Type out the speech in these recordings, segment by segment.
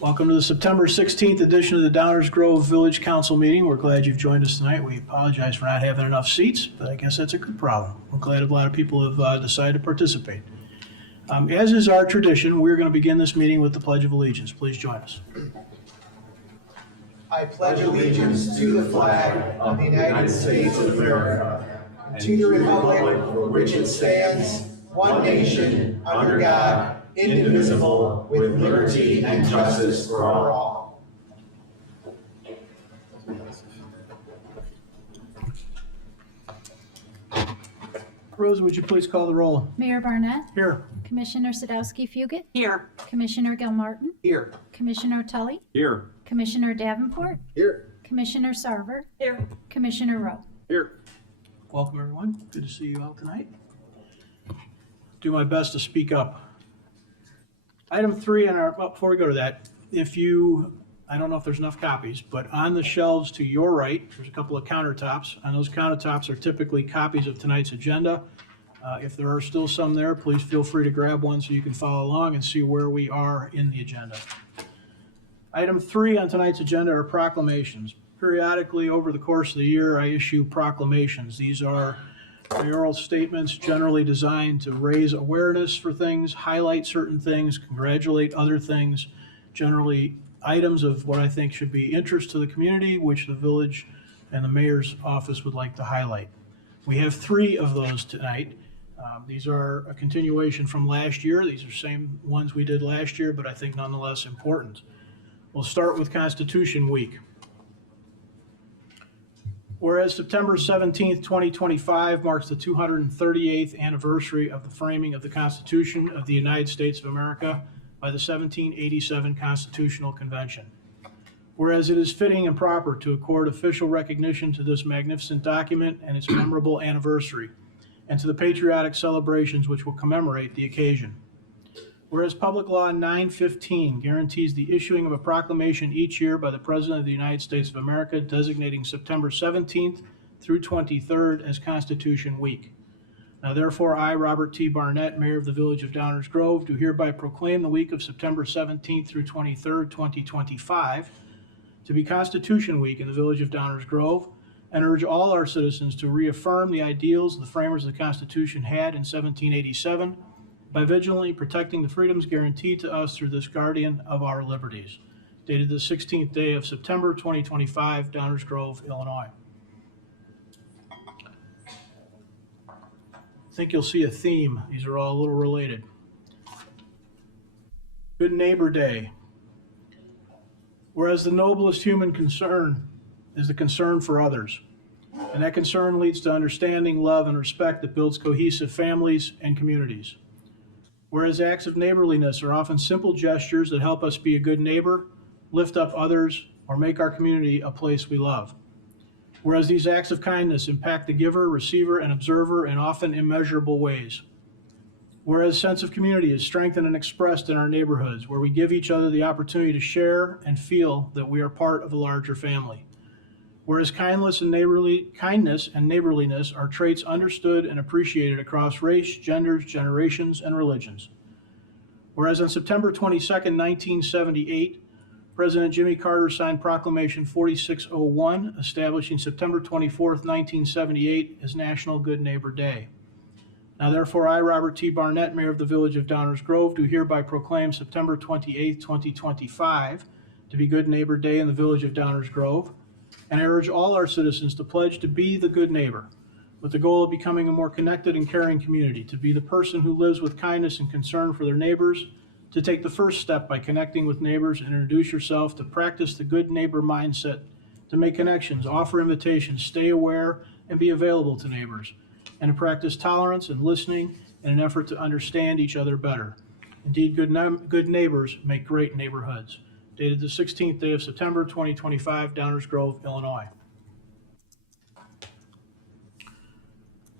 Welcome to the September 16th edition of the Downers Grove Village Council meeting. We're glad you've joined us tonight. We apologize for not having enough seats, but I guess that's a good problem. We're glad a lot of people have decided to participate. As is our tradition, we're going to begin this meeting with the Pledge of Allegiance. Please join us. I pledge allegiance to the flag of the United States of America and to the republic for which it stands, one nation, under God, indivisible, with liberty and justice for all. Rosa, would you please call the roll? Mayor Barnett, Here. Commissioner Sadowski-Fugit, Here. Commissioner Gilmartin, Here. Commissioner Tully, Here. Commissioner Davenport, Here. Commissioner Sarver, Here. Commissioner Rowe. Here. Welcome, everyone. Good to see you all tonight. Do my best to speak up. Item 3 on our, well, before we go to that, I don't know if there's enough copies, but on the shelves to your right, there's a couple of countertops. On those countertops are typically copies of tonight's agenda. If there are still some there, please feel free to grab one so you can follow along and see where we are in the agenda. Item 3 on tonight's agenda are proclamations. Periodically over the course of the year, I issue proclamations. These are mayoral statements generally designed to raise awareness for things, highlight certain things, congratulate other things, generally items of what I think should be interest to the community, which the village and the mayor's office would like to highlight. We have 3 of those tonight. These are a continuation from last year. These are same ones we did last year, but I think nonetheless important. We'll start with Constitution Week. Whereas September 17th, 2025 marks the 238th anniversary of the framing of the Constitution of the United States of America by the 1787 Constitutional Convention. Whereas it is fitting and proper to accord official recognition to this magnificent document and its memorable anniversary, and to the patriotic celebrations which will commemorate the occasion. Whereas Public Law 915 guarantees the issuing of a proclamation each year by the President of the United States of America designating September 17th through 23rd as Constitution Week. Now therefore, I, Robert T. Barnett, Mayor of the Village of Downers Grove, do hereby proclaim the week of September 17th through 23rd, 2025 to be Constitution Week in the Village of Downers Grove, and urge all our citizens to reaffirm the ideals the framers of the Constitution had in 1787 by vigilantly protecting the freedoms guaranteed to us through this guardian of our liberties. Dated the 16th day of September 2025, Downers Grove, Illinois. I think you'll see a theme. These are all a little related. Good Neighbor Day. Whereas the noblest human concern is the concern for others, and that concern leads to understanding, love, and respect that builds cohesive families and communities. Whereas acts of neighborliness are often simple gestures that help us be a good neighbor, lift up others, or make our community a place we love. Whereas these acts of kindness impact the giver, receiver, and observer in often immeasurable ways. Whereas sense of community is strengthened and expressed in our neighborhoods, where we give each other the opportunity to share and feel that we are part of a larger family. Whereas kindness and neighborliness are traits understood and appreciated across race, genders, generations, and religions. Whereas on September 22, 1978, President Jimmy Carter signed Proclamation 4601, establishing September 24, 1978 as National Good Neighbor Day. Now therefore, I, Robert T. Barnett, Mayor of the Village of Downers Grove, do hereby proclaim September 28, 2025 to be Good Neighbor Day in the Village of Downers Grove, and I urge all our citizens to pledge to be the good neighbor, with the goal of becoming a more connected and caring community, to be the person who lives with kindness and concern for their neighbors, to take the first step by connecting with neighbors and introduce yourself, to practice the good neighbor mindset, to make connections, offer invitations, stay aware, and be available to neighbors, and to practice tolerance and listening in an effort to understand each other better. Indeed, good neighbors make great neighborhoods. Dated the 16th day of September, 2025, Downers Grove, Illinois.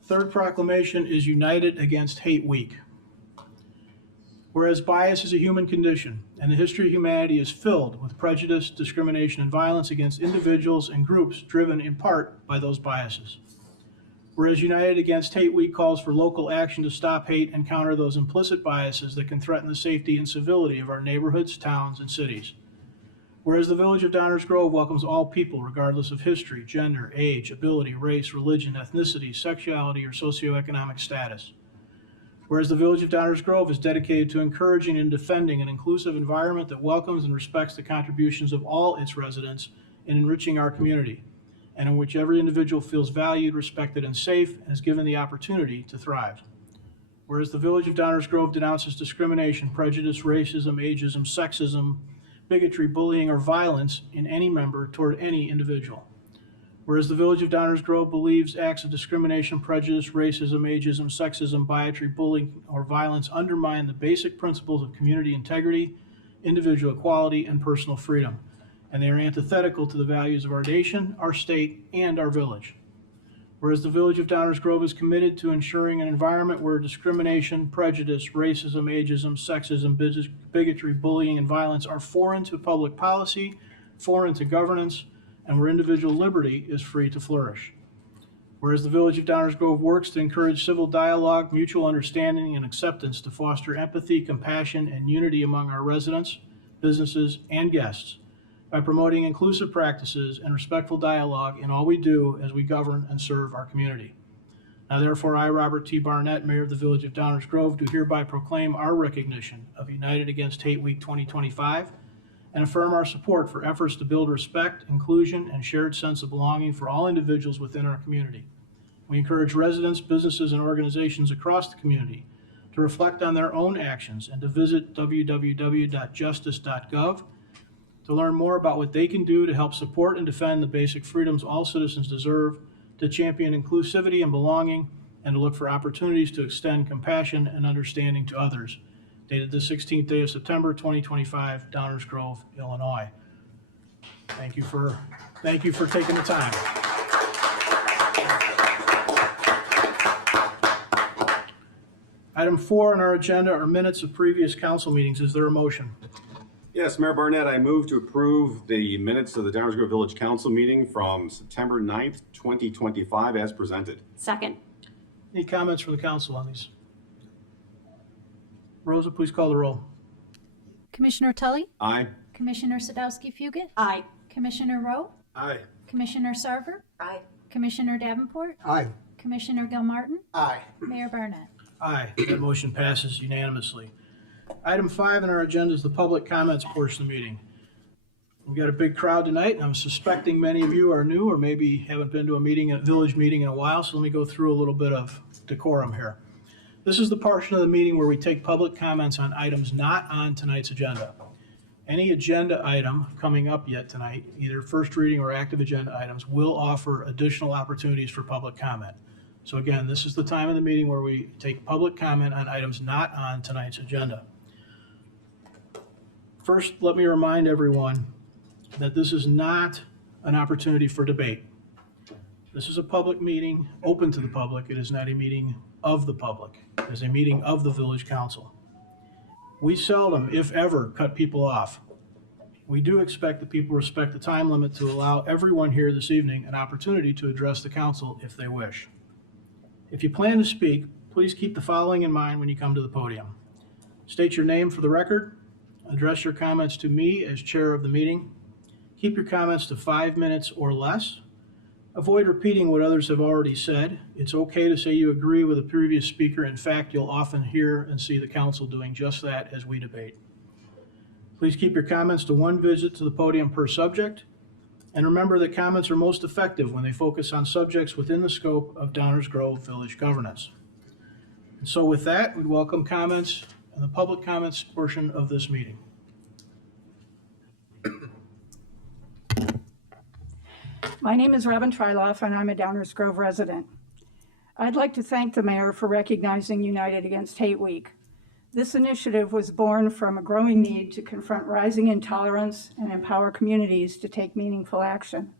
Third proclamation is United Against Hate Week. Whereas bias is a human condition, and the history of humanity is filled with prejudice, discrimination, and violence against individuals and groups driven in part by those biases. Whereas United Against Hate Week calls for local action to stop hate and counter those implicit biases that can threaten the safety and civility of our neighborhoods, towns, and cities. Whereas the Village of Downers Grove welcomes all people regardless of history, gender, age, ability, race, religion, ethnicity, sexuality, or socioeconomic status. Whereas the Village of Downers Grove is dedicated to encouraging and defending an inclusive environment that welcomes and respects the contributions of all its residents in enriching our community, and in which every individual feels valued, respected, and safe, and is given the opportunity to thrive. Whereas the Village of Downers Grove denounces discrimination, prejudice, racism, ageism, sexism, bigotry, bullying, or violence in any member toward any individual. Whereas the Village of Downers Grove believes acts of discrimination, prejudice, racism, ageism, sexism, bigotry, bullying, or violence undermine the basic principles of community integrity, individual equality, and personal freedom, and they are antithetical to the values of our nation, our state, and our village. Whereas the Village of Downers Grove is committed to ensuring an environment where discrimination, prejudice, racism, ageism, sexism, bigotry, bullying, and violence are foreign to public policy, foreign to governance, and where individual liberty is free to flourish. Whereas the Village of Downers Grove works to encourage civil dialogue, mutual understanding, and acceptance to foster empathy, compassion, and unity among our residents, businesses, and guests, by promoting inclusive practices and respectful dialogue in all we do as we govern and serve our community. Now therefore, I, Robert T. Barnett, Mayor of the Village of Downers Grove, do hereby proclaim our recognition of United Against Hate Week 2025 and affirm our support for efforts to build respect, inclusion, and shared sense of belonging for all individuals within our community. We encourage residents, businesses, and organizations across the community to reflect on their own actions and to visit www.justice.gov to learn more about what they can do to help support and defend the basic freedoms all citizens deserve, to champion inclusivity and belonging, and to look for opportunities to extend compassion and understanding to others. Dated the 16th day of September, 2025, Downers Grove, Illinois. Thank you for taking the time. Item 4 on our agenda are minutes of previous council meetings. Is there a motion? Yes, Mayor Barnett, I move to approve the minutes of the Downers Grove Village Council meeting from September 9th, 2025 as presented. Second. Any comments from the council on these? Rosa, please call the roll. Commissioner Tully, Aye. Commissioner Sadowski-Fugit, Aye. Commissioner Rowe, Aye. Commissioner Sarver, Aye. Commissioner Davenport, Aye. Commissioner Gilmartin, Aye. Mayor Barnett. Aye. That motion passes unanimously. Item 5 on our agenda is the public comments portion of the meeting. We've got a big crowd tonight, and I'm suspecting many of you are new or maybe haven't been to a village meeting in a while, so let me go through a little bit of decorum here. This is the portion of the meeting where we take public comments on items not on tonight's agenda. Any agenda item coming up yet tonight, either first reading or active agenda items, will offer additional opportunities for public comment. So again, this is the time of the meeting where we take public comment on items not on tonight's agenda. First, let me remind everyone that this is not an opportunity for debate. This is a public meeting, open to the public. It is not a meeting of the public. It is a meeting of the village council. We seldom, if ever, cut people off. We do expect that people respect the time limit to allow everyone here this evening an opportunity to address the council if they wish. If you plan to speak, please keep the following in mind when you come to the podium. State your name for the record. Address your comments to me as chair of the meeting. Keep your comments to 5 minutes or less. Avoid repeating what others have already said. It's okay to say you agree with a previous speaker. In fact, you'll often hear and see the council doing just that as we debate. Please keep your comments to 1 visit to the podium per subject. And remember that comments are most effective when they focus on subjects within the scope of Downers Grove Village governance. And so with that, we welcome comments in the public comments portion of this meeting. My name is Robin Tryloff, and I'm a Downers Grove resident. I'd like to thank the mayor for recognizing United Against Hate Week. This initiative was born from a growing need to confront rising intolerance and empower communities to take meaningful action.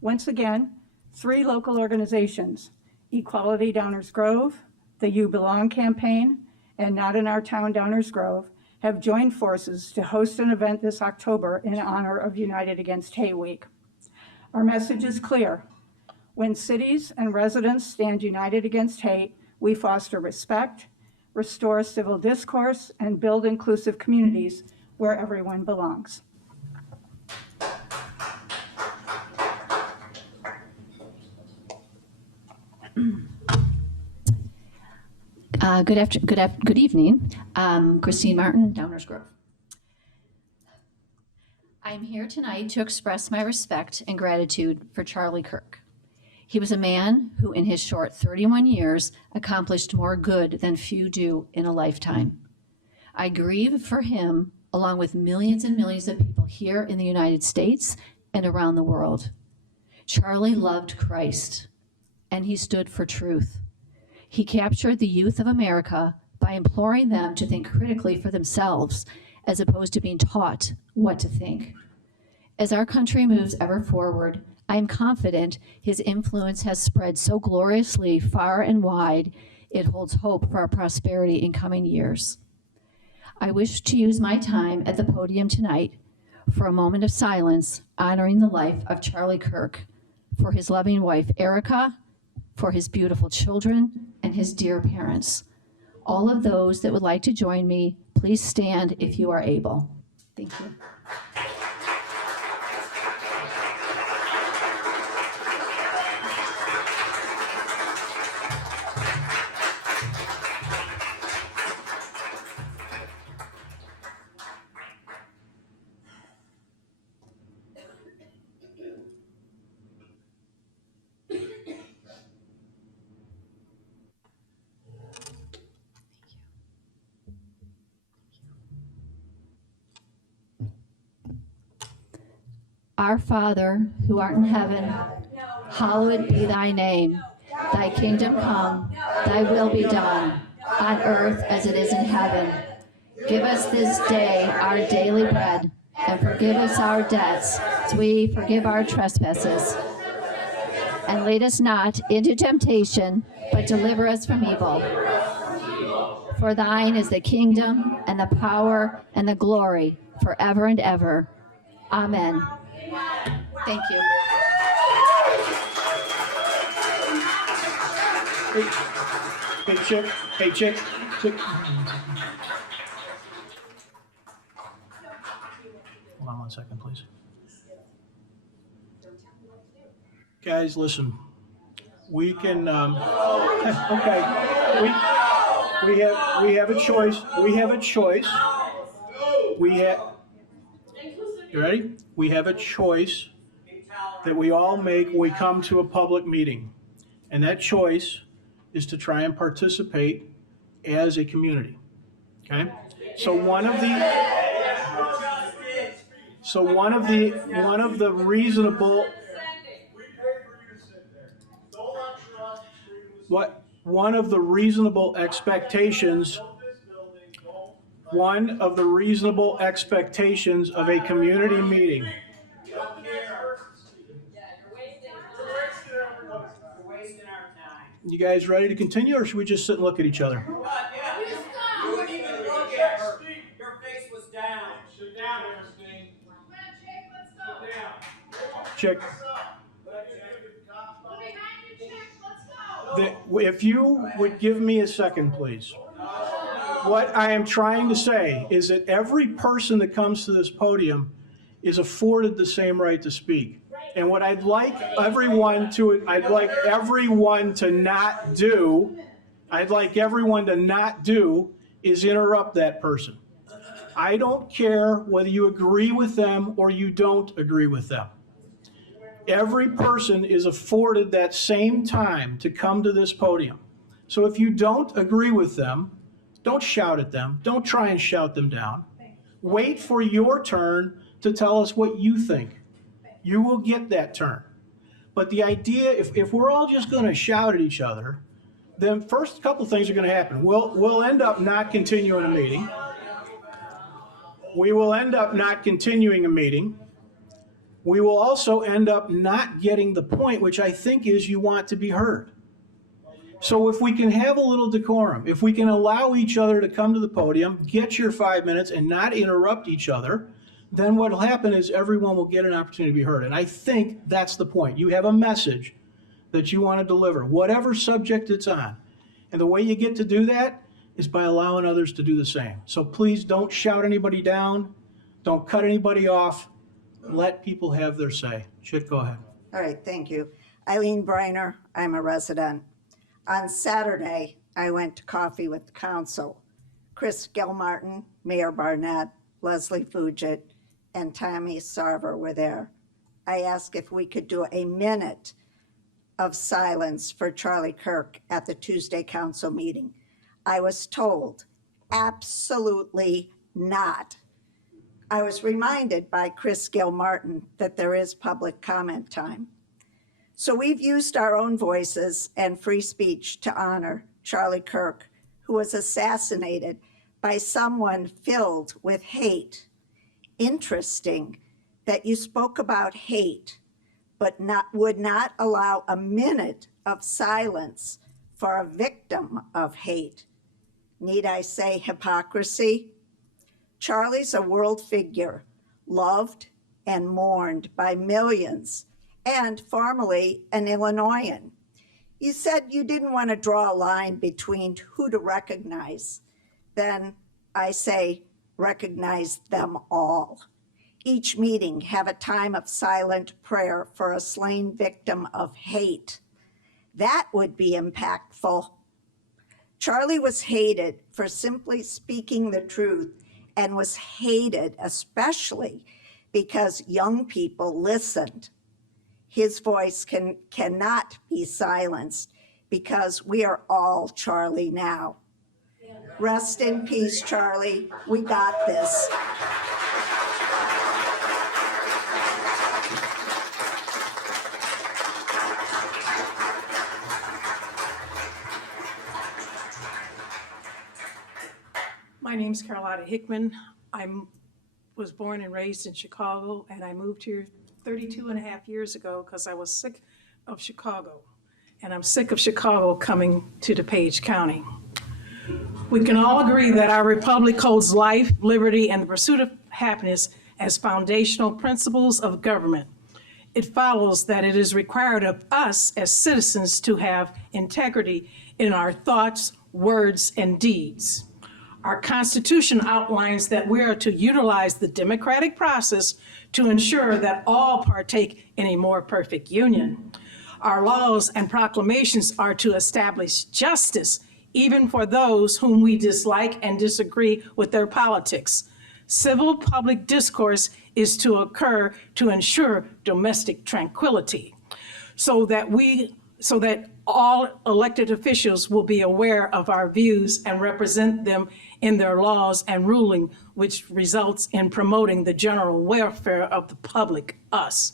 Once again, 3 local organizations, Equality Downers Grove, the You Belong campaign, and Not in Our Town Downers Grove, have joined forces to host an event this October in honor of United Against Hate Week. Our message is clear. When cities and residents stand united against hate, we foster respect, restore civil discourse, and build inclusive communities where everyone belongs. Good evening. Christine Martin, Downers Grove. I'm here tonight to express my respect and gratitude for Charlie Kirk. He was a man who, in his short 31 years, accomplished more good than few do in a lifetime. I grieve for him, along with millions and millions of people here in the United States and around the world. Charlie loved Christ, and he stood for truth. He captured the youth of America by imploring them to think critically for themselves, as opposed to being taught what to think. As our country moves ever forward, I am confident his influence has spread so gloriously far and wide, it holds hope for our prosperity in coming years. I wish to use my time at the podium tonight for a moment of silence honoring the life of Charlie Kirk, for his loving wife, Erica, for his beautiful children, and his dear parents. All of those that would like to join me, please stand if you are able. Thank you. Our Father, who art in heaven, hallowed be thy name. Thy kingdom come, thy will be done, on earth as it is in heaven. Give us this day our daily bread, and forgive us our debts, as we forgive our trespasses. And lead us not into temptation, but deliver us from evil. For thine is the kingdom, and the power, and the glory, forever and ever. Amen. Thank you. Hey, Chick. Hold on one second, please. Guys, listen. We can, okay. We have a choice. You ready? We have a choice that we all make when we come to a public meeting. And that choice is to try and participate as a community. Okay? So one of the reasonable expectations of a community meeting. You guys ready to continue, or should we just sit and look at each other? You wouldn't even look at her. Your face was down. Sit down, Ernestine. Come on, Chick, let's go. Sit down. Chick. Let's go. If you would give me a second, please. What I am trying to say is that every person that comes to this podium is afforded the same right to speak. And what I'd like everyone to not do is interrupt that person. I don't care whether you agree with them or you don't agree with them. Every person is afforded that same time to come to this podium. So if you don't agree with them, don't shout at them. Don't try and shout them down. Wait for your turn to tell us what you think. You will get that turn. But the idea, if we're all just going to shout at each other, then first couple things are going to happen. We'll end up not continuing a meeting. We will end up not continuing a meeting. We will also end up not getting the point, which I think is you want to be heard. So if we can have a little decorum, if we can allow each other to come to the podium, get your 5 minutes and not interrupt each other, then what will happen is everyone will get an opportunity to be heard. And I think that's the point. You have a message that you want to deliver, whatever subject it's on. And the way you get to do that is by allowing others to do the same. So please don't shout anybody down. Don't cut anybody off. Let people have their say. Chick, go ahead. All right, thank you. Eileen Briner, I'm a resident. On Saturday, I went to coffee with the council. Chris Gilmartin, Mayor Barnett, Leslie Fugit, and Tommy Sarver were there. I asked if we could do a minute of silence for Charlie Kirk at the Tuesday council meeting. I was told, absolutely not. I was reminded by Chris Gilmartin that there is public comment time. So we've used our own voices and free speech to honor Charlie Kirk, who was assassinated by someone filled with hate. Interesting that you spoke about hate, but would not allow a minute of silence for a victim of hate. Need I say hypocrisy? Charlie's a world figure, loved and mourned by millions, and formerly an Illinoisan. You said you didn't want to draw a line between who to recognize. Then I say, recognize them all. Each meeting have a time of silent prayer for a slain victim of hate. That would be impactful. Charlie was hated for simply speaking the truth and was hated especially because young people listened. His voice cannot be silenced because we are all Charlie now. Rest in peace, Charlie. We got this. My name's Carlotta Hickman. I was born and raised in Chicago, and I moved here 32 and a half years ago because I was sick of Chicago. And I'm sick of Chicago coming to DuPage County. We can all agree that our republic holds life, liberty, and the pursuit of happiness as foundational principles of government. It follows that it is required of us as citizens to have integrity in our thoughts, words, and deeds. Our Constitution outlines that we are to utilize the democratic process to ensure that all partake in a more perfect union. Our laws and proclamations are to establish justice, even for those whom we dislike and disagree with their politics. Civil public discourse is to occur to ensure domestic tranquility, so that all elected officials will be aware of our views and represent them in their laws and ruling, which results in promoting the general welfare of the public, us.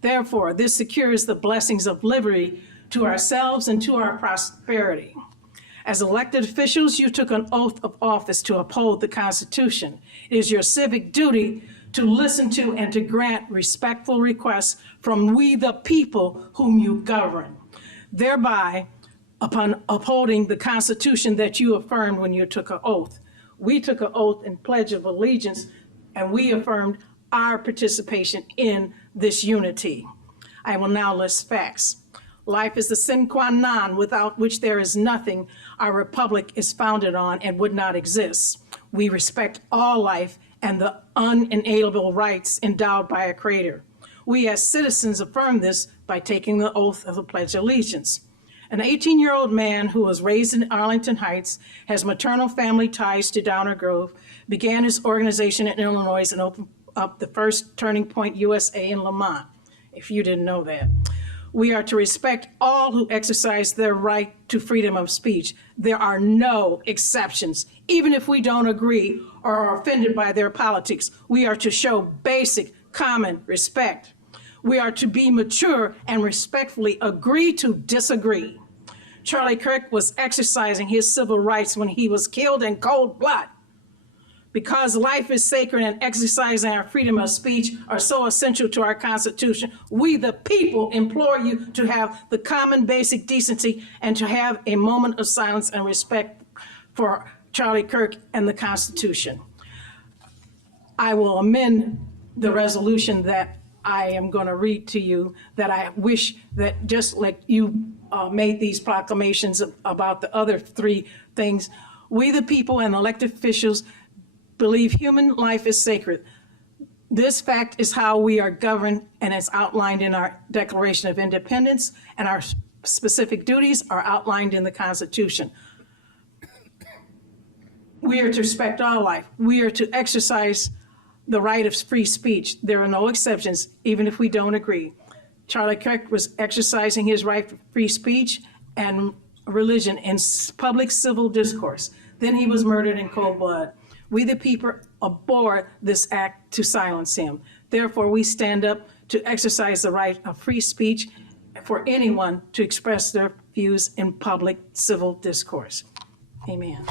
Therefore, this secures the blessings of liberty to ourselves and to our prosperity. As elected officials, you took an oath of office to uphold the Constitution. It is your civic duty to listen to and to grant respectful requests from we the people whom you govern. Thereby, upon upholding the Constitution that you affirmed when you took an oath. We took an oath and pledge of allegiance, and we affirmed our participation in this unity. I will now list facts. Life is the sine qua non without which there is nothing our republic is founded on and would not exist. We respect all life and the unalienable rights endowed by a creator. We as citizens affirm this by taking the oath of the Pledge of Allegiance. An 18-year-old man who was raised in Arlington Heights, has maternal family ties to Downer Grove, began his organization in Illinois and opened up the first Turning Point USA in Lamont, if you didn't know that. We are to respect all who exercise their right to freedom of speech. There are no exceptions. Even if we don't agree or are offended by their politics, we are to show basic common respect. We are to be mature and respectfully agree to disagree. Charlie Kirk was exercising his civil rights when he was killed in cold blood. Because life is sacred and exercising our freedom of speech are so essential to our Constitution, we the people implore you to have the common basic decency and to have a moment of silence and respect for Charlie Kirk and the Constitution. I will amend the resolution that I am going to read to you, that I wish that just like you made these proclamations about the other three things, we the people and elected officials believe human life is sacred. This fact is how we are governed and is outlined in our Declaration of Independence, and our specific duties are outlined in the Constitution. we are to respect all life. We are to exercise the right of free speech. There are no exceptions, even if we don't agree. Charlie Kirk was exercising his right for free speech and religion in public civil discourse. Then he was murdered in cold blood. We the people abhor this act to silence him. Therefore, we stand up to exercise the right of free speech for anyone to express their views in public civil discourse. Amen.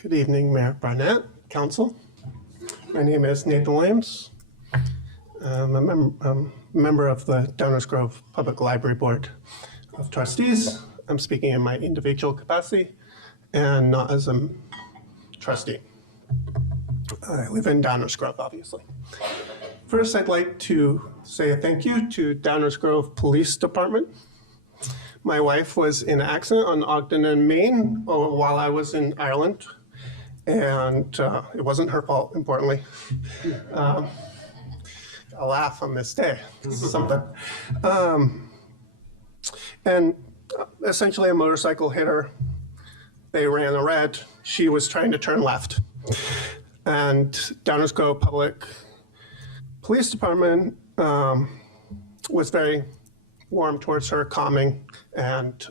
Good evening, Mayor Barnett, Council. My name is Nathan Williams. I'm a member of the Downers Grove Public Library Board of Trustees. I'm speaking in my individual capacity and not as a trustee. I live in Downers Grove, obviously. First, I'd like to say a thank you to Downers Grove Police Department. My wife was in an accident on Ogden and Main while I was in Ireland. And it wasn't her fault, importantly. A laugh on this day, this is something. And essentially a motorcycle hit her. They ran a red. She was trying to turn left. And Downers Grove Public Police Department was very warm towards her, calming, and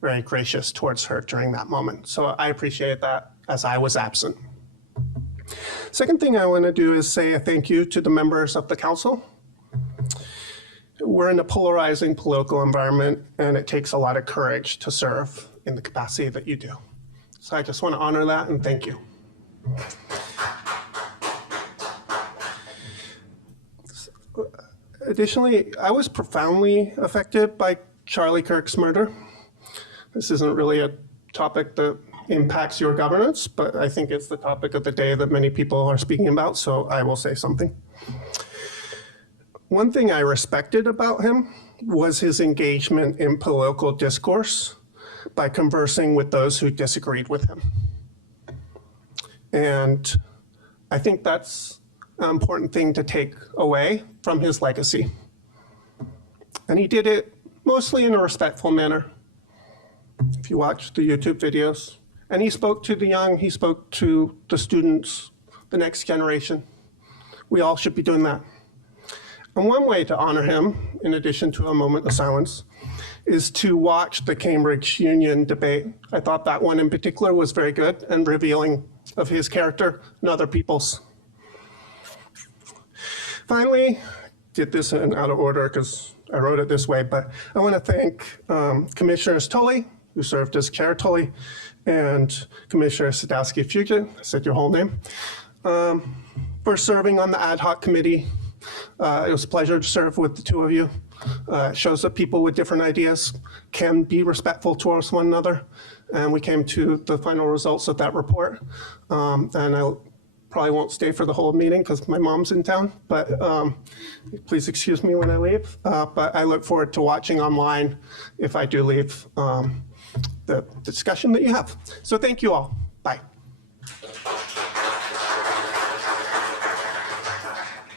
very gracious towards her during that moment. So I appreciate that, as I was absent. Second thing I want to do is say a thank you to the members of the council. We're in a polarizing political environment, and it takes a lot of courage to serve in the capacity that you do. So I just want to honor that and thank you. Additionally, I was profoundly affected by Charlie Kirk's murder. This isn't really a topic that impacts your governance, but I think it's the topic of the day that many people are speaking about, so I will say something. One thing I respected about him was his engagement in political discourse by conversing with those who disagreed with him. And I think that's an important thing to take away from his legacy. And he did it mostly in a respectful manner. If you watch the YouTube videos, and he spoke to the young, he spoke to the students, the next generation. We all should be doing that. And one way to honor him, in addition to a moment of silence, is to watch the Cambridge Union debate. I thought that one in particular was very good and revealing of his character and other people's. Finally, did this in out of order because I wrote it this way, but I want to thank Commissioners Tully, who served as Chair Tully, and Commissioner Sadowski-Fugit, I said your whole name, for serving on the ad hoc committee. It was a pleasure to serve with the two of you. It shows that people with different ideas can be respectful towards one another. And we came to the final results of that report. And I probably won't stay for the whole meeting because my mom's in town, but please excuse me when I leave. But I look forward to watching online if I do leave the discussion that you have. So thank you all. Bye.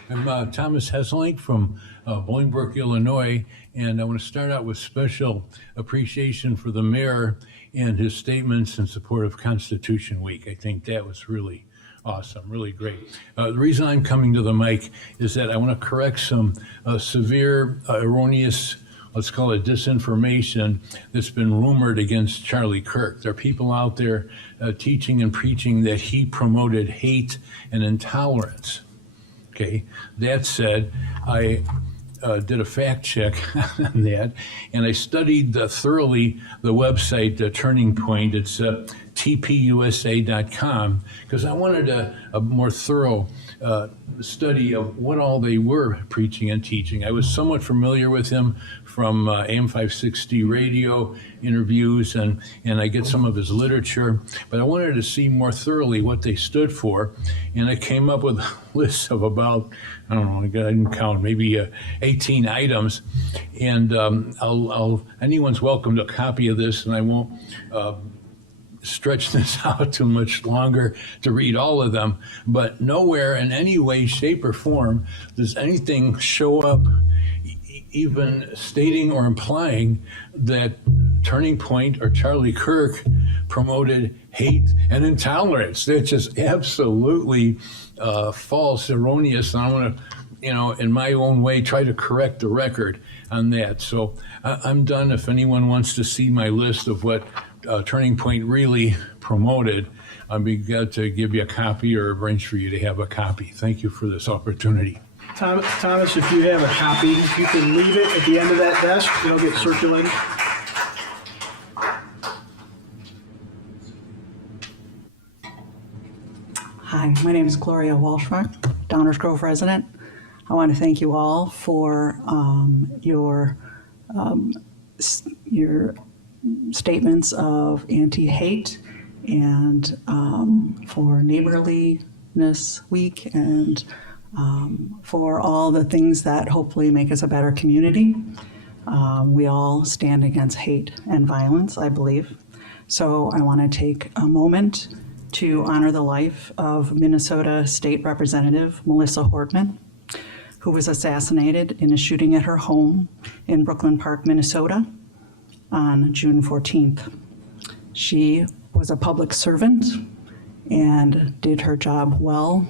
I'm Thomas Hesselink from Bolingbrook, Illinois, and I want to start out with special appreciation for the mayor and his statements in support of Constitution Week. I think that was really awesome, really great. The reason I'm coming to the mic is that I want to correct some severe, erroneous, let's call it disinformation that's been rumored against Charlie Kirk. There are people out there teaching and preaching that he promoted hate and intolerance. Okay, that said, I did a fact check on that, and I studied thoroughly the website Turning Point. It's tpusa.com, because I wanted a more thorough study of what all they were preaching and teaching. I was somewhat familiar with him from AM 560 radio interviews, and I get some of his literature, but I wanted to see more thoroughly what they stood for, and I came up with a list of about, I don't know, I didn't count, maybe 18 items, and anyone's welcome to a copy of this, and I won't stretch this out too much longer to read all of them, but nowhere in any way, shape, or form does anything show up even stating or implying that Turning Point or Charlie Kirk promoted hate and intolerance. That's just absolutely false, erroneous, and I want to, in my own way, try to correct the record on that. So I'm done. If anyone wants to see my list of what Turning Point really promoted, I'd be glad to give you a copy or arrange for you to have a copy. Thank you for this opportunity. Thomas, if you have a copy, if you can leave it at the end of that desk, it'll get circulated. Hi, my name is Gloria Walshmark, Downers Grove resident. I want to thank you all for your statements of anti-hate and for Neighborliness Week and for all the things that hopefully make us a better community. We all stand against hate and violence, I believe. So I want to take a moment to honor the life of Minnesota State Representative Melissa Hortman, who was assassinated in a shooting at her home in Brooklyn Park, Minnesota on June 14th. She was a public servant and did her job well.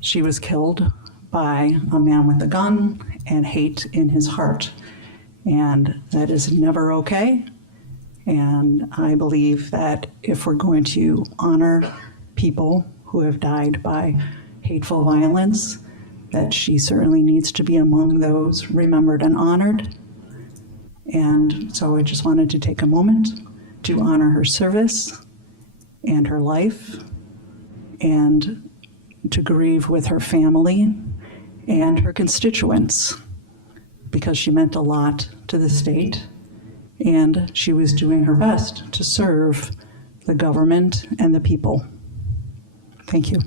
She was killed by a man with a gun and hate in his heart, and that is never okay. And I believe that if we're going to honor people who have died by hateful violence, that she certainly needs to be among those remembered and honored. And so I just wanted to take a moment to honor her service and her life and to grieve with her family and her constituents, because she meant a lot to the state and she was doing her best to serve the government and the people. Thank you.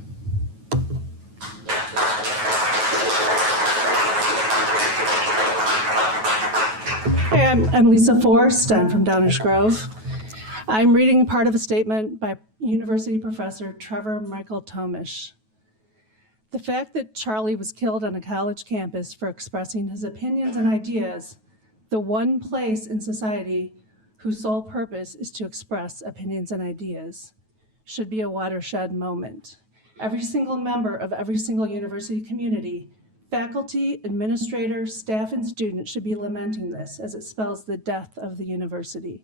Hi, I'm Lisa Forrest. I'm from Downers Grove. I'm reading part of a statement by University professor Trevor Michael Tomish. The fact that Charlie was killed on a college campus for expressing his opinions and ideas, the one place in society whose sole purpose is to express opinions and ideas, should be a watershed moment. Every single member of every single university community, faculty, administrators, staff, and students should be lamenting this as it spells the death of the university.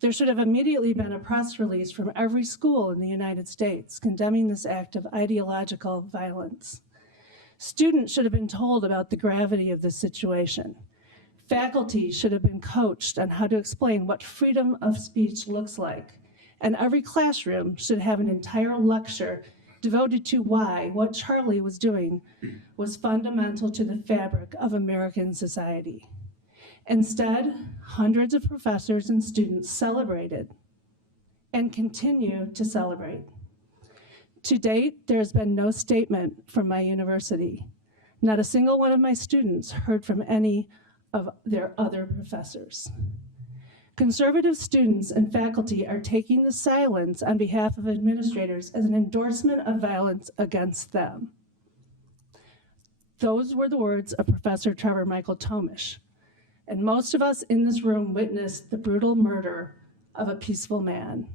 There should have immediately been a press release from every school in the United States condemning this act of ideological violence. Students should have been told about the gravity of this situation. Faculty should have been coached on how to explain what freedom of speech looks like. And every classroom should have an entire lecture devoted to why what Charlie was doing was fundamental to the fabric of American society. Instead, hundreds of professors and students celebrated and continue to celebrate. To date, there has been no statement from my university. Not a single one of my students heard from any of their other professors. Conservative students and faculty are taking the silence on behalf of administrators as an endorsement of violence against them. Those were the words of Professor Trevor Michael Tomish. And most of us in this room witnessed the brutal murder of a peaceful man.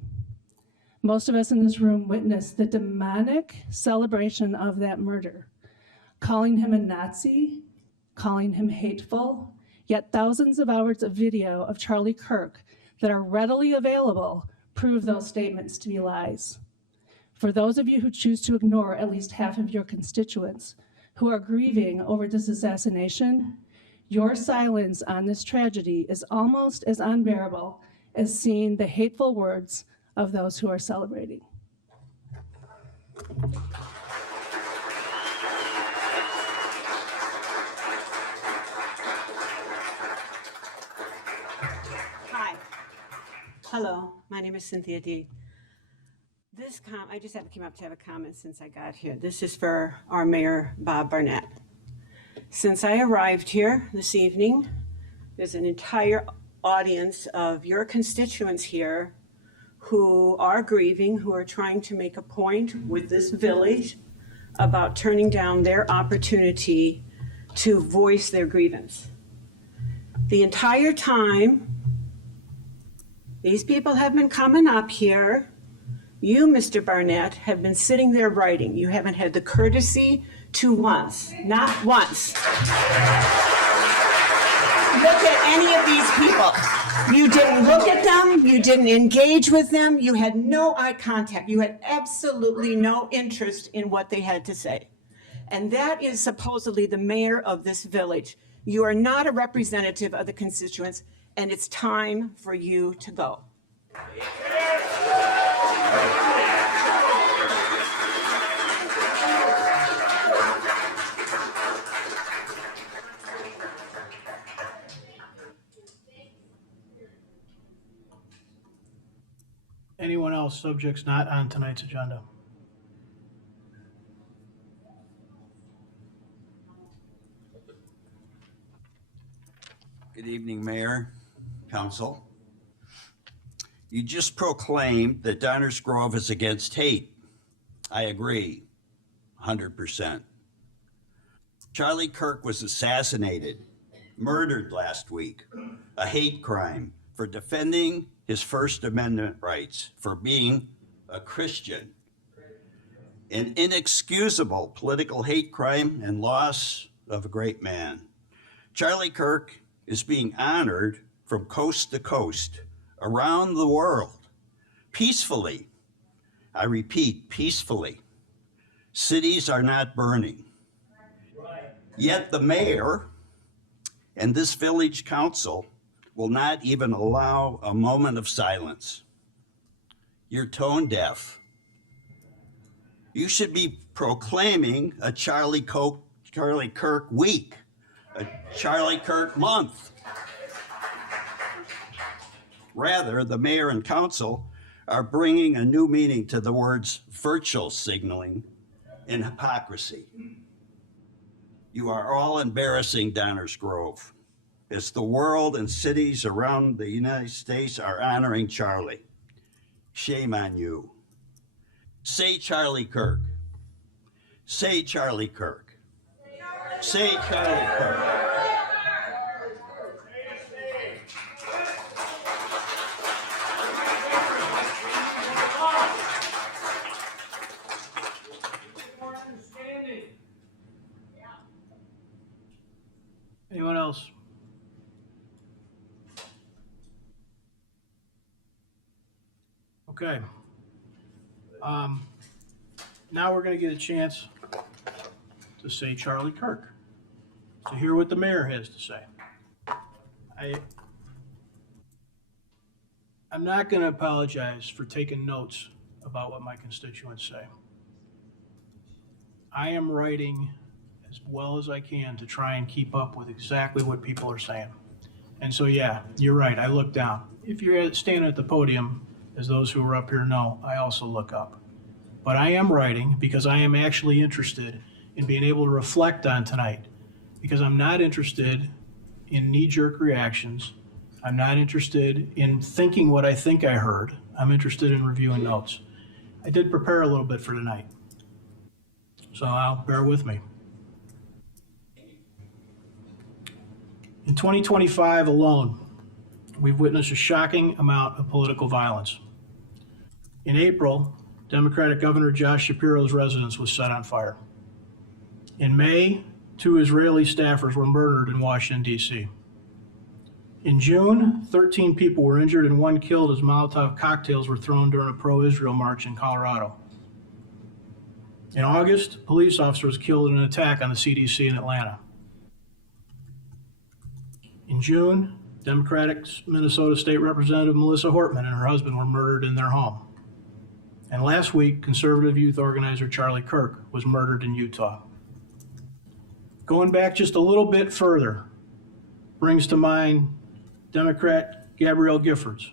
Most of us in this room witnessed the demonic celebration of that murder, calling him a Nazi, calling him hateful, yet thousands of hours of video of Charlie Kirk that are readily available prove those statements to be lies. For those of you who choose to ignore at least half of your constituents who are grieving over this assassination, your silence on this tragedy is almost as unbearable as seeing the hateful words of those who are celebrating. Hi. Hello, my name is Cynthia D. I just came up to have a comment since I got here. This is for our Mayor, Bob Barnett. Since I arrived here this evening, there's an entire audience of your constituents here who are grieving, who are trying to make a point with this village about turning down their opportunity to voice their grievance. The entire time, these people have been coming up here. You, Mr. Barnett, have been sitting there writing. You haven't had the courtesy to once, not once, look at any of these people. You didn't look at them. You didn't engage with them. You had no eye contact. You had absolutely no interest in what they had to say. And that is supposedly the mayor of this village. You are not a representative of the constituents, and it's time for you to go. Anyone else, subjects not on tonight's agenda? Good evening, Mayor, Council. You just proclaimed that Downers Grove is against hate. I agree, 100%. Charlie Kirk was assassinated, murdered last week, a hate crime for defending his First Amendment rights, for being a Christian. An inexcusable political hate crime and loss of a great man. Charlie Kirk is being honored from coast to coast around the world, peacefully. I repeat, peacefully. Cities are not burning. Yet the mayor and this village council will not even allow a moment of silence. You're tone deaf. You should be proclaiming a Charlie Kirk week, a Charlie Kirk month. Rather, the mayor and council are bringing a new meaning to the words virtual signaling and hypocrisy. You are all embarrassing Downers Grove as the world and cities around the United States are honoring Charlie. Shame on you. Say Charlie Kirk. Say Charlie Kirk. Say Charlie Kirk. Anyone else? Okay. Now we're going to get a chance to say Charlie Kirk, to hear what the mayor has to say. I'm not going to apologize for taking notes about what my constituents say. I am writing as well as I can to try and keep up with exactly what people are saying. And so, yeah, you're right, I look down. If you're standing at the podium, as those who are up here know, I also look up. But I am writing because I am actually interested in being able to reflect on tonight, because I'm not interested in knee-jerk reactions. I'm not interested in thinking what I think I heard. I'm interested in reviewing notes. I did prepare a little bit for tonight, so I'll bear with me. In 2025 alone, we've witnessed a shocking amount of political violence. In April, Democratic Governor Josh Shapiro's residence was set on fire. In May, 2 Israeli staffers were murdered in Washington, D.C. In June, 13 people were injured and 1 killed as Molotov cocktails were thrown during a pro-Israel march in Colorado. In August, a police officer was killed in an attack on the CDC in Atlanta. In June, Democratic Minnesota State Representative Melissa Hortman and her husband were murdered in their home. And last week, conservative youth organizer Charlie Kirk was murdered in Utah. Going back just a little bit further brings to mind Democrat Gabrielle Giffords,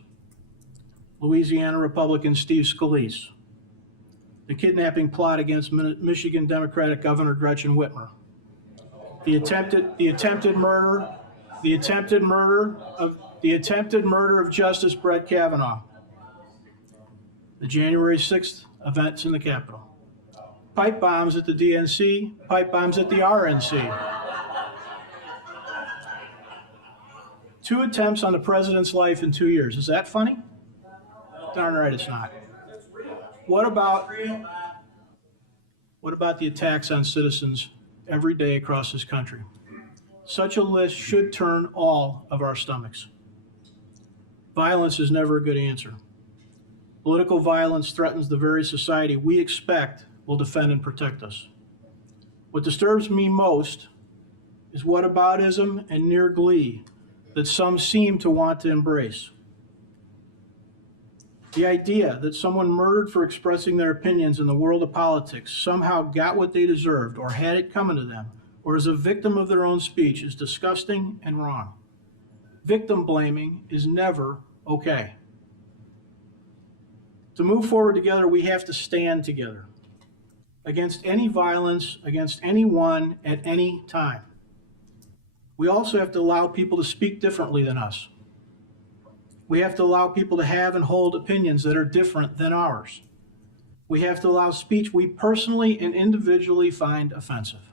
Louisiana Republican Steve Scalise, the kidnapping plot against Michigan Democratic Governor Gretchen Whitmer, the attempted murder of Justice Brett Kavanaugh, the January 6th events in the Capitol, pipe bombs at the DNC, pipe bombs at the RNC. 2 attempts on the president's life in 2 years. Is that funny? Darn right it's not. What about the attacks on citizens every day across this country? Such a list should turn all of our stomachs. Violence is never a good answer. Political violence threatens the very society we expect will defend and protect us. What disturbs me most is whataboutism and near glee that some seem to want to embrace. The idea that someone murdered for expressing their opinions in the world of politics somehow got what they deserved or had it coming to them, or is a victim of their own speech, is disgusting and wrong. Victim blaming is never okay. To move forward together, we have to stand together against any violence, against anyone at any time. We also have to allow people to speak differently than us. We have to allow people to have and hold opinions that are different than ours. We have to allow speech we personally and individually find offensive.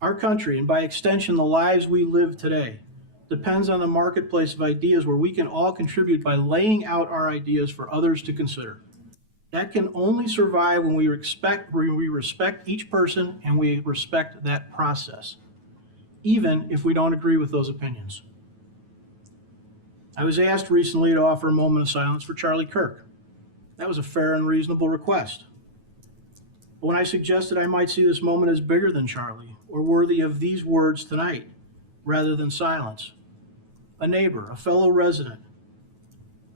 Our country, and by extension the lives we live today, depends on the marketplace of ideas where we can all contribute by laying out our ideas for others to consider. That can only survive when we respect each person and we respect that process, even if we don't agree with those opinions. I was asked recently to offer a moment of silence for Charlie Kirk. That was a fair and reasonable request. But when I suggested I might see this moment as bigger than Charlie, or worthy of these words tonight, rather than silence, a neighbor, a fellow resident,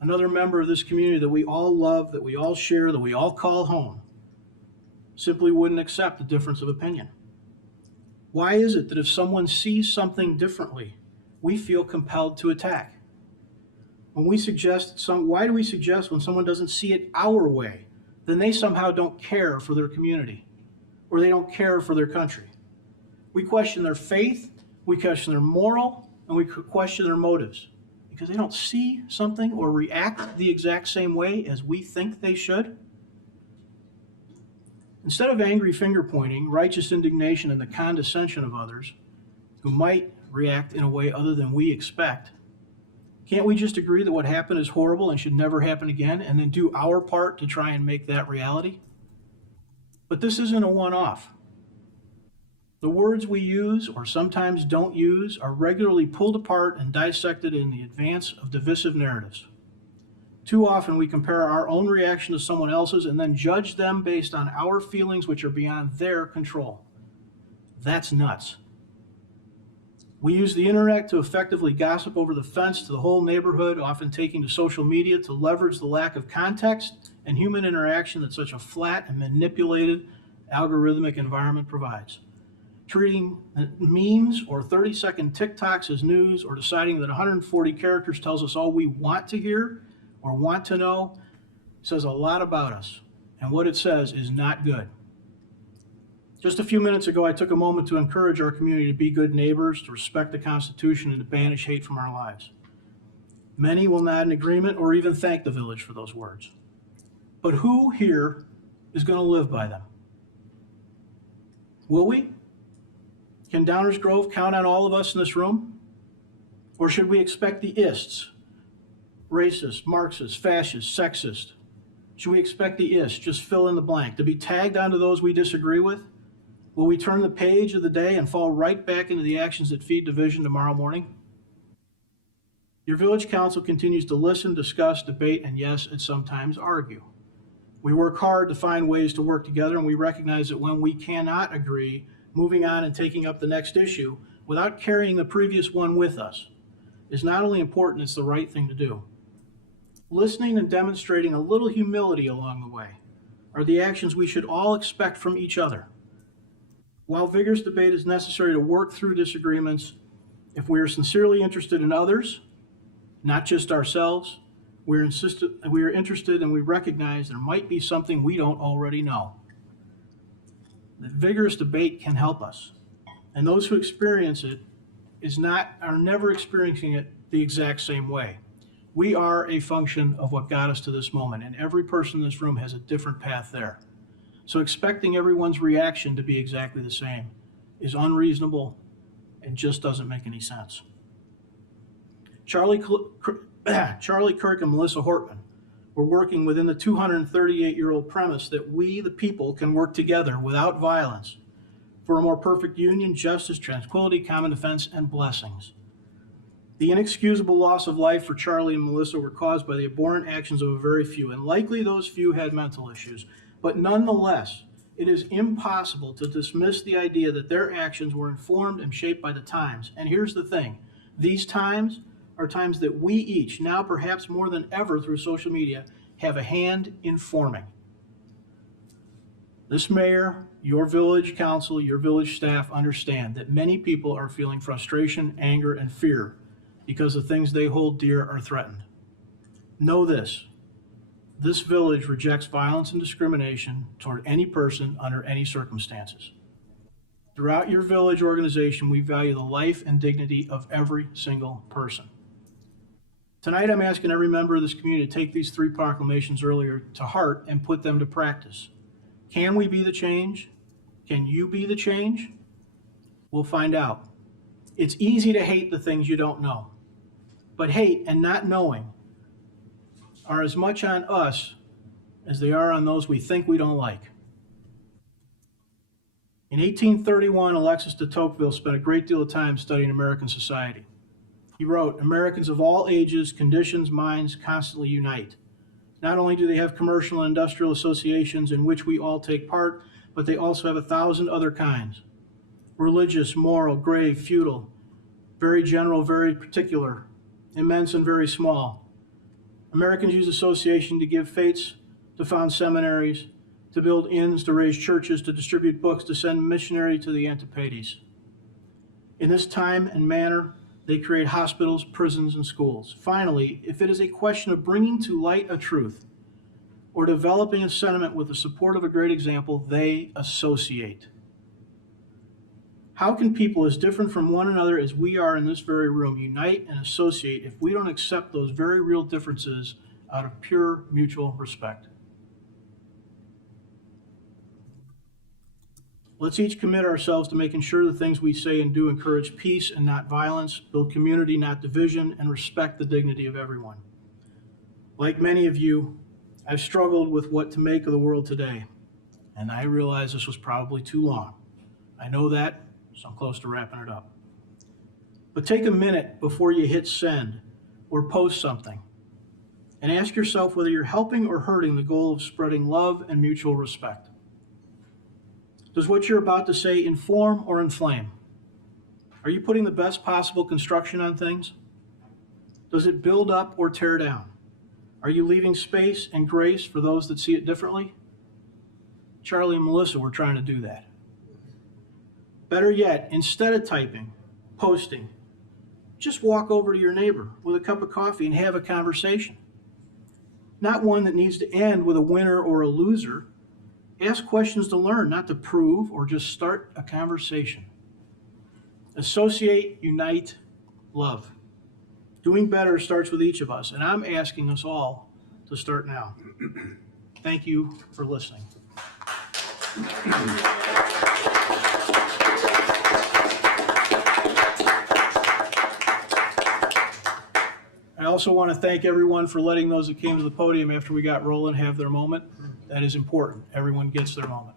another member of this community that we all love, that we all share, that we all call home, simply wouldn't accept the difference of opinion. Why is it that if someone sees something differently, we feel compelled to attack? Why do we suggest when someone doesn't see it our way, then they somehow don't care for their community, or they don't care for their country? We question their faith, we question their moral, and we question their motives because they don't see something or react the exact same way as we think they should. Instead of angry finger pointing, righteous indignation, and the condescension of others who might react in a way other than we expect, can't we just agree that what happened is horrible and should never happen again, and then do our part to try and make that reality? But this isn't a one-off. The words we use, or sometimes don't use, are regularly pulled apart and dissected in the advance of divisive narratives. Too often we compare our own reaction to someone else's and then judge them based on our feelings which are beyond their control. That's nuts. We use the internet to effectively gossip over the fence to the whole neighborhood, often taking to social media to leverage the lack of context and human interaction that such a flat and manipulated algorithmic environment provides. Treating memes or 30-second TikToks as news, or deciding that 140 characters tells us all we want to hear or want to know, says a lot about us, and what it says is not good. Just a few minutes ago, I took a moment to encourage our community to be good neighbors, to respect the Constitution, and to banish hate from our lives. Many will nod in agreement or even thank the village for those words. But who here is going to live by them? Will we? Can Downers Grove count on all of us in this room? Or should we expect the ists, racist, Marxist, fascist, sexist? Should we expect the ists, just fill in the blank, to be tagged onto those we disagree with? Will we turn the page of the day and fall right back into the actions that feed division tomorrow morning? Your village council continues to listen, discuss, debate, and yes, and sometimes argue. We work hard to find ways to work together, and we recognize that when we cannot agree, moving on and taking up the next issue without carrying the previous one with us is not only important, it's the right thing to do. Listening and demonstrating a little humility along the way are the actions we should all expect from each other. While vigorous debate is necessary to work through disagreements, if we are sincerely interested in others, not just ourselves, we are interested and we recognize there might be something we don't already know. That vigorous debate can help us, and those who experience it are never experiencing it the exact same way. We are a function of what got us to this moment, and every person in this room has a different path there. So expecting everyone's reaction to be exactly the same is unreasonable and just doesn't make any sense. Charlie Kirk and Melissa Hortman were working within the 238-year-old premise that we, the people, can work together without violence for a more perfect union, justice, tranquility, common defense, and blessings. The inexcusable loss of life for Charlie and Melissa were caused by the abhorrent actions of a very few, and likely those few had mental issues. But nonetheless, it is impossible to dismiss the idea that their actions were informed and shaped by the times. And here's the thing, these times are times that we each, now perhaps more than ever through social media, have a hand in forming. This mayor, your village council, your village staff understand that many people are feeling frustration, anger, and fear because the things they hold dear are threatened. Know this village rejects violence and discrimination toward any person under any circumstances. Throughout your village organization, we value the life and dignity of every single person. Tonight, I'm asking every member of this community to take these 3 proclamations earlier to heart and put them to practice. Can we be the change? Can you be the change? We'll find out. It's easy to hate the things you don't know, but hate and not knowing are as much on us as they are on those we think we don't like. In 1831, Alexis de Tocqueville spent a great deal of time studying American society. He wrote, "Americans of all ages, conditions, minds constantly unite. Not only do they have commercial and industrial associations in which we all take part, but they also have 1,000 other kinds. Religious, moral, grave, feudal, very general, very particular, immense and very small. Americans use association to give fetes, to found seminaries, to build inns, to raise churches, to distribute books, to send missionary to the Antipodes. In this time and manner, they create hospitals, prisons, and schools. Finally, if it is a question of bringing to light a truth or developing a sentiment with the support of a great example, they associate." How can people as different from one another as we are in this very room unite and associate if we don't accept those very real differences out of pure mutual respect? Let's each commit ourselves to making sure the things we say and do encourage peace and not violence, build community, not division, and respect the dignity of everyone. Like many of you, I've struggled with what to make of the world today, and I realize this was probably too long. I know that, so I'm close to wrapping it up. But take a minute before you hit send or post something and ask yourself whether you're helping or hurting the goal of spreading love and mutual respect. Does what you're about to say inform or inflame? Are you putting the best possible construction on things? Does it build up or tear down? Are you leaving space and grace for those that see it differently? Charlie and Melissa were trying to do that. Better yet, instead of typing, posting, just walk over to your neighbor with a cup of coffee and have a conversation. Not one that needs to end with a winner or a loser. Ask questions to learn, not to prove, or just start a conversation. Associate, unite, love. Doing better starts with each of us, and I'm asking us all to start now. Thank you for listening. I also want to thank everyone for letting those that came to the podium after we got rolling have their moment. That is important. Everyone gets their moment.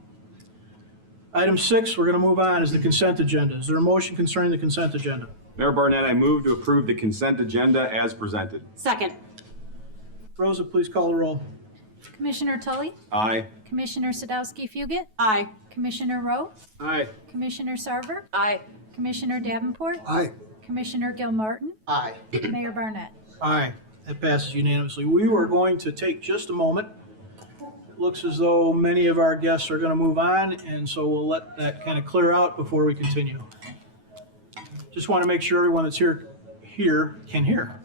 Item 6, we're going to move on, is the consent agenda. Is there a motion concerning the consent agenda? Mayor Barnett, I move to approve the consent agenda as presented. Second. Rosa, please call the roll. Commissioner Tully, Aye. Commissioner Sadowski-Fugit, Aye. Commissioner Rowe, Aye. Commissioner Sarver, Aye. Commissioner Davenport, Aye. Commissioner Gilmartin, Aye. Mayor Barnett. Aye. That passes unanimously. We were going to take just a moment. It looks as though many of our guests are going to move on, and so we'll let that kind of clear out before we continue. Just want to make sure everyone that's here can hear.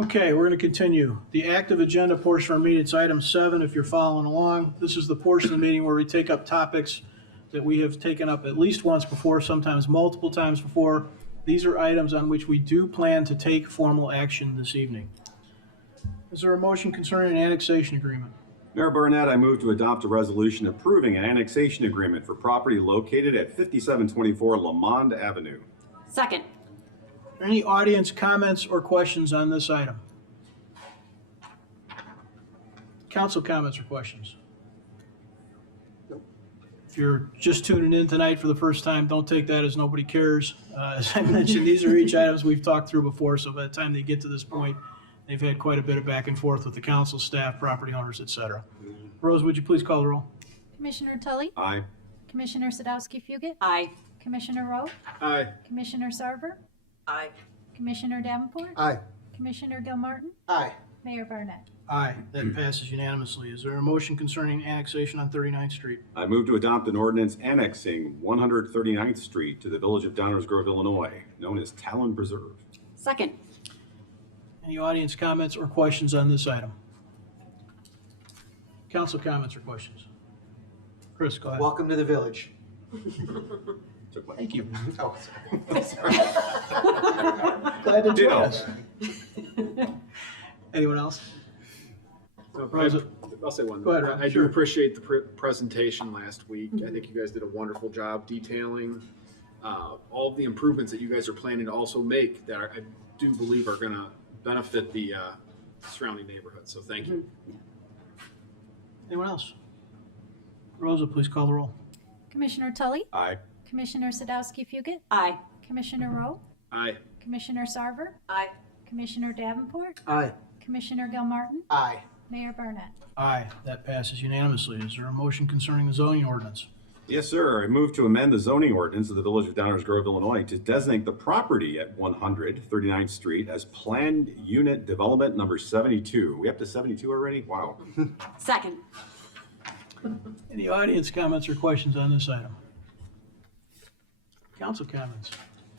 Okay, we're going to continue. The active agenda portion of our meeting, it's item 7 if you're following along. This is the portion of the meeting where we take up topics that we have taken up at least once before, sometimes multiple times before. These are items on which we do plan to take formal action this evening. Is there a motion concerning an annexation agreement? Mayor Barnett, I move to adopt a resolution approving an annexation agreement for property located at 5724 Lamond Avenue. Second. Any audience comments or questions on this item? Council comments or questions? If you're just tuning in tonight for the first time, don't take that as nobody cares. As I mentioned, these are each items we've talked through before, so by the time they get to this point, they've had quite a bit of back and forth with the council, staff, property owners, et cetera. Rose, would you please call the roll? Commissioner Tully? Aye. Commissioner Sadowski-Fugit? Aye. Commissioner Rowe? Aye. Commissioner Sarver? Aye. Commissioner Davenport? Aye. Commissioner Gilmartin? Aye. Mayor Barnett? Aye, that passes unanimously. Is there a motion concerning annexation on 39th Street? I move to adopt an ordinance annexing 139th Street to the Village of Downers Grove, Illinois, known as Talon Preserve. Second. Any audience comments or questions on this item? Council comments or questions? Chris, go ahead. Welcome to the village. Thank you. Oh, Glad to join Ditto. us. Anyone else? I'll say one. Go ahead, Rob. I Sure. do appreciate the presentation last week. I think you guys did a wonderful job detailing all of the improvements that you guys are planning to also make that I do believe are going to benefit the surrounding neighborhood. So thank you. Anyone else? Rosa, please call the roll. Commissioner Tully? Aye. Commissioner Sadowski-Fugit? Aye. Commissioner Rowe? Aye. Commissioner Sarver? Aye. Commissioner Davenport? Aye. Commissioner Gilmartin? Aye. Mayor Barnett? Aye, that passes unanimously. Is there a motion concerning the zoning ordinance? Yes, sir. I move to amend the zoning ordinance of the Village of Downers Grove, Illinois to designate the property at 139th Street as planned unit development number 72. We up to 72 already? Wow. Second. Any audience comments or questions on this item? Council comments?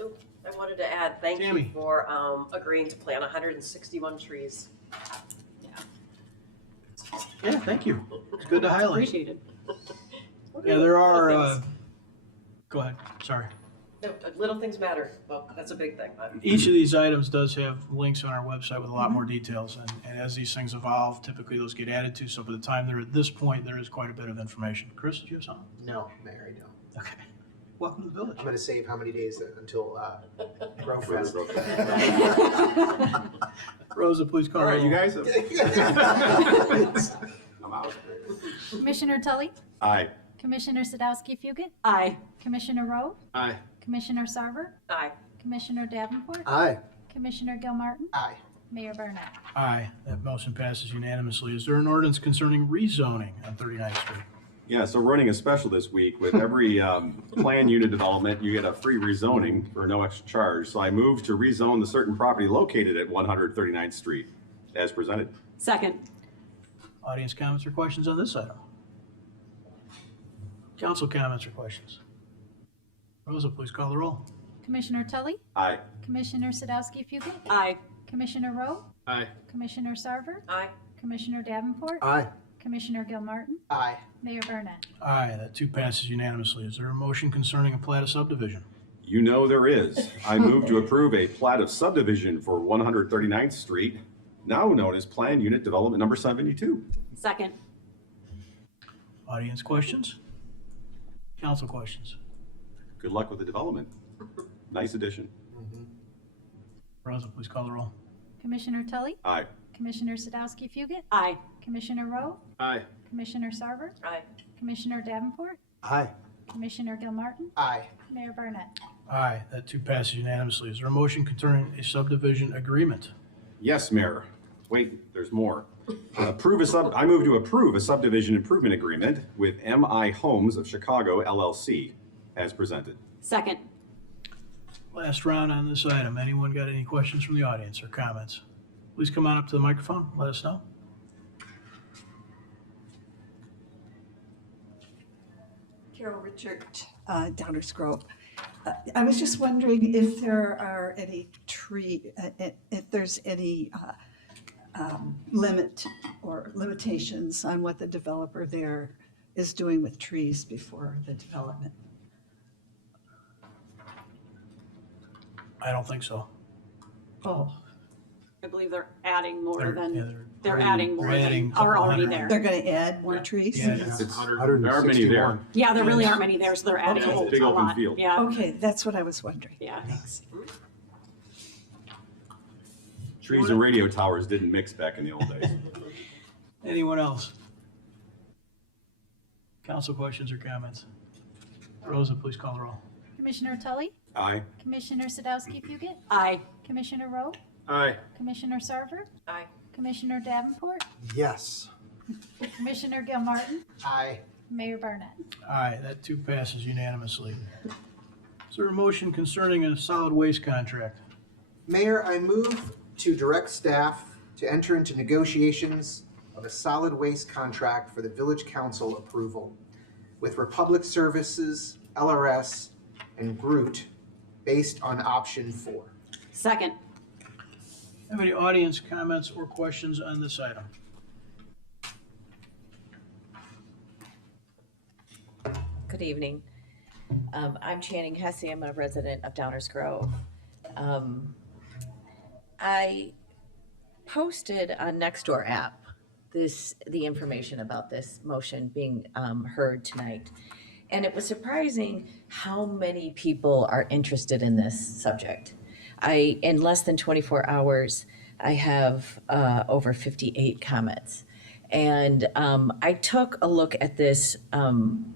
I wanted to add, thank Tammy. you for agreeing to plant 161 trees. Yeah, thank you. It's good to highlight. Appreciated. Yeah, there are, Little things. go ahead, sorry. No, little things matter. Well, that's a big thing. Each of these items does have links on our website with a lot more details, and as these things evolve, typically those get added to, so by the time they're at this point, there is quite a bit of information. Chris, did you have something? No, Mayor, I don't. Okay. Welcome to the village. I'm going to save how many days until Grove Fest. Rosa, please call All the right, roll. you guys. I'm out. Commissioner Tully? Aye. Commissioner Sadowski-Fugit? Aye. Commissioner Rowe? Aye. Commissioner Sarver? Aye. Commissioner Davenport? Aye. Commissioner Gilmartin? Aye. Mayor Barnett? Aye, that motion passes unanimously. Is there an ordinance concerning rezoning on 39th Street? Yeah, so running a special this week with every plan unit development, you get a free rezoning for no extra charge. So I moved to rezone the certain property located at 139th Street as presented. Second. Audience comments or questions on this item? Council comments or questions? Rosa, please call the roll. Commissioner Tully? Aye. Commissioner Sadowski-Fugit? Aye. Commissioner Rowe? Aye. Commissioner Sarver? Aye. Commissioner Davenport, Aye. Commissioner Gilmartin, Aye. Mayor Burnett. Aye, that too passes unanimously. Is there a motion concerning a plat of subdivision? You know there is. I move to approve a plat of subdivision for 139th Street, now known as Planned Unit Development Number 72. Second. Audience questions? Council questions? Good luck with the development. Nice addition. Rosa, please call the roll. Commissioner Tully, Aye. Commissioner Sadowski Fugit, Aye. Commissioner Rowe, Aye. Commissioner Sarver, Aye. Commissioner Davenport, Aye. Commissioner Gilmartin, Aye. Mayor Burnett. Aye, that too passes unanimously. Is there a motion concerning a subdivision agreement? Yes, Mayor. Wait, there's more. I move to approve a subdivision improvement agreement with MI Homes of Chicago, LLC, as presented. Second. Last round on this item. Anyone got any questions from the audience or comments? Please come on up to the microphone. Let us know. Carol Richard, Downers Grove. I was just wondering if there are any if there's any limit or limitations on what the developer there is doing with trees before the development. I don't think so. Oh, I believe they're adding more They're- than, yeah, they're they're adding more adding than are already 100. there. they're going to add more trees? Yeah, There aren't many there. Yeah, there really aren't many there, so they're adding Okay. a whole Big a open lot. field. Yeah, Okay, that's what I was wondering. yeah. Thanks. Trees and radio towers didn't mix back in the old days. Anyone else? Council questions or comments? Rosa, please call the roll. Commissioner Tully, Aye. Commissioner Sadowski Fugit, Aye. Commissioner Rowe, Aye. Commissioner Sarver, Aye. Commissioner Davenport, Yes. Commissioner Gilmartin, Aye. Mayor Burnett. Aye, that too passes unanimously. Is there a motion concerning a solid waste contract? Mayor, I move to direct staff to enter into negotiations of a solid waste contract for the village council approval with Republic Services, LRS, and Groot based on option 4. Second. Have any audience comments or questions on this item? Good evening. I'm Channing Hesse. I'm a resident of Downers Grove. I posted on Nextdoor app the information about this motion being heard tonight. And it was surprising how many people are interested in this subject. In less than 24 hours, I have over 58 comments. And I took a look at this and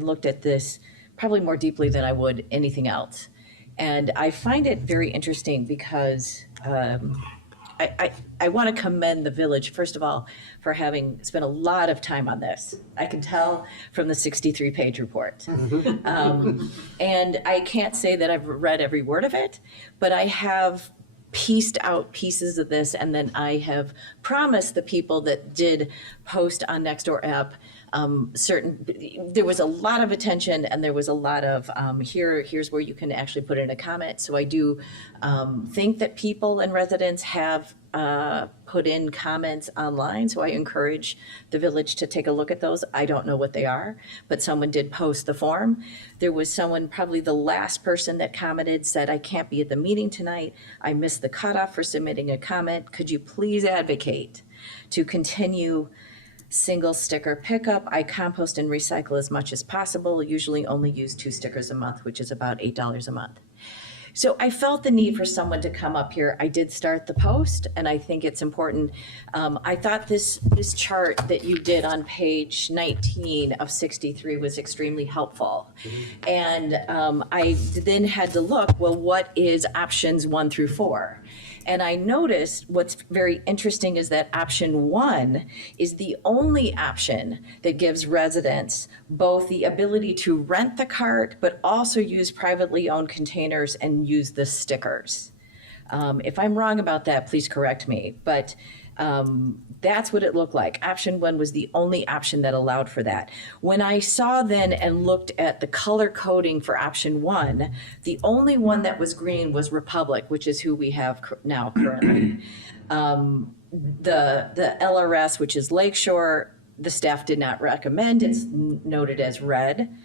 looked at this probably more deeply than I would anything else. And I find it very interesting because I want to commend the village, first of all, for having spent a lot of time on this. I can tell from the 63-page report. And I can't say that I've read every word of it, but I have pieced out pieces of this, and then I have promised the people that did post on Nextdoor app there was a lot of attention, and there was a lot of here's where you can actually put in a comment. So I do think that people and residents have put in comments online. So I encourage the village to take a look at those. I don't know what they are, but someone did post the form. There was someone, probably the last person that commented, said, I can't be at the meeting tonight. I missed the cutoff for submitting a comment. Could you please advocate to continue single sticker pickup? I compost and recycle as much as possible, usually only use 2 stickers a month, which is about $8 a month. So I felt the need for someone to come up here. I did start the post, and I think it's important. I thought this chart that you did on page 19 of 63 was extremely helpful. And I then had to look, well, what is options 1 through 4? And I noticed what's very interesting is that option 1 is the only option that gives residents both the ability to rent the cart, but also use privately owned containers and use the stickers. If I'm wrong about that, please correct me. But That's what it looked like. Option 1 was the only option that allowed for that. When I saw then and looked at the color coding for option 1, the only one that was green was Republic, which is who we have now currently. The LRS, which is Lakeshore, the staff did not recommend. It's noted as red.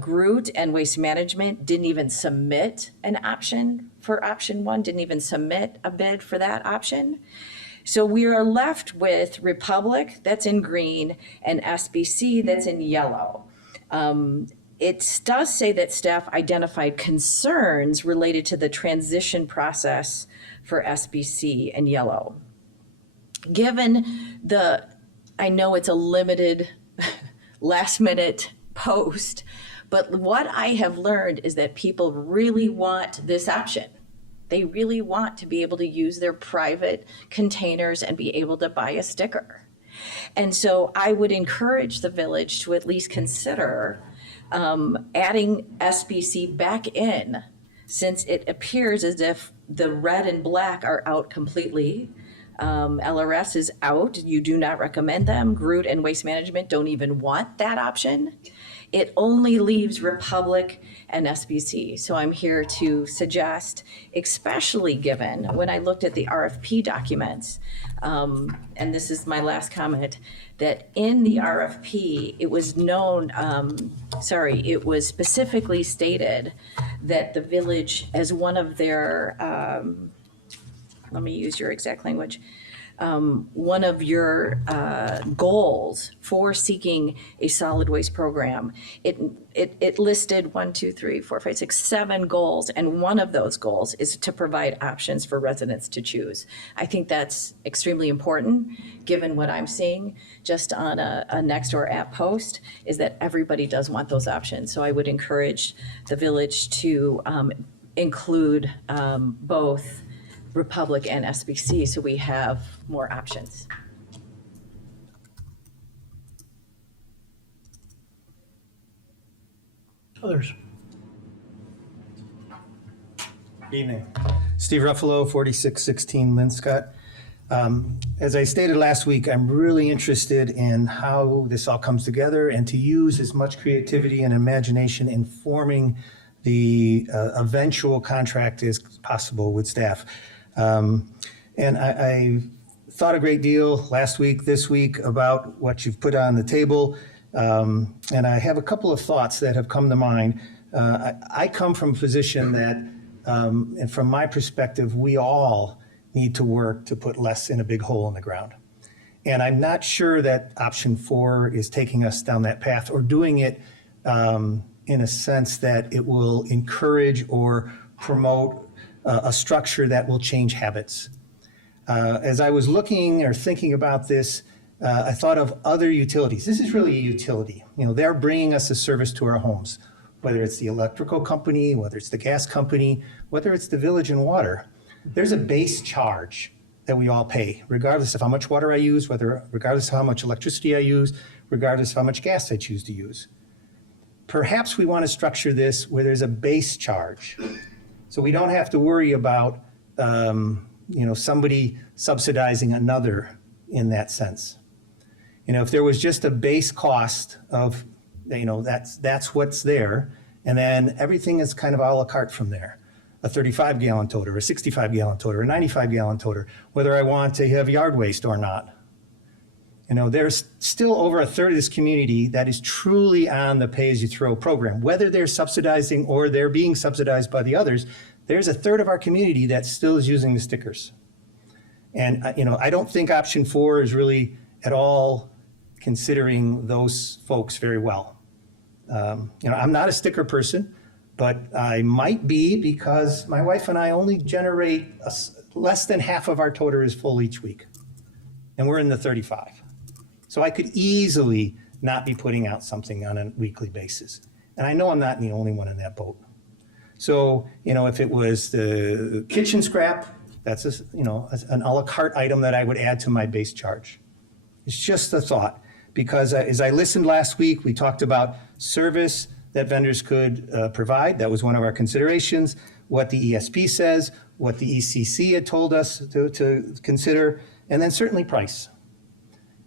Groot and Waste Management didn't even submit an option for option 1, didn't even submit a bid for that option. So we are left with Republic, that's in green, and SBC, that's in yellow. It does say that staff identified concerns related to the transition process for SBC in yellow. Given I know it's a limited last minute post, but what I have learned is that people really want this option. They really want to be able to use their private containers and be able to buy a sticker. And so I would encourage the village to at least consider adding SBC back in, since it appears as if the red and black are out completely. LRS is out. You do not recommend them. Groot and Waste Management don't even want that option. It only leaves Republic and SBC. So I'm here to suggest, especially given when I looked at the RFP documents, and this is my last comment, that in the RFP, it was it was specifically stated that the village, as one of their, let me use your exact language, one of your goals for seeking a solid waste program, it listed 7 goals, and one of those goals is to provide options for residents to choose. I think that's extremely important, given what I'm seeing just on a Nextdoor app post, is that everybody does want those options. So I would encourage the village to include both Republic and SBC, so we have more options. Others? Evening. Steve Ruffalo, 4616 Linscott. As I stated last week, I'm really interested in how this all comes together and to use as much creativity and imagination in forming the eventual contract as possible with staff. And I thought a great deal last week, this week, about what you've put on the table. And I have a couple of thoughts that have come to mind. I come from a position that, and from my perspective, we all need to work to put less in a big hole in the ground. And I'm not sure that option 4 is taking us down that path or doing it in a sense that it will encourage or promote a structure that will change habits. As I was looking or thinking about this, I thought of other utilities. This is really a utility. They're bringing us a service to our homes, whether it's the electrical company, whether it's the gas company, whether it's the village and water. There's a base charge that we all pay, regardless of how much water I use, regardless of how much electricity I use, regardless of how much gas I choose to use. Perhaps we want to structure this where there's a base charge, so we don't have to worry about somebody subsidizing another in that sense. If there was just a base cost of, that's what's there, and then everything is kind of a la carte from there. A 35-gallon toter, a 65-gallon toter, a 95-gallon toter, whether I want to have yard waste or not. There's still over a third of this community that is truly on the pay-as-you-throw program. Whether they're subsidizing or they're being subsidized by the others, there's a third of our community that still is using the stickers. And I don't think option 4 is really at all considering those folks very well. I'm not a sticker person, but I might be, because my wife and I only generate less than half of our toter is full each week. And we're in the 35. So I could easily not be putting out something on a weekly basis. And I know I'm not the only one in that boat. So, if it was the kitchen scrap, that's an a la carte item that I would add to my base charge. It's just a thought, because as I listened last week, we talked about service that vendors could provide. That was one of our considerations. What the ESP says, what the ECC had told us to consider, and then certainly price.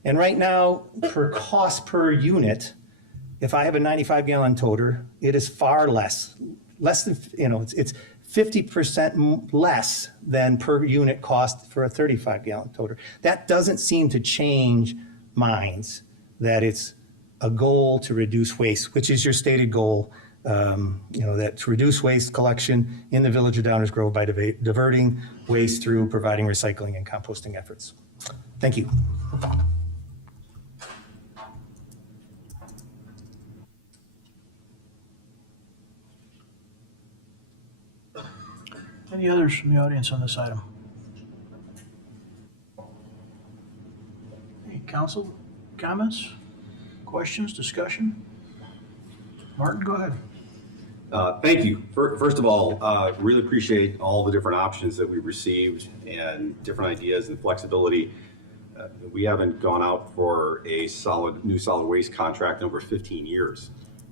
And right now, per cost per unit, if I have a 95-gallon toter, it is far less than, it's 50% less than per unit cost for a 35-gallon toter. That doesn't seem to change minds, that it's a goal to reduce waste, which is your stated goal, that to reduce waste collection in the village of Downers Grove by diverting waste through providing recycling and composting efforts. Thank you. Any others from the audience on this item? Hey, council comments, questions, discussion? Martin, go ahead. Thank you. First of all, really appreciate all the different options that we've received and different ideas and flexibility. We haven't gone out for a new solid waste contract in over 15 years.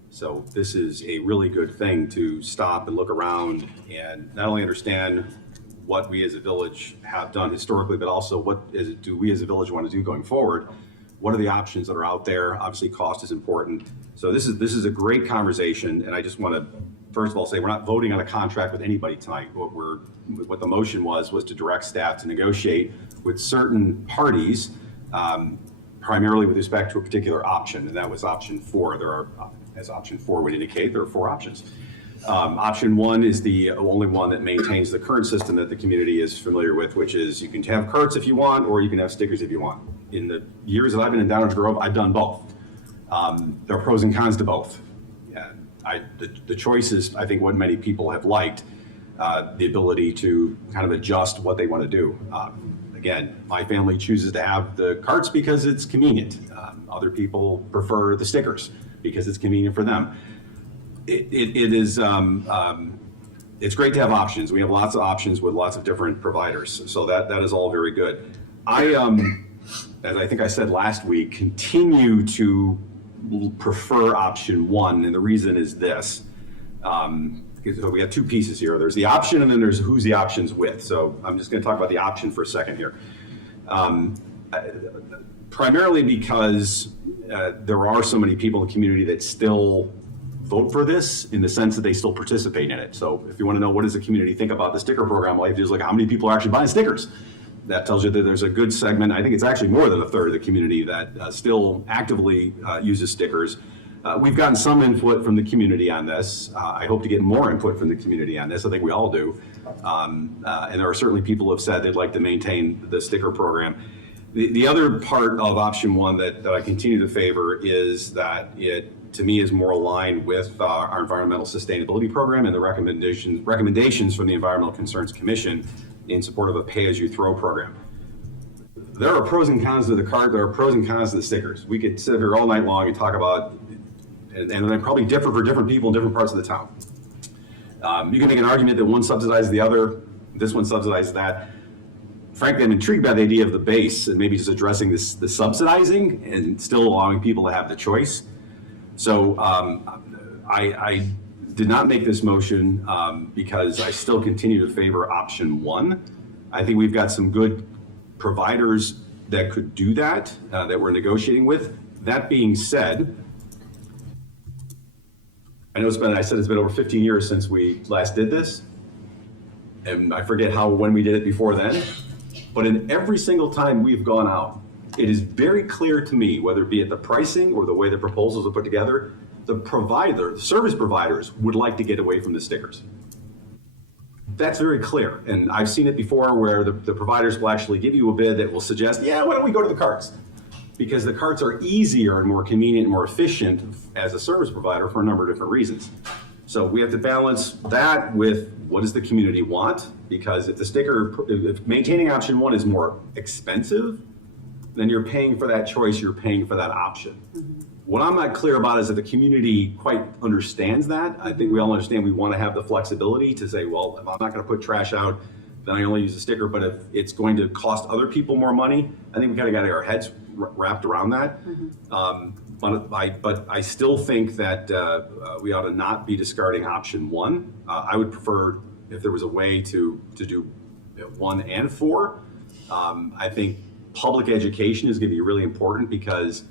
So this is a really good thing to stop and look around and not only understand what we as a village have done historically, but also do we as a village want to do going forward? What are the options that are out there? Obviously, cost is important. So this is a great conversation, and I just want to first of all say we're not voting on a contract with anybody tonight. What the motion was to direct staff to negotiate with certain parties, primarily with respect to a particular option, and that was option 4. As option 4 would indicate, there are 4 options. Option 1 is the only one that maintains the current system that the community is familiar with, which is you can have carts if you want, or you can have stickers if you want. In the years that I've been in Downers Grove, I've done both. There are pros and cons to both. Yeah, the choice is, I think, what many people have liked, the ability to kind of adjust what they want to do. Again, my family chooses to have the carts because it's convenient. Other people prefer the stickers because it's convenient for them. It's great to have options. We have lots of options with lots of different providers, so that is all very good. As I think I said last week, continue to prefer option 1, and the reason is this. So we have 2 pieces here. There's the option, and then there's who's the options with. So I'm just going to talk about the option for a second here. Primarily because there are so many people in the community that still vote for this in the sense that they still participate in it. So if you want to know what does the community think about the sticker program, all you have to do is look how many people are actually buying stickers. That tells you that there's a good segment, I think it's actually more than a third of the community that still actively uses stickers. We've gotten some input from the community on this. I hope to get more input from the community on this. I think we all do. And there are certainly people who have said they'd like to maintain the sticker program. The other part of option 1 that I continue to favor is that it, to me, is more aligned with our environmental sustainability program and the recommendations from the Environmental Concerns Commission in support of a pay-as-you-throw program. There are pros and cons to the cart. There are pros and cons to the stickers. We could sit here all night long and talk about, and they probably differ for different people in different parts of the town. You can make an argument that one subsidizes the other, this one subsidizes that. Frankly, I'm intrigued by the idea of the base and maybe just addressing the subsidizing and still allowing people to have the choice. So I did not make this motion because I still continue to favor option 1. I think we've got some good providers that could do that, that we're negotiating with. That being said, I know it's been over 15 years since we last did this, and I forget when we did it before then, but in every single time we've gone out, it is very clear to me, whether it be at the pricing or the way the proposals are put together, the service providers would like to get away from the stickers. That's very clear, and I've seen it before where the providers will actually give you a bid that will suggest, yeah, why don't we go to the carts? Because the carts are easier and more convenient and more efficient as a service provider for a number of different reasons. So we have to balance that with what does the community want? Because if maintaining option 1 is more expensive, then you're paying for that choice, you're paying for that option. What I'm not clear about is that the community quite understands that. I think we all understand we want to have the flexibility to say, well, if I'm not going to put trash out, then I only use a sticker, but if it's going to cost other people more money, I think we kind of got to get our heads wrapped around that. But I still think that we ought to not be discarding option 1. I would prefer if there was a way to do 1 and 4. I think public education is going to be really important because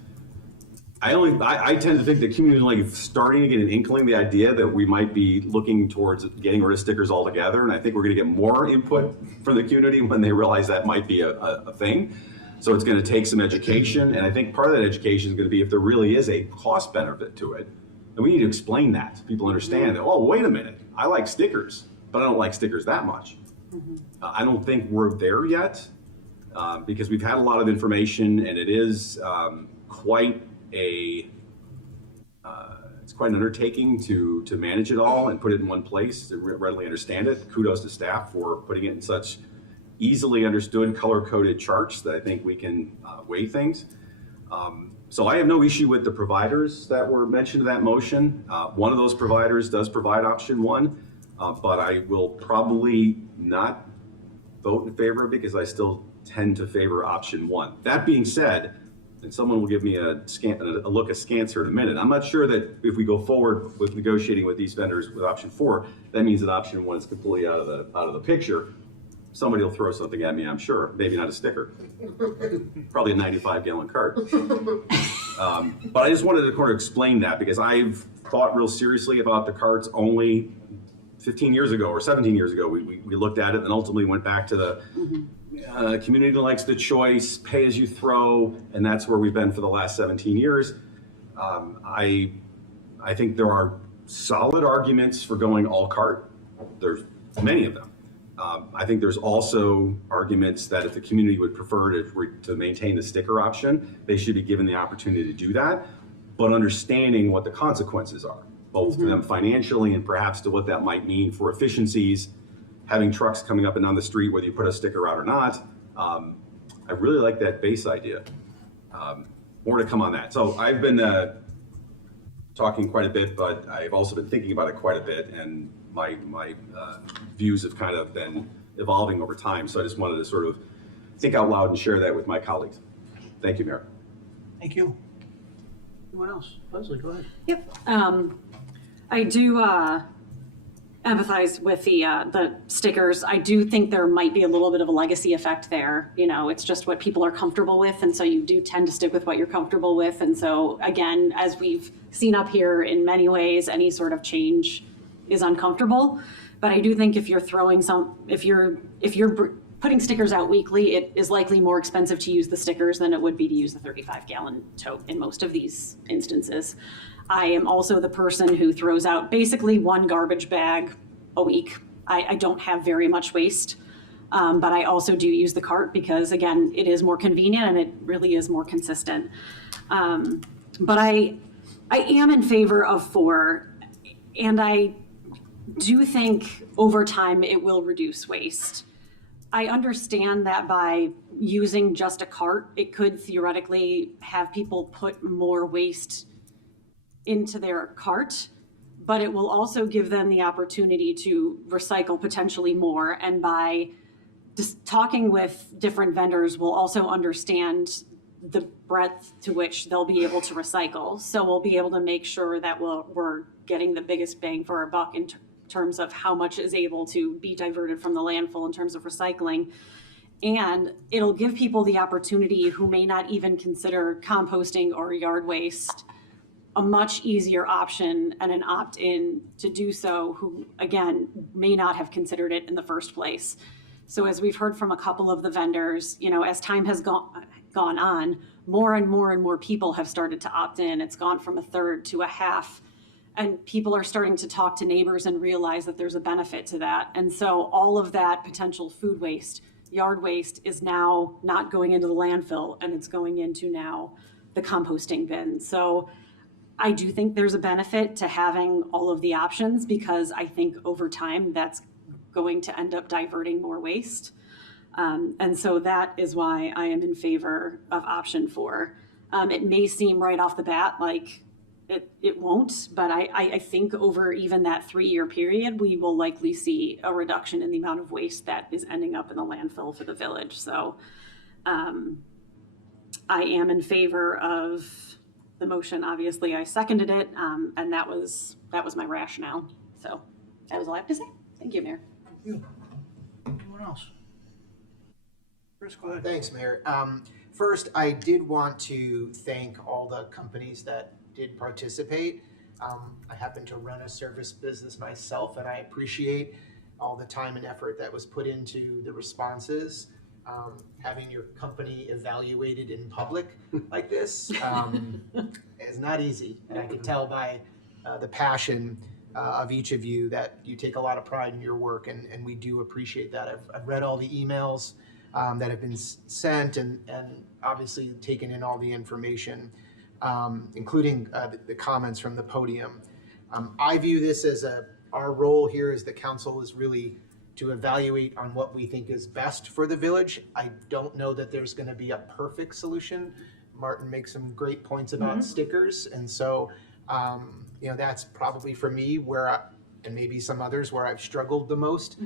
I tend to think the community is like starting to get an inkling, the idea that we might be looking towards getting rid of stickers altogether. And I think we're going to get more input from the community when they realize that might be a thing. So it's going to take some education. And I think part of that education is going to be if there really is a cost benefit to it. And we need to explain that so people understand that, oh, wait a minute, I like stickers, but I don't like stickers that much. I don't think we're there yet because we've had a lot of information and it is quite it's quite an undertaking to manage it all and put it in one place to readily understand it. Kudos to staff for putting it in such easily understood color-coded charts that I think we can weigh things. So I have no issue with the providers that were mentioned in that motion. One of those providers does provide option 1, but I will probably not vote in favor of it because I still tend to favor option 1. That being said, and someone will give me a look askance here in a minute. I'm not sure that if we go forward with negotiating with these vendors with option 4, that means that option 1 is completely out of the picture. Somebody will throw something at me, I'm sure. Maybe not a sticker, probably a 95-gallon cart. But I just wanted to kind of explain that because I've thought real seriously about the carts only 15 years ago or 17 years ago. We looked at it and ultimately went back to the community that likes the choice, pay as you throw, and that's where we've been for the last 17 years. I think there are solid arguments for going all cart. There's many of them. I think there's also arguments that if the community would prefer to maintain the sticker option, they should be given the opportunity to do that, but understanding what the consequences are, both to them financially and perhaps to what that might mean for efficiencies, having trucks coming up and down the street, whether you put a sticker out or not. I really like that base idea. More to come on that. So I've been talking quite a bit, but I've also been thinking about it quite a bit, and my views have kind of been evolving over time. So I just wanted to sort of think out loud and share that with my colleagues. Thank you, Mayor. Thank you. Anyone else? Leslie, go ahead. Yep. I do empathize with the stickers. I do think there might be a little bit of a legacy effect there. You know, it's just what people are comfortable with, and so you do tend to stick with what you're comfortable with. And so, again, as we've seen up here, in many ways, any sort of change is uncomfortable. But I do think if you're putting stickers out weekly, it is likely more expensive to use the stickers than it would be to use the 35-gallon tote in most of these instances. I am also the person who throws out basically 1 garbage bag a week. I don't have very much waste, but I also do use the cart because, again, it is more convenient and it really is more consistent. But I am in favor of 4, and I do think over time it will reduce waste. I understand that by using just a cart, it could theoretically have people put more waste into their cart, but it will also give them the opportunity to recycle potentially more. And by just talking with different vendors, we'll also understand the breadth to which they'll be able to recycle. So we'll be able to make sure that we're getting the biggest bang for our buck in terms of how much is able to be diverted from the landfill in terms of recycling. And it'll give people the opportunity who may not even consider composting or yard waste a much easier option and an opt-in to do so, who, again, may not have considered it in the first place. So as we've heard from a couple of the vendors, you know, as time has gone on, more and more people have started to opt in. It's gone from 1/3 to 1/2. And people are starting to talk to neighbors and realize that there's a benefit to that. And so all of that potential food waste, yard waste, is now not going into the landfill, and it's going into now the composting bin. So I do think there's a benefit to having all of the options, because I think over time that's going to end up diverting more waste. And so that is why I am in favor of option 4. It may seem right off the bat like it won't, but I think over even that 3-year period, we will likely see a reduction in the amount of waste that is ending up in the landfill for the village. So I am in favor of the motion, obviously, I seconded it, and that was my rationale. So that was all I have to say. Thank you, Mayor. Anyone else? Chris, go ahead. Thanks, Mayor. First, I did want to thank all the companies that did participate. I happen to run a service business myself, and I appreciate all the time and effort that was put into the responses. Having your company evaluated in public like this is not easy, and I can tell by the passion of each of you that you take a lot of pride in your work, and we do appreciate that. I've read all the emails that have been sent and obviously taken in all the information, including the comments from the podium. I view this as our role here as the council is really to evaluate on what we think is best for the village. I don't know that there's going to be a perfect solution. Martin makes some great points about stickers, and so that's probably for me and maybe some others where I've struggled the most,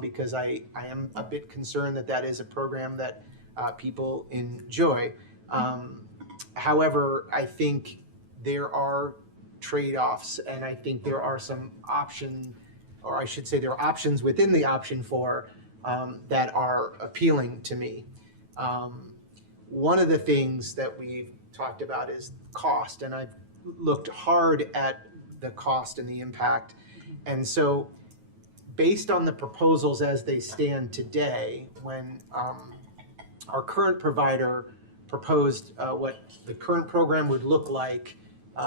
because I am a bit concerned that is a program that people enjoy. However, I think there are trade-offs, and I think there are some there are options within the option 4 that are appealing to me. One of the things that we've talked about is cost, and I've looked hard at the cost and the impact. And so based on the proposals as they stand today, when our current provider proposed what the current program would look like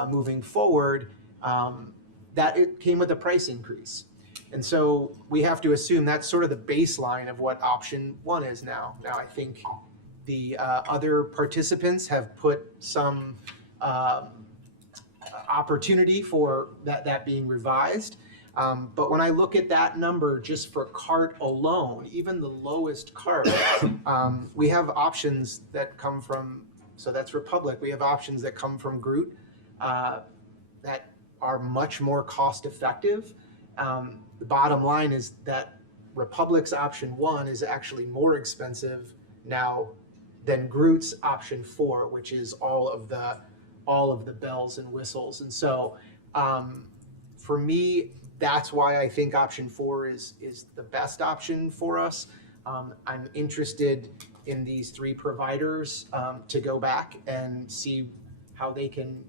moving forward, that it came with a price increase. And so we have to assume that's sort of the baseline of what option 1 is now. Now, I think the other participants have put some opportunity for that being revised. But when I look at that number just for cart alone, even the lowest cart, we have options that come from, so that's Republic. We have options that come from Groot that are much more cost effective. The bottom line is that Republic's option 1 is actually more expensive now than Groot's option 4, which is all of the bells and whistles. And so for me, that's why I think option 4 is the best option for us. I'm interested in these 3 providers to go back and see how they can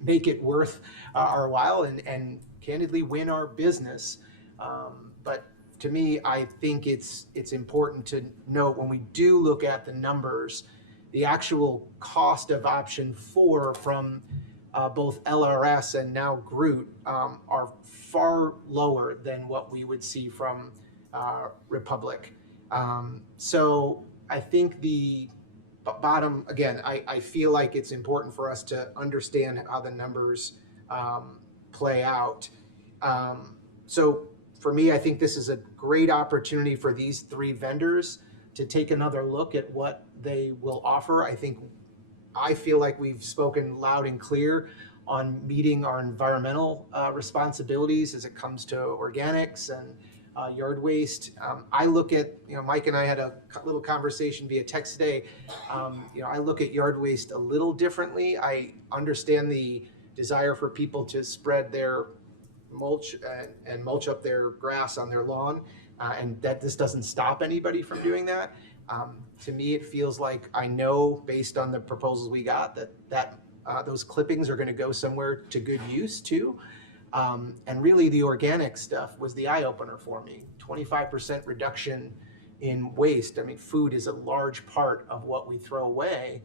make it worth our while and candidly win our business. But to me, I think it's important to note when we do look at the numbers, the actual cost of option 4 from both LRS and now Groot are far lower than what we would see from Republic. So I think the bottom, again, I feel like it's important for us to understand how the numbers play out. So for me, I think this is a great opportunity for these 3 vendors to take another look at what they will offer. I feel like we've spoken loud and clear on meeting our environmental responsibilities as it comes to organics and yard waste. I look at, Mike and I had a little conversation via text today. I look at yard waste a little differently. I understand the desire for people to spread their mulch and mulch up their grass on their lawn, and that this doesn't stop anybody from doing that. To me, it feels like I know based on the proposals we got that those clippings are going to go somewhere to good use too. And really the organic stuff was the eye opener for me. 25% reduction in waste. I mean, food is a large part of what we throw away.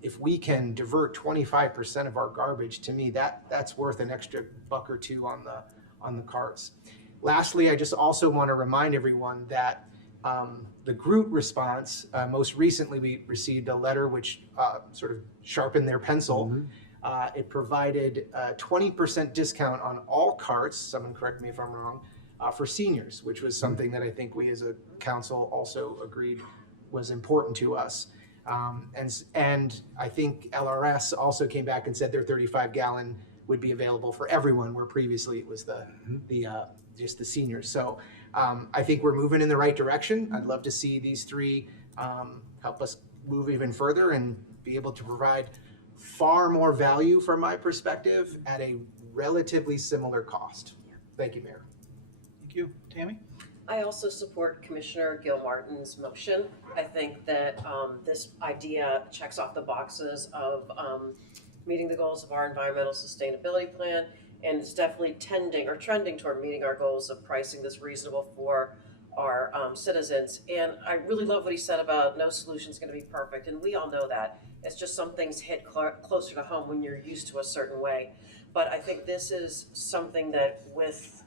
If we can divert 25% of our garbage, to me, that's worth an extra $1 or $2 on the carts. Lastly, I just also want to remind everyone that the Groot response, most recently we received a letter which sort of sharpened their pencil. It provided a 20% discount on all carts, someone correct me if I'm wrong, for seniors, which was something that I think we as a council also agreed was important to us. And I think LRS also came back and said their 35-gallon would be available for everyone, where previously it was just the seniors. So I think we're moving in the right direction. I'd love to see these 3 help us move even further and be able to provide far more value from my perspective at a relatively similar cost. Thank you, Mayor. Thank you. Tammy? I also support Commissioner Gilmartin's motion. I think that this idea checks off the boxes of meeting the goals of our environmental sustainability plan, and it's definitely trending toward meeting our goals of pricing this reasonable for our citizens. And I really love what he said about no solution is going to be perfect, and we all know that. It's just some things hit closer to home when you're used to a certain way. But I think this is something that with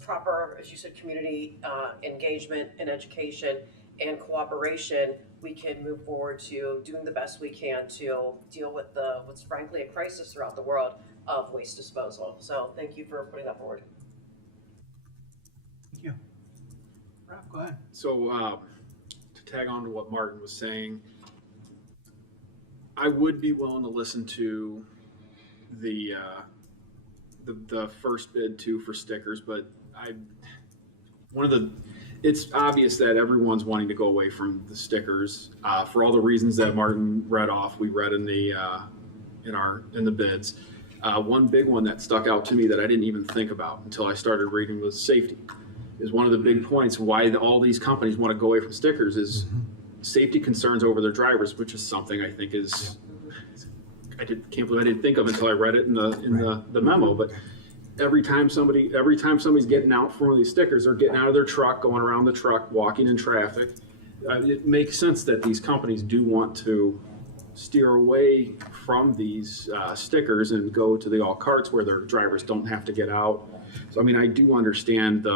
proper, as you said, community engagement and education and cooperation, we can move forward to doing the best we can to deal with what's frankly a crisis throughout the world of waste disposal. So thank you for putting that forward. Thank you. Rob, go ahead. So to tag on to what Martin was saying, I would be willing to listen to the first bid too for stickers, but it's obvious that everyone's wanting to go away from the stickers for all the reasons that Martin read off. We read in the bids. One big one that stuck out to me that I didn't even think about until I started reading was safety. Is one of the big points why all these companies want to go away from stickers is safety concerns over their drivers, which is something I think is can't believe I didn't think of until I read it in the memo. But every time somebody's getting out from one of these stickers, they're getting out of their truck, going around the truck, walking in traffic. It makes sense that these companies do want to steer away from these stickers and go to the all carts where their drivers don't have to get out. So I mean, I do understand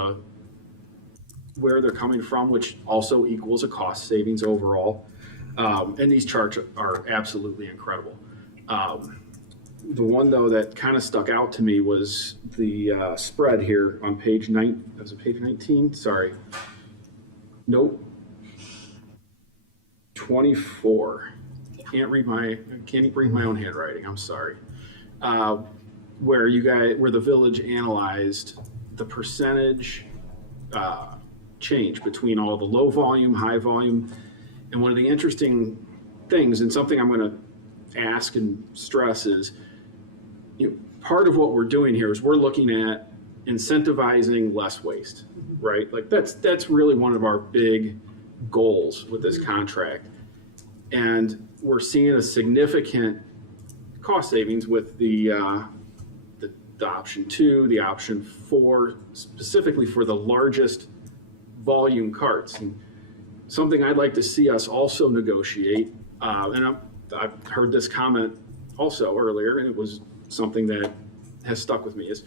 where they're coming from, which also equals a cost savings overall. And these charts are absolutely incredible. The one though that kind of stuck out to me was the spread here on page 9. Was it page 19? Sorry. Nope. 24. Can't read my own handwriting. I'm sorry. Where the village analyzed the percentage change between all the low volume, high volume, and one of the interesting things, and something I'm going to ask and stress is, part of what we're doing here is we're looking at incentivizing less waste, right? Like that's really one of our big goals with this contract. And we're seeing a significant cost savings with the option 2, the option 4, specifically for the largest volume carts. And something I'd like to see us also negotiate, and I've heard this comment also earlier, and it was something that has stuck with me, is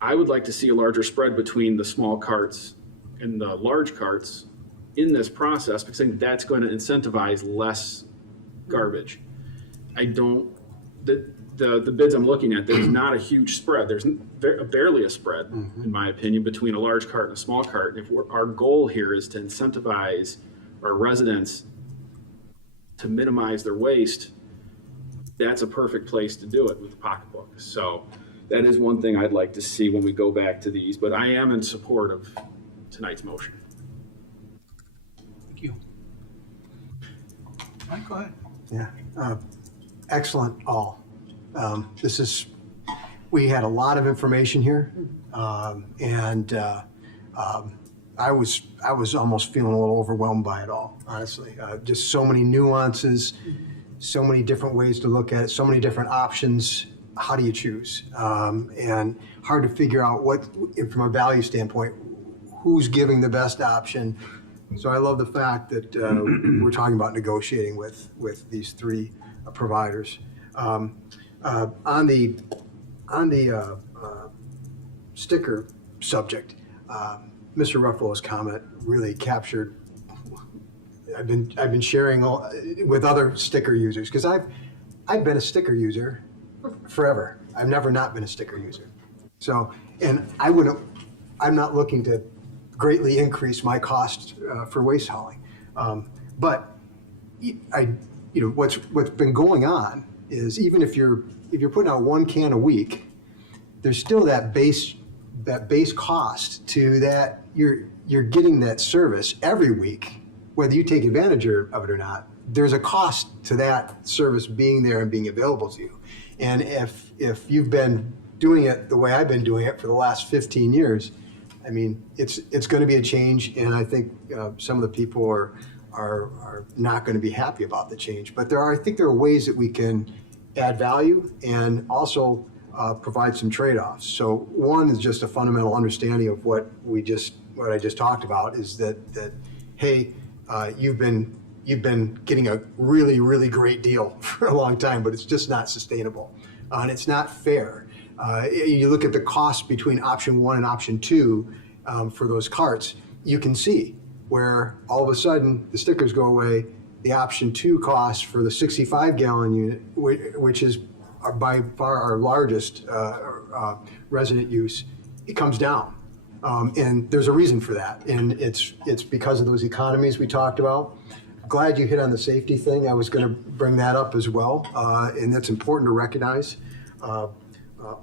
I would like to see a larger spread between the small carts and the large carts in this process, because I think that's going to incentivize less garbage. The bids I'm looking at, there's not a huge spread. There's barely a spread, in my opinion, between a large cart and a small cart. And if our goal here is to incentivize our residents to minimize their waste, that's a perfect place to do it with the pocketbook. So that is one thing I'd like to see when we go back to these, but I am in support of tonight's motion. Thank you. Mike, go ahead. Yeah, excellent all. We had a lot of information here, and I was almost feeling a little overwhelmed by it all, honestly. Just so many nuances, so many different ways to look at it, so many different options. How do you choose? And hard to figure out what, from a value standpoint, who's giving the best option. So I love the fact that we're talking about negotiating with these 3 providers. On the sticker subject, Mr. Ruffalo's comment really captured. I've been sharing with other sticker users, because I've been a sticker user forever. I've never not been a sticker user. So, and I'm not looking to greatly increase my cost for waste hauling. But what's been going on is, even if you're putting out 1 can a week, there's still that base cost to that. You're getting that service every week, whether you take advantage of it or not. there's a cost to that service being there and being available to you. And if you've been doing it the way I've been doing it for the last 15 years, I mean, it's going to be a change, and I think some of the people are not going to be happy about the change. But I think there are ways that we can add value and also provide some trade-offs. So one is just a fundamental understanding of what I just talked about, is that hey, you've been getting a really, really great deal for a long time, but it's just not sustainable, and it's not fair. You look at the cost between option 1 and option 2 for those carts, you can see where all of a sudden the stickers go away. The option 2 cost for the 65-gallon unit, which is by far our largest resident use, it comes down. And there's a reason for that. And it's because of those economies we talked about. Glad you hit on the safety thing. I was going to bring that up as well. And that's important to recognize.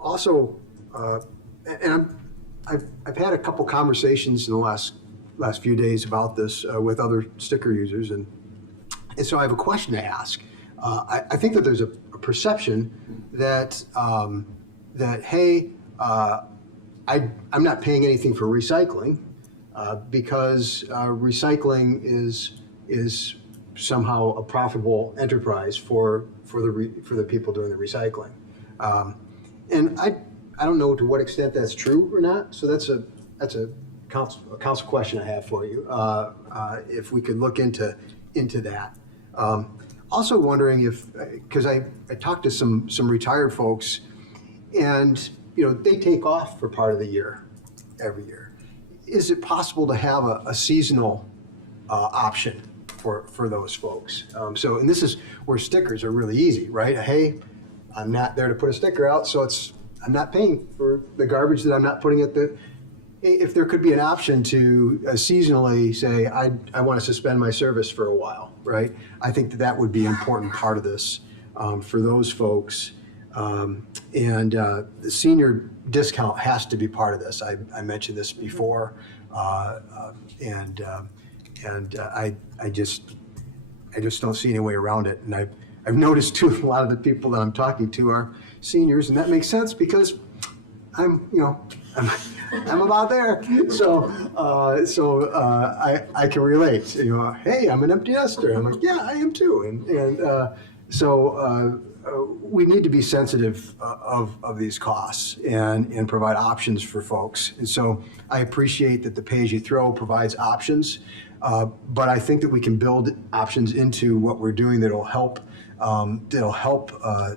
Also, and I've had a couple conversations in the last few days about this with other sticker users, and so I have a question to ask. I think that there's a perception that hey, I'm not paying anything for recycling because recycling is somehow a profitable enterprise for the people doing the recycling. And I don't know to what extent that's true or not. So that's a council question I have for you. If we could look into that. Also wondering because I talked to some retired folks, and they take off for part of the year every year. Is it possible to have a seasonal option for those folks? And this is where stickers are really easy, right? Hey, I'm not there to put a sticker out, so I'm not paying for the garbage that I'm not putting at the. If there could be an option to seasonally say, I want to suspend my service for a while, right? I think that would be an important part of this for those folks. And the senior discount has to be part of this. I mentioned this before, and I just don't see any way around it. And I've noticed too, a lot of the people that I'm talking to are seniors, and that makes sense because I'm about there, so I can relate. Hey, I'm an empty nester. I'm like, yeah, I am too, and so we need to be sensitive of these costs and provide options for folks. And so I appreciate that the pay-as-you-throw provides options, but I think that we can build options into what we're doing that'll help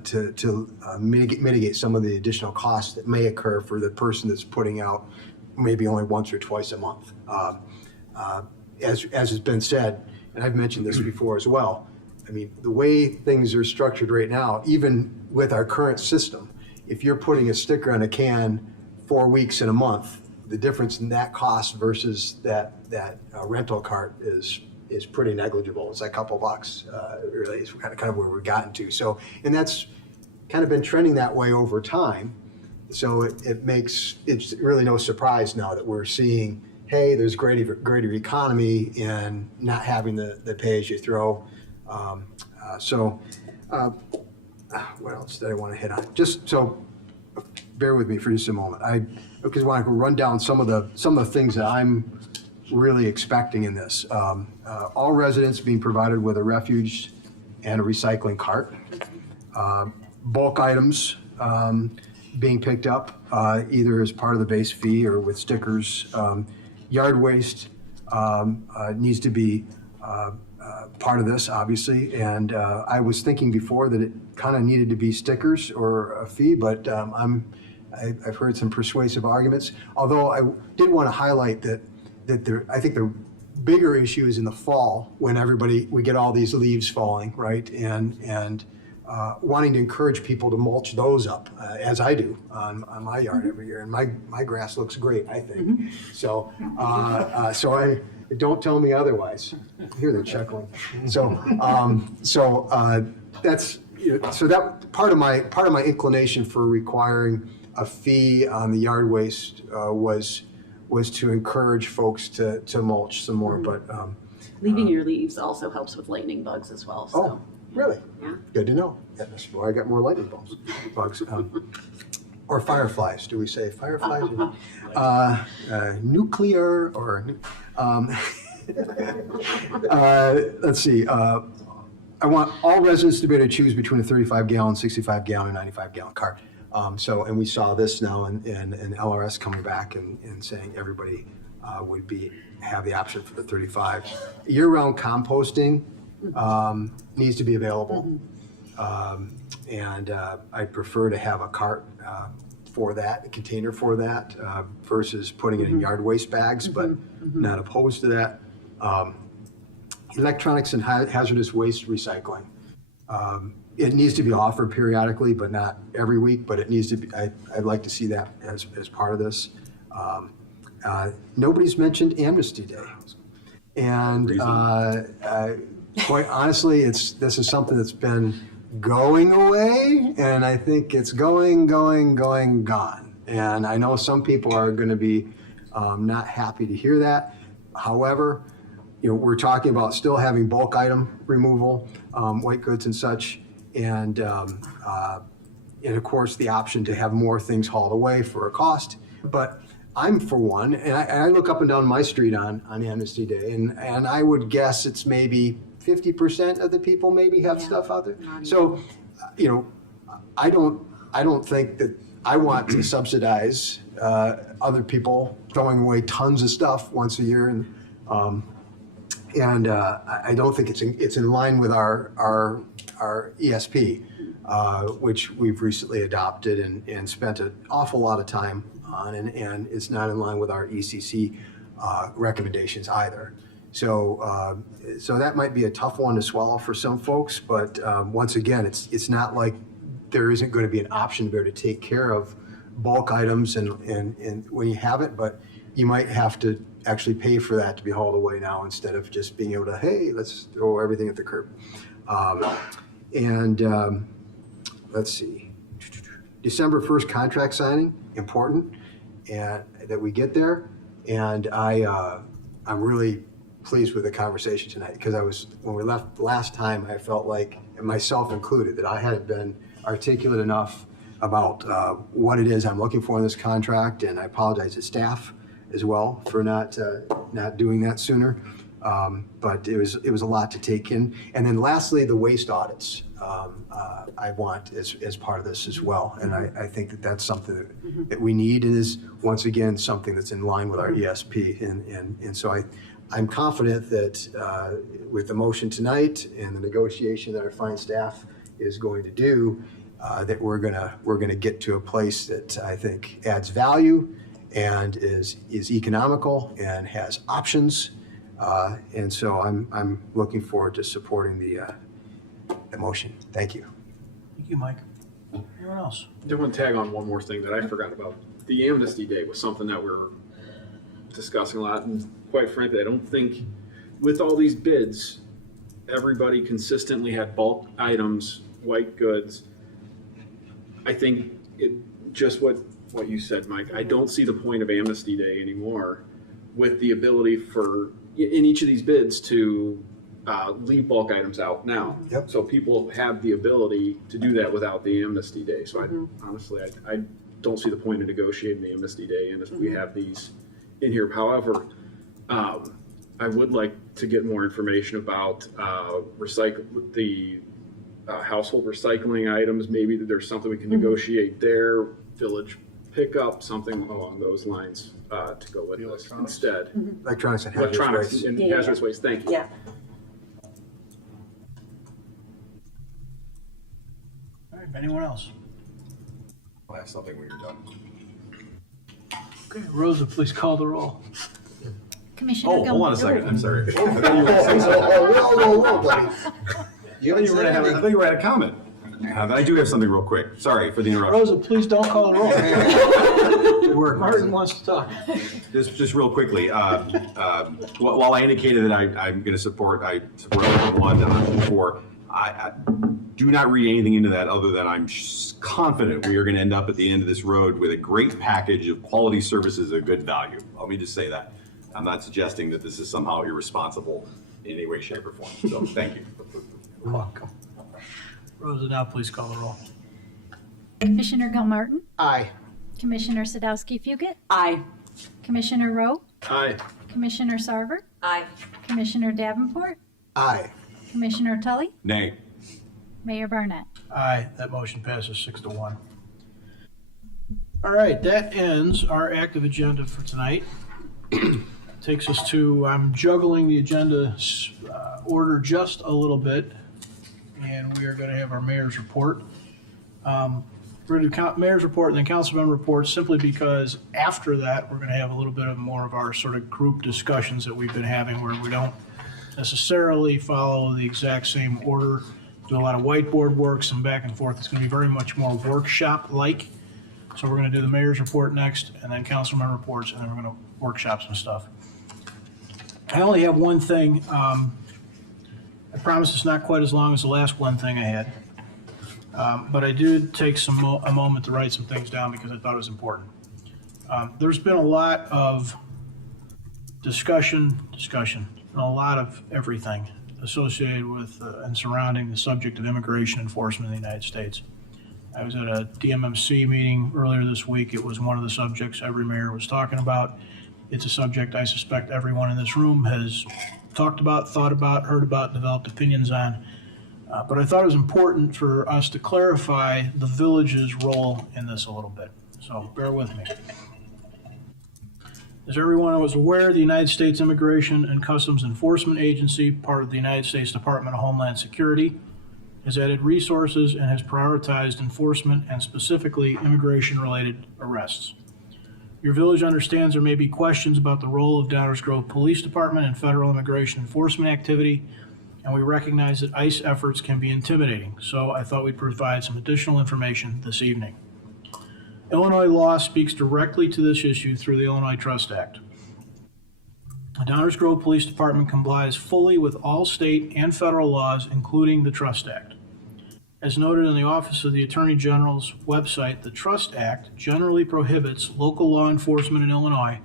to mitigate some of the additional costs that may occur for the person that's putting out maybe only once or twice a month. As has been said, and I've mentioned this before as well, I mean, the way things are structured right now, even with our current system, if you're putting a sticker on a can 4 weeks in a month, the difference in that cost versus that rental cart is pretty negligible. It's like a couple bucks, really, is kind of where we've gotten to. So, and that's kind of been trending that way over time. So it's really no surprise now that we're seeing, hey, there's greater economy in not having the pay-as-you-throw. What else did I want to hit on? Just so, bear with me for just a moment. I want to run down some of the things that I'm really expecting in this. All residents being provided with a refuge and a recycling cart. Bulk items being picked up either as part of the base fee or with stickers. Yard waste needs to be part of this, obviously. And I was thinking before that it kind of needed to be stickers or a fee, but I've heard some persuasive arguments. Although I did want to highlight that I think the bigger issue is in the fall when we get all these leaves falling, right? And wanting to encourage people to mulch those up, as I do on my yard every year. And my grass looks great, I think. Mm-hmm. So don't tell me otherwise. I hear them chuckling. So that's so that part of my inclination for requiring a fee on the yard waste was to encourage folks to mulch some more. But Leaving your leaves also helps with lightning bugs as well, so. Oh, really? Yeah. Good to know. Yeah, that's why I got more lightning bugs. Or fireflies. Do we say fireflies? Nuclear or let's see. I want all residents to be able to choose between a 35-gallon, 65-gallon, and 95-gallon cart. And we saw this now in LRS coming back and saying everybody would have the option for the 35. Year-round composting needs to be available. And I'd prefer to have a cart for that, a container for that, versus putting it in yard waste bags, but not opposed to that. Electronics and hazardous waste recycling. It needs to be offered periodically, but not every week, but it needs to be, I'd like to see that as part of this. Nobody's mentioned Amnesty Day. And quite honestly, this is something that's been going away, and I think it's gone. And I know some people are going to be not happy to hear that. However, we're talking about still having bulk item removal, white goods and such, and of course the option to have more things hauled away for a cost. But I'm for one, and I look up and down my street on Amnesty Day, and I would guess it's maybe 50% of the people maybe have stuff out there. So, I don't think that I want to subsidize other people throwing away tons of stuff once a year, and I don't think it's in line with our ESP, which we've recently adopted and spent an awful lot of time on, and it's not in line with our ECC recommendations either. So that might be a tough one to swallow for some folks, but once again, it's not like there isn't going to be an option to be able to take care of bulk items and when you have it, but you might have to actually pay for that to be hauled away now instead of just being able to, hey, let's throw everything at the curb. Let's see. December 1st contract signing, important, and that we get there. And I'm really pleased with the conversation tonight, because when we left last time, I felt like, and myself included, that I hadn't been articulate enough about what it is I'm looking for in this contract, and I apologize to staff as well for not doing that sooner. But it was a lot to take in. And then lastly, the waste audits I want as part of this as well. And I think that that's something that we need, and is once again something that's in line with our ESP. And so I'm confident that with the motion tonight and the negotiation that our fine staff is going to do, that we're gonna get to a place that I think adds value and is economical and has options. And so I'm looking forward to supporting the motion. Thank you. Thank you, Mike. Anyone else? I want to tag on one more thing that I forgot about. The Amnesty Day was something that we were discussing a lot, and quite frankly, I don't think with all these bids, everybody consistently had bulk items, white goods. I think just what you said, Mike, I don't see the point of Amnesty Day anymore, with the ability for, in each of these bids, to leave bulk items out now. Yep. So people have the ability to do that without the Amnesty Day. So honestly, I don't see the point of negotiating the Amnesty Day, and if we have these in here. However, I would like to get more information about the household recycling items. Maybe that there's something we can negotiate there, village pickup, something along those lines to go with this instead. Electronics and hazardous waste. Hazardous waste, thank you. Yeah. All right, anyone else? I'll have something when you're done. Okay, Rosa, please call the roll. Commissioner Oh, hold on a second. I'm sorry. I thought you were Oh, gonna say something. whoa, buddy. I thought you were at a comment. I do have something real quick. Sorry for the interruption. Rosa, please don't call the roll. Good work, Martin wants to talk. Just real quickly, while I indicated that I'm going to support option 1 and option 4, I do not read anything into that other than I'm confident we are going to end up at the end of this road with a great package of quality services at good value. Let me just say that. I'm not suggesting that this is somehow irresponsible. in any way, shape, or form. So thank you. You're welcome. Rosa, now please call the roll. Commissioner Gilmartin, Aye. Commissioner Sadowski-Fugit, Aye. Commissioner Rowe, Aye. Commissioner Sarver, Aye. Commissioner Davenport, Aye. Commissioner Tully, Nay. Mayor Barnett. Aye, that motion passes 6-1. All right, that ends our active agenda for tonight. Takes us to, I'm juggling the agenda order just a little bit, and we are going to have our mayor's report. We're going to do mayor's report and then council member reports, simply because after that, we're going to have a little bit of more of our sort of group discussions that we've been having, where we don't necessarily follow the exact same order, do a lot of whiteboard work, some back and forth. It's going to be very much more workshop-like. So we're going to do the mayor's report next, and then council member reports, and then we're going to workshop some stuff. I only have one thing. I promise it's not quite as long as the last one thing I had. But I did take a moment to write some things down because I thought it was important. There's been a lot of discussion, and a lot of everything associated with and surrounding the subject of immigration enforcement in the United States. I was at a DMMC meeting earlier this week. It was one of the subjects every mayor was talking about. It's a subject I suspect everyone in this room has talked about, thought about, heard about, developed opinions on. But I thought it was important for us to clarify the village's role in this a little bit. So bear with me. As everyone was aware, the United States Immigration and Customs Enforcement Agency, part of the United States Department of Homeland Security, has added resources and has prioritized enforcement and specifically immigration-related arrests. Your village understands there may be questions about the role of Downers Grove Police Department in federal immigration enforcement activity, and we recognize that ICE efforts can be intimidating, so I thought we'd provide some additional information this evening. Illinois law speaks directly to this issue through the Illinois Trust Act. The Downers Grove Police Department complies fully with all state and federal laws, including the Trust Act. As noted in the Office of the Attorney General's website, the Trust Act generally prohibits local law enforcement in Illinois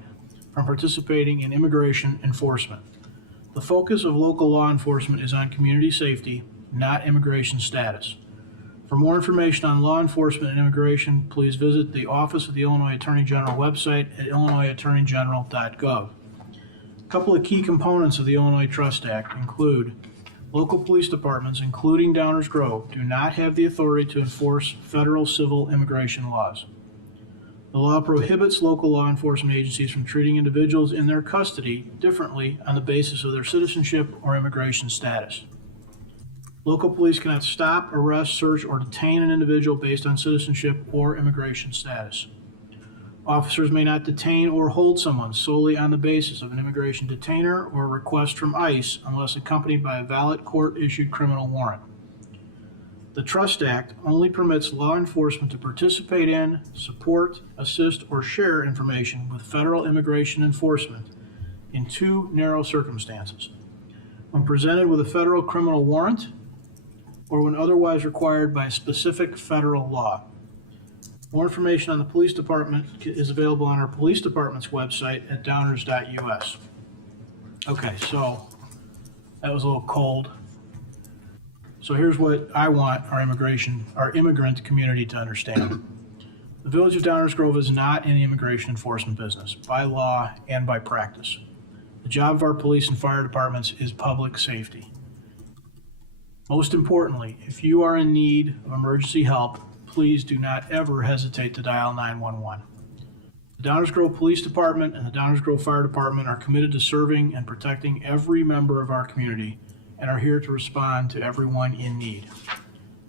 from participating in immigration enforcement. The focus of local law enforcement is on community safety, not immigration status. For more information on law enforcement and immigration, please visit the Office of the Illinois Attorney General website at illinoisattorneygeneral.gov. A couple of key components of the Illinois Trust Act include local police departments, including Downers Grove, do not have the authority to enforce federal civil immigration laws. The law prohibits local law enforcement agencies from treating individuals in their custody differently on the basis of their citizenship or immigration status. Local police cannot stop, arrest, search, or detain an individual based on citizenship or immigration status. Officers may not detain or hold someone solely on the basis of an immigration detainer or a request from ICE unless accompanied by a valid court-issued criminal warrant. The Trust Act only permits law enforcement to participate in, support, assist, or share information with federal immigration enforcement in two narrow circumstances: when presented with a federal criminal warrant or when otherwise required by a specific federal law. More information on the police department is available on our police department's website at downers.us. Okay, so that was a little cold. So here's what I want our immigrant community to understand. The Village of Downers Grove is not in the immigration enforcement business, by law and by practice. The job of our police and fire departments is public safety. Most importantly, if you are in need of emergency help, please do not ever hesitate to dial 911. The Downers Grove Police Department and the Downers Grove Fire Department are committed to serving and protecting every member of our community and are here to respond to everyone in need.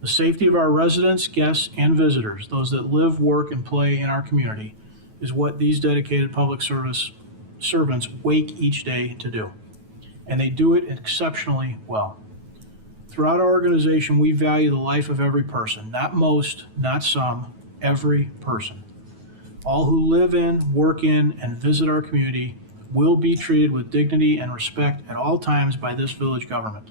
The safety of our residents, guests, and visitors, those that live, work, and play in our community, is what these dedicated public service servants wake each day to do. And they do it exceptionally well. Throughout our organization, we value the life of every person, not most, not some, every person. All who live in, work in, and visit our community will be treated with dignity and respect at all times by this village government.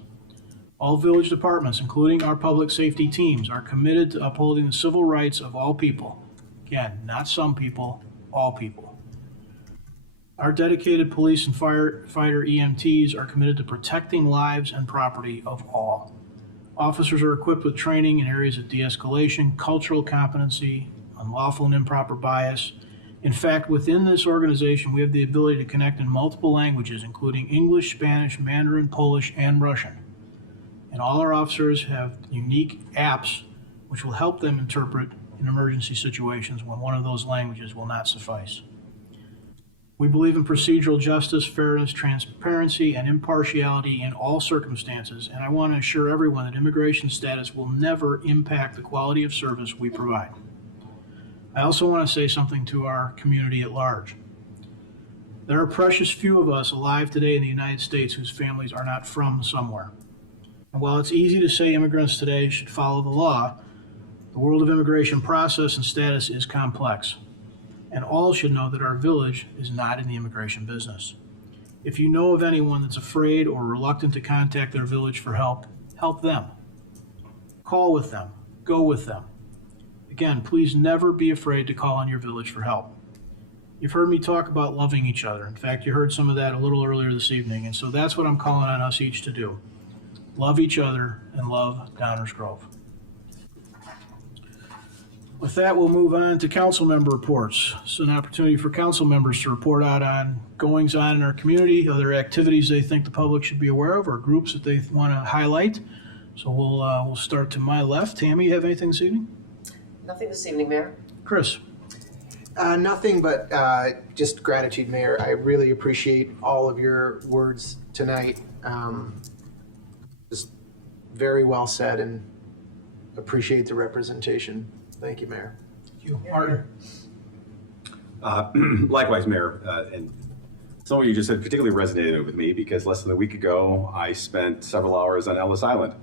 All village departments, including our public safety teams, are committed to upholding the civil rights of all people. Again, not some people, all people. Our dedicated police and firefighter EMTs are committed to protecting lives and property of all. Officers are equipped with training in areas of de-escalation, cultural competency, unlawful and improper bias. In fact, within this organization, we have the ability to connect in multiple languages, including English, Spanish, Mandarin, Polish, and Russian. And all our officers have unique apps which will help them interpret in emergency situations when one of those languages will not suffice. We believe in procedural justice, fairness, transparency, and impartiality in all circumstances, and I want to assure everyone that immigration status will never impact the quality of service we provide. I also want to say something to our community at large. There are precious few of us alive today in the United States whose families are not from somewhere. And while it's easy to say immigrants today should follow the law, the world of immigration process and status is complex. And all should know that our village is not in the immigration business. If you know of anyone that's afraid or reluctant to contact their village for help, help them. Call with them. Go with them. Again, please never be afraid to call on your village for help. You've heard me talk about loving each other. In fact, you heard some of that a little earlier this evening, and so that's what I'm calling on us each to do. Love each other and love Downers Grove. With that, we'll move on to council member reports. It's an opportunity for council members to report out on goings on in our community, other activities they think the public should be aware of, or groups that they want to highlight. So we'll start to my left. Tammy, you have anything this evening? Nothing this evening, Mayor. Chris? Nothing but just gratitude, Mayor. I really appreciate all of your words tonight. Just very well said, and appreciate the representation. Thank you, Mayor. Thank you. Martin? Likewise, Mayor. And some of you just said particularly resonated with me because less than a week ago, I spent several hours on Ellis Island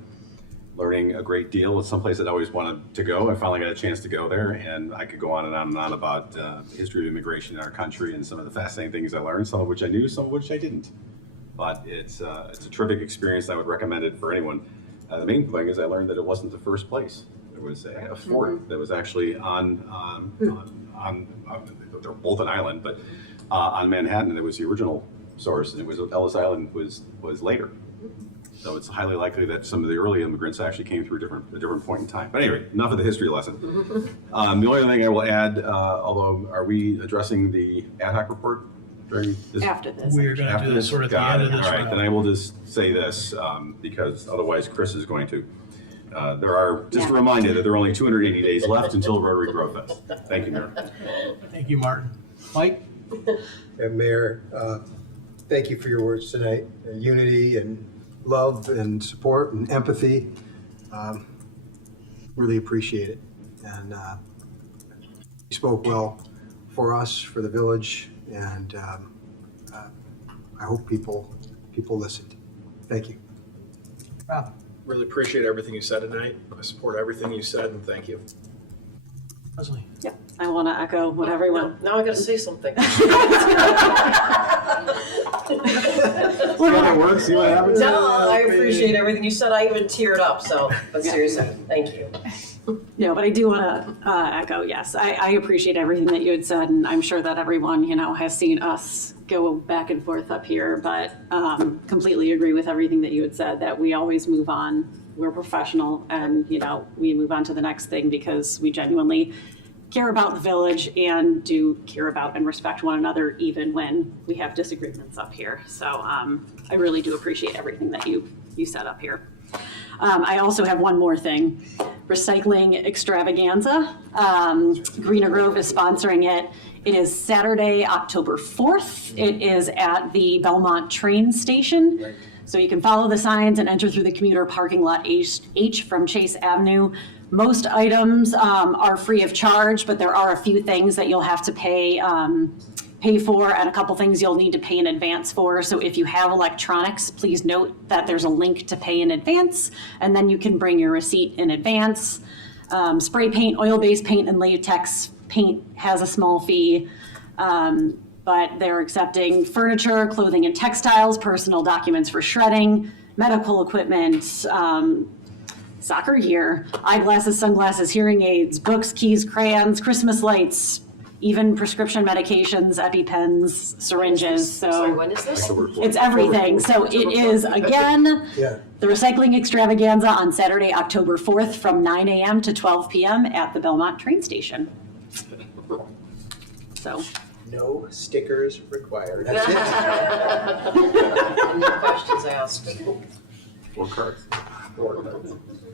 learning a great deal. It's someplace that I always wanted to go. I finally got a chance to go there, and I could go on and on and on about the history of immigration in our country and some of the fascinating things I learned, some of which I knew, some of which I didn't. But it's a terrific experience. I would recommend it for anyone. The main thing is I learned that it wasn't the first place. There was a fort that was actually on they're both an island, but on Manhattan, and it was the original source, and it was Ellis Island was later. So it's highly likely that some of the early immigrants actually came through a different point in time. But anyway, enough of the history lesson. The only other thing I will add, although are we addressing the ad hoc report during this? After this. We're going to do this sort of at the end of this All right, round. then I will just say this because otherwise Chris is going to. There are, just a reminder that there are only 280 days left until Rotary Grove Fest. Thank you, Mayor. Thank you, Martin. Mike? And Mayor, thank you for your words tonight. Unity and love and support and empathy. Really appreciate it. And you spoke well for us, for the village, and I hope people listened. Thank you. Rob? Really appreciate everything you said tonight. I support everything you said, and thank you. Leslie? Yeah, I want to echo what everyone. Now I got to say something. See how that works? See what happens? No, I appreciate everything you said. I even teared up. So, but seriously, thank you. No, but I do want to echo, yes, I appreciate everything that you had said, and I'm sure that everyone, has seen us go back and forth up here, but completely agree with everything that you had said, that we always move on. We're professional, and, we move on to the next thing because we genuinely care about the village and do care about and respect one another, even when we have disagreements up here. So I really do appreciate everything that you said up here. I also have one more thing. Recycling extravaganza. Greener Grove is sponsoring it. It is Saturday, October 4th. It is at the Belmont train station. Right. So you can follow the signs and enter through the commuter parking lot H from Chase Avenue. Most items are free of charge, but there are a few things that you'll have to pay for, and a couple things you'll need to pay in advance for. So if you have electronics, please note that there's a link to pay in advance, and then you can bring your receipt in advance. Spray paint, oil-based paint, and latex paint has a small fee, but they're accepting furniture, clothing and textiles, personal documents for shredding, medical equipment, soccer gear, eyeglasses, sunglasses, hearing aids, books, keys, crayons, Christmas lights, even prescription medications, EpiPens, syringes. So Sorry, when is this? it's everything. So it is, again, Yeah. the recycling extravaganza on Saturday, October 4th from 9 a.m. to 12 p.m. at the Belmont train station. So. No stickers required. That's it. And no questions asked. Or cards.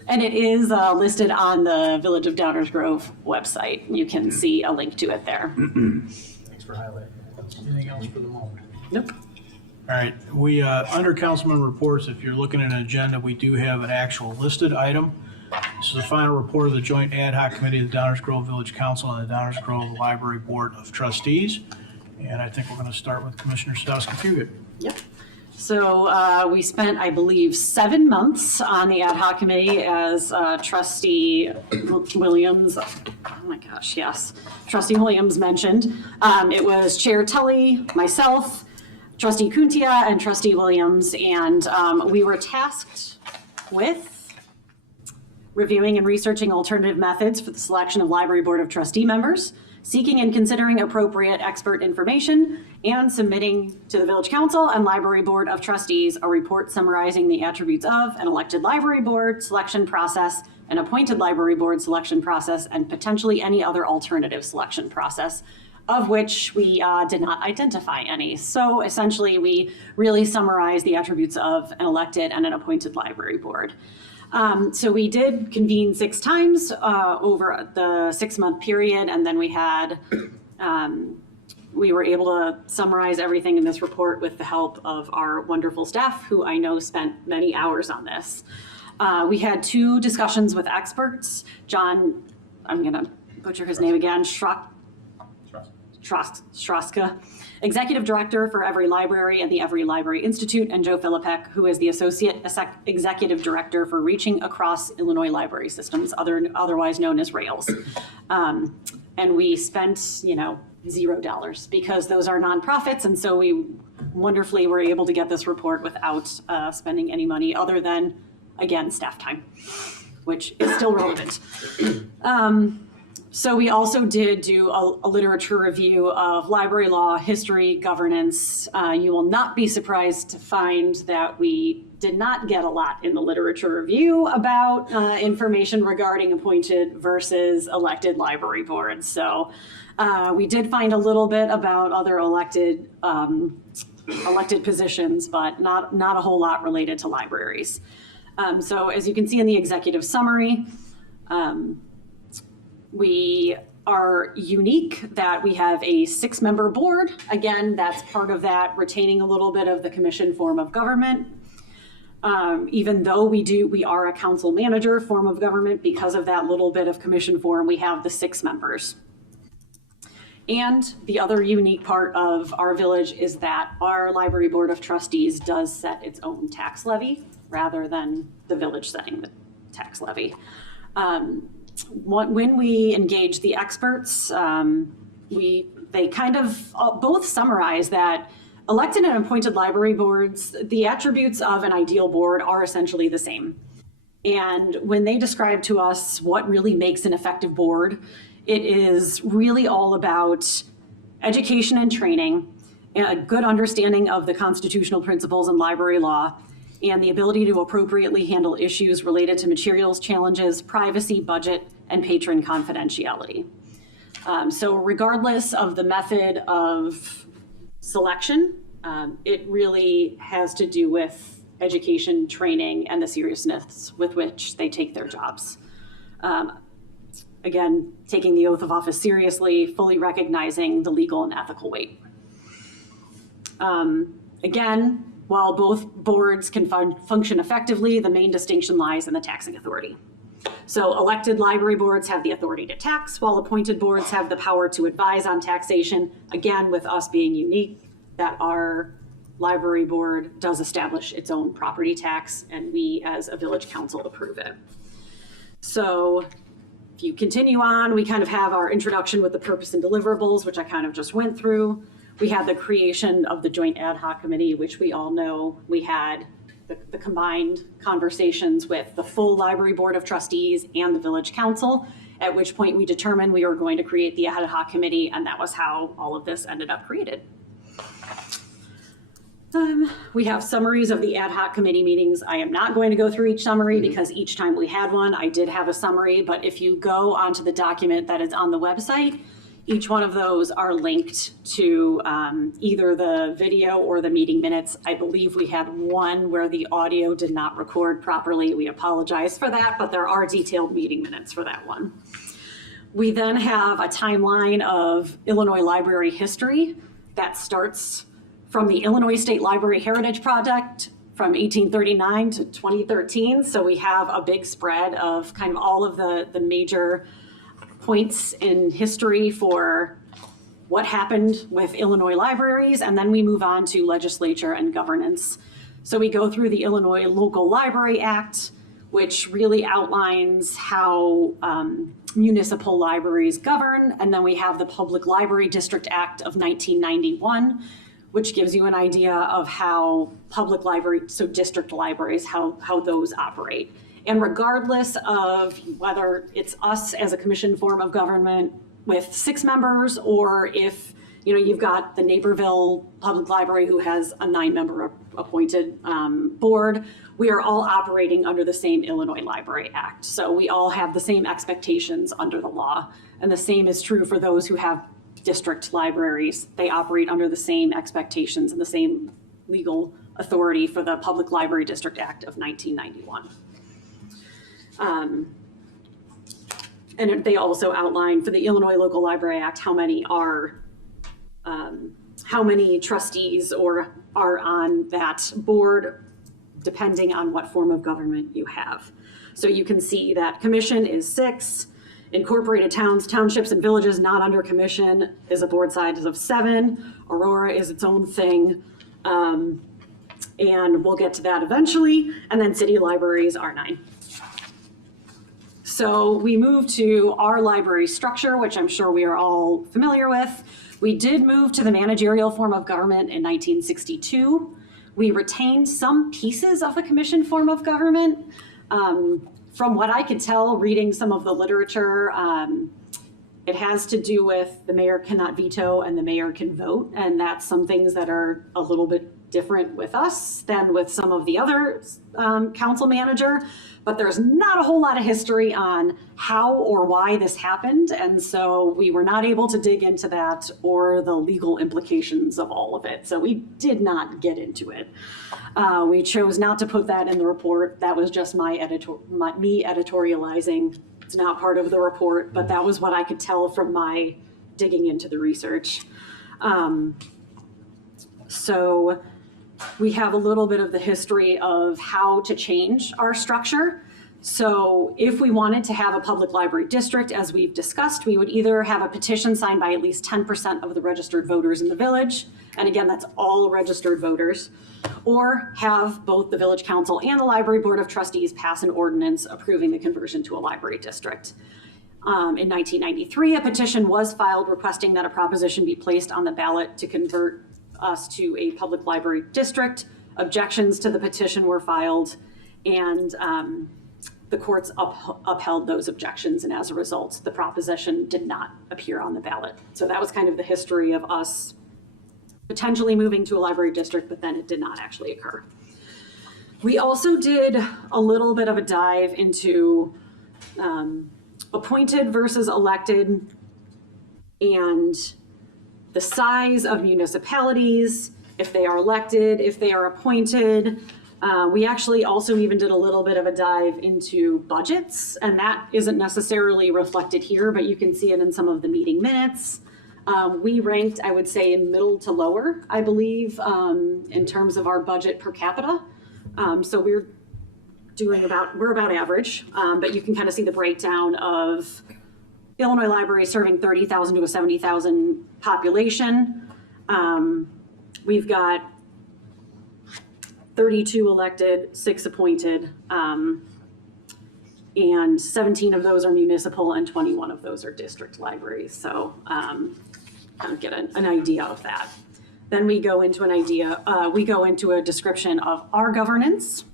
And it is listed on the Village of Downers Grove website. You can see a link to it there. Thanks for highlighting. Anything else for the moment? Nope. All right, we, under Councilman reports, if you're looking at an agenda, we do have an actual listed item. This is the final report of the Joint Ad Hoc Committee of the Downers Grove Village Council and the Downers Grove Library Board of Trustees. And I think we're going to start with Commissioner Sadowski-Fugit. Yep. So we spent, I believe, 7 months on the ad hoc committee as Trustee Williams, oh my gosh, yes, Trustee Williams mentioned. It was Chair Tully, myself, Trustee Kuntia, and Trustee Williams, and we were tasked with reviewing and researching alternative methods for the selection of Library Board of Trustee members, seeking and considering appropriate expert information, and submitting to the Village Council and Library Board of Trustees a report summarizing the attributes of an elected library board selection process, an appointed library board selection process, and potentially any other alternative selection process, of which we did not identify any. So essentially, we really summarize the attributes of an elected and an appointed library board. So we did convene 6 times over the 6-month period, and then we had, we were able to summarize everything in this report with the help of our wonderful staff, who I know spent many hours on this. We had 2 discussions with experts. John, I'm gonna butcher his name again, Straska, Executive Director for Every Library and the Every Library Institute, and Joe Filipek, who is the Associate Executive Director for Reaching Across Illinois Library Systems, otherwise known as RAILS. And we spent, $0 because those are nonprofits, and so we wonderfully were able to get this report without spending any money other than, again, staff time, which is still relevant. So we also did do a literature review of library law, history, governance. You will not be surprised to find that we did not get a lot in the literature review about information regarding appointed versus elected library boards. So we did find a little bit about other elected positions, but not a whole lot related to libraries. So as you can see in the executive summary, we are unique that we have a 6-member board. Again, that's part of that retaining a little bit of the commission form of government. Even though we are a council manager form of government, because of that little bit of commission form, we have the 6 members. And the other unique part of our village is that our Library Board of Trustees does set its own tax levy rather than the village setting the tax levy. When we engage the experts, they kind of both summarize that elected and appointed library boards, the attributes of an ideal board are essentially the same. And when they describe to us what really makes an effective board, it is really all about education and training, and a good understanding of the constitutional principles and library law, and the ability to appropriately handle issues related to materials challenges, privacy, budget, and patron confidentiality. So regardless of the method of selection, it really has to do with education, training, and the seriousness with which they take their jobs. Again, taking the oath of office seriously, fully recognizing the legal and ethical weight. Again, while both boards can function effectively, the main distinction lies in the taxing authority. So elected library boards have the authority to tax, while appointed boards have the power to advise on taxation. Again, with us being unique, that our library board does establish its own property tax, and we as a village council approve it. So if you continue on, we kind of have our introduction with the purpose and deliverables, which I kind of just went through. We had the creation of the Joint Ad Hoc Committee, which we all know. We had the combined conversations with the full Library Board of Trustees and the Village Council. at which point we determined we were going to create the ad hoc committee, and that was how all of this ended up created. We have summaries of the ad hoc committee meetings. I am not going to go through each summary because each time we had one, I did have a summary, but if you go onto the document that is on the website, each one of those are linked to either the video or the meeting minutes. I believe we had one where the audio did not record properly. We apologize for that, but there are detailed meeting minutes for that one. We then have a timeline of Illinois library history that starts from the Illinois State Library Heritage Project from 1839 to 2013. So we have a big spread of kind of all of the major points in history for what happened with Illinois libraries, and then we move on to legislature and governance. So we go through the Illinois Local Library Act, which really outlines how municipal libraries govern, and then we have the Public Library District Act of 1991, which gives you an idea of how public library, so district libraries, how those operate. And regardless of whether it's us as a commission form of government with 6 members, or if you've got the Naperville Public Library who has a 9-member appointed board, we are all operating under the same Illinois Library Act. So we all have the same expectations under the law. And the same is true for those who have district libraries. They operate under the same expectations and the same legal authority for the Public Library District Act of 1991. And they also outline for the Illinois Local Library Act how many trustees are on that board, depending on what form of government you have. So you can see that commission is 6, incorporated towns, townships, and villages not under commission is a board size of 7. Aurora is its own thing. And we'll get to that eventually. And then city libraries are 9. So we move to our library structure, which I'm sure we are all familiar with. We did move to the managerial form of government in 1962. We retained some pieces of the commission form of government. From what I could tell, reading some of the literature, it has to do with the mayor cannot veto and the mayor can vote. And that's some things that are a little bit different with us than with some of the other council manager. But there's not a whole lot of history on how or why this happened. And so we were not able to dig into that or the legal implications of all of it. So we did not get into it. We chose not to put that in the report. That was just me editorializing. It's not part of the report, but that was what I could tell from my digging into the research. So we have a little bit of the history of how to change our structure. So if we wanted to have a public library district, as we've discussed, we would either have a petition signed by at least 10% of the registered voters in the village. And again, that's all registered voters. Or have both the village council and the library board of trustees pass an ordinance approving the conversion to a library district. In 1993, a petition was filed requesting that a proposition be placed on the ballot to convert us to a public library district. Objections to the petition were filed, and the courts upheld those objections, and as a result, the proposition did not appear on the ballot. So that was kind of the history of us potentially moving to a library district, but then it did not actually occur. We also did a little bit of a dive into appointed versus elected and the size of municipalities, if they are elected, if they are appointed. We actually also even did a little bit of a dive into budgets, and that isn't necessarily reflected here, but you can see it in some of the meeting minutes. We ranked, I would say, middle to lower, I believe, in terms of our budget per capita. So we're about average, but you can kind of see the breakdown of Illinois library serving 30,000 to a 70,000 population. We've got 32 elected, 6 appointed, and 17 of those are municipal and 21 of those are district libraries. So kind of get an idea of that. Then we go into a description of our governance.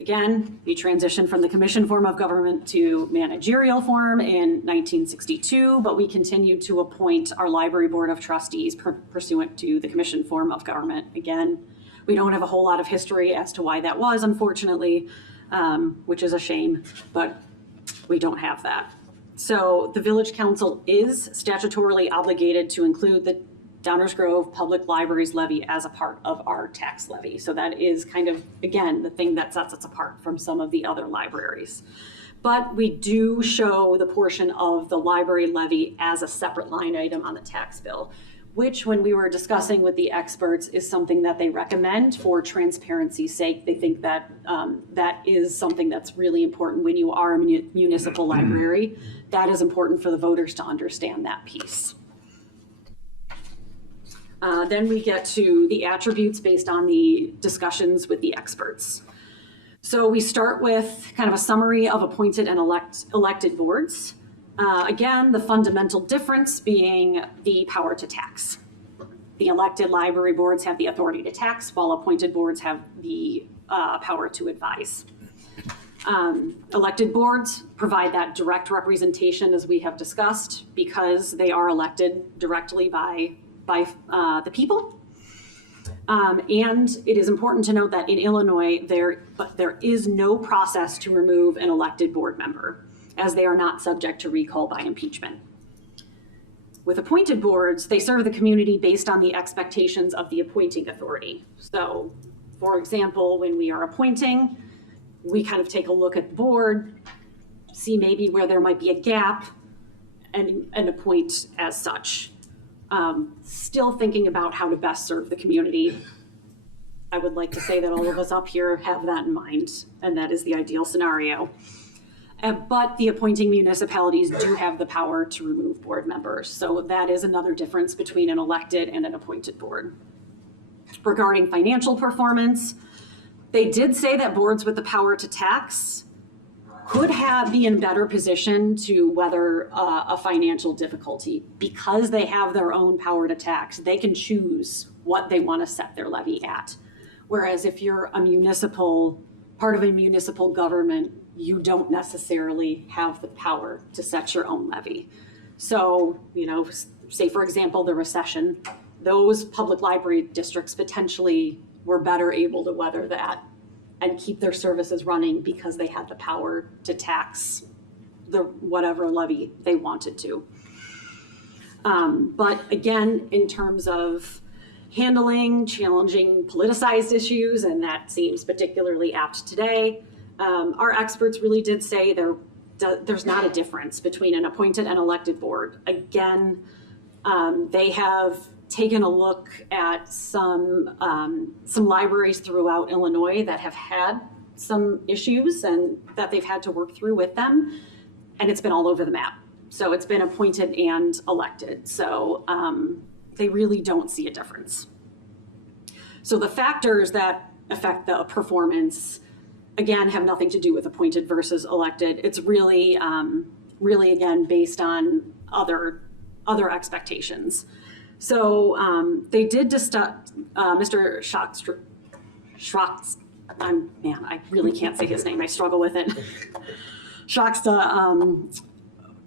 Again, we transitioned from the commission form of government to managerial form in 1962, but we continued to appoint our library board of trustees pursuant to the commission form of government. Again, we don't have a whole lot of history as to why that was, unfortunately, which is a shame, but we don't have that. So the village council is statutorily obligated to include the Downers Grove Public Libraries levy as a part of our tax levy. So that is kind of, again, the thing that sets us apart from some of the other libraries. But we do show the portion of the library levy as a separate line item on the tax bill, which when we were discussing with the experts is something that they recommend for transparency's sake. They think that that is something that's really important when you are a municipal library. That is important for the voters to understand that piece. Then we get to the attributes based on the discussions with the experts. So we start with kind of a summary of appointed and elected boards. Again, the fundamental difference being the power to tax. The elected library boards have the authority to tax, while appointed boards have the power to advise. Elected boards provide that direct representation, as we have discussed, because they are elected directly by the people. And it is important to note that in Illinois, there is no process to remove an elected board member, as they are not subject to recall by impeachment. With appointed boards, they serve the community based on the expectations of the appointing authority. So, for example, when we are appointing, we kind of take a look at the board, see maybe where there might be a gap, and appoint as such. Still thinking about how to best serve the community. I would like to say that all of us up here have that in mind, and that is the ideal scenario. But the appointing municipalities do have the power to remove board members. So that is another difference between an elected and an appointed board. Regarding financial performance, they did say that boards with the power to tax could be in better position to weather a financial difficulty because they have their own power to tax. They can choose what they want to set their levy at. Whereas if you're part of a municipal government, you don't necessarily have the power to set your own levy. So, say for example, the recession, those public library districts potentially were better able to weather that and keep their services running because they had the power to tax whatever levy they wanted to. But again, in terms of handling challenging politicized issues, and that seems particularly apt today, our experts really did say there's not a difference between an appointed and elected board. Again, they have taken a look at some libraries throughout Illinois that have had some issues and that they've had to work through with them, and it's been all over the map. So it's been appointed and elected. So they really don't see a difference. So the factors that affect the performance, again, have nothing to do with appointed versus elected. It's really again, based on other expectations. So they did Mr. Schrock's, I really can't say his name. I struggle with it. Schrocksta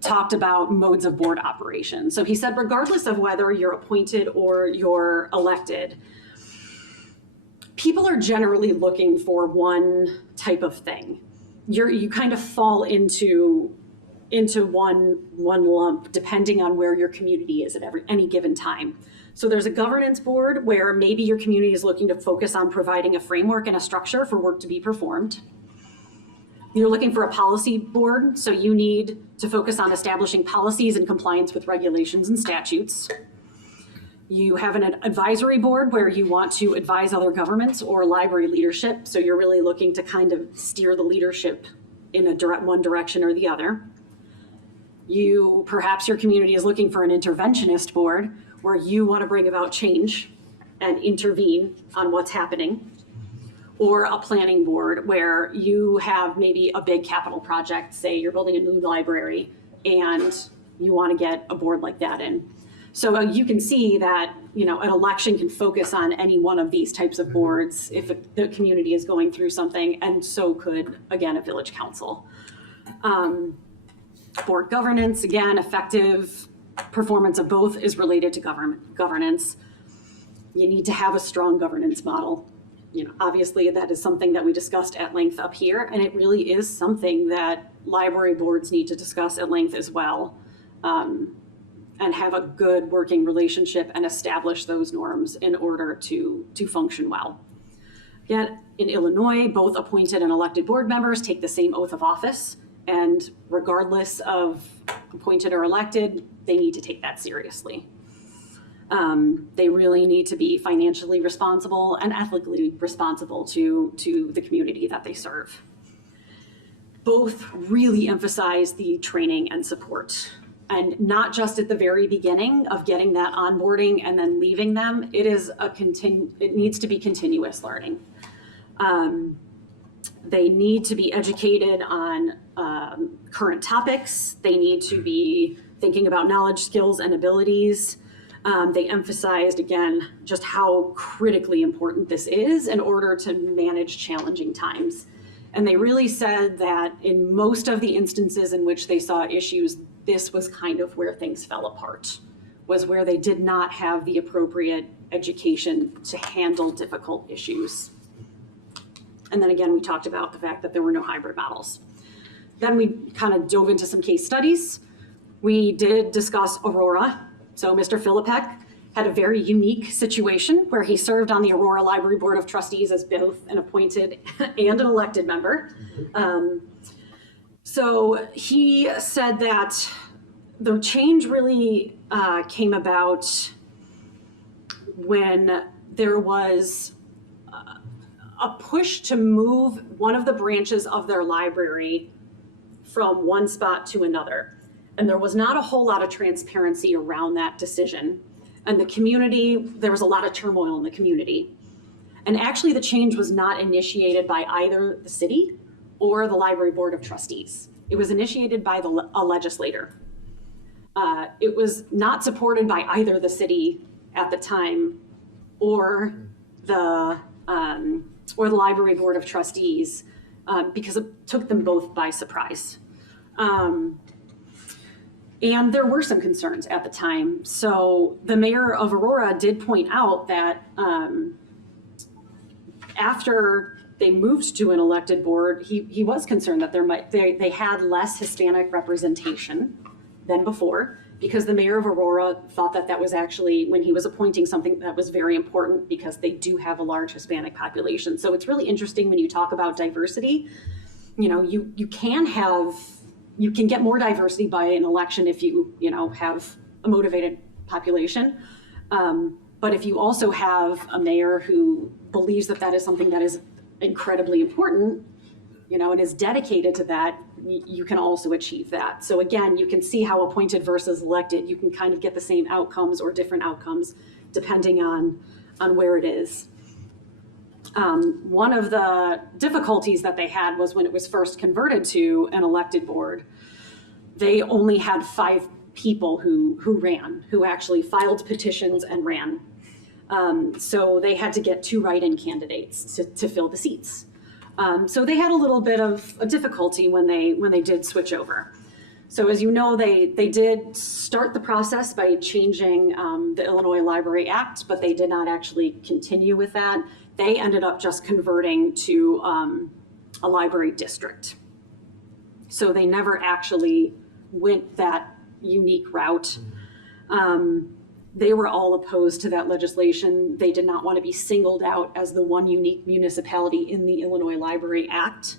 talked about modes of board operation. So he said, regardless of whether you're appointed or you're elected, people are generally looking for one type of thing. You kind of fall into one lump depending on where your community is at any given time. So there's a governance board where maybe your community is looking to focus on providing a framework and a structure for work to be performed. You're looking for a policy board, so you need to focus on establishing policies in compliance with regulations and statutes. You have an advisory board where you want to advise other governments or library leadership, so you're really looking to kind of steer the leadership in one direction or the other. Perhaps your community is looking for an interventionist board where you want to bring about change and intervene on what's happening. Or a planning board where you have maybe a big capital project, say you're building a new library and you want to get a board like that in. So you can see that, an election can focus on any one of these types of boards if the community is going through something, and so could, again, a village council. Board governance, again, effective performance of both is related to governance. You need to have a strong governance model. Obviously that is something that we discussed at length up here, and it really is something that library boards need to discuss at length as well, and have a good working relationship and establish those norms in order to function well. Yet in Illinois, both appointed and elected board members take the same oath of office, and regardless of appointed or elected, they need to take that seriously. They really need to be financially responsible and ethically responsible to the community that they serve. Both really emphasize the training and support, and not just at the very beginning of getting that onboarding and then leaving them. It needs to be continuous learning. They need to be educated on current topics. They need to be thinking about knowledge, skills, and abilities. They emphasized, again, just how critically important this is in order to manage challenging times. And they really said that in most of the instances in which they saw issues, this was kind of where things fell apart, was where they did not have the appropriate education to handle difficult issues. And then again, we talked about the fact that there were no hybrid models. Then we kind of dove into some case studies. We did discuss Aurora. So Mr. Philippek had a very unique situation where he served on the Aurora Library Board of Trustees as both an appointed and an elected member. So he said that the change really came about when there was a push to move one of the branches of their library from one spot to another. And there was not a whole lot of transparency around that decision. And the community, there was a lot of turmoil in the community. And actually the change was not initiated by either the city or the Library Board of Trustees. It was initiated by a legislator. It was not supported by either the city at the time or the Library Board of Trustees because it took them both by surprise. And there were some concerns at the time. So the mayor of Aurora did point out that after they moved to an elected board, he was concerned that they had less Hispanic representation than before, because the mayor of Aurora thought that was actually, when he was appointing, something that was very important, because they do have a large Hispanic population. So it's really interesting when you talk about diversity. You can get more diversity by an election if you have a motivated population. But if you also have a mayor who believes that is something that is incredibly important, and is dedicated to that, you can also achieve that. So again, you can see how appointed versus elected, you can kind of get the same outcomes or different outcomes depending on where it is. One of the difficulties that they had was when it was first converted to an elected board, they only had 5 people who ran, who actually filed petitions and ran. So they had to get 2 write-in candidates to fill the seats. So they had a little bit of a difficulty when they did switch over. So as you know, they did start the process by changing the Illinois Library Act, but they did not actually continue with that. They ended up just converting to a library district. So they never actually went that unique route. They were all opposed to that legislation. They did not want to be singled out as the one unique municipality in the Illinois Library Act.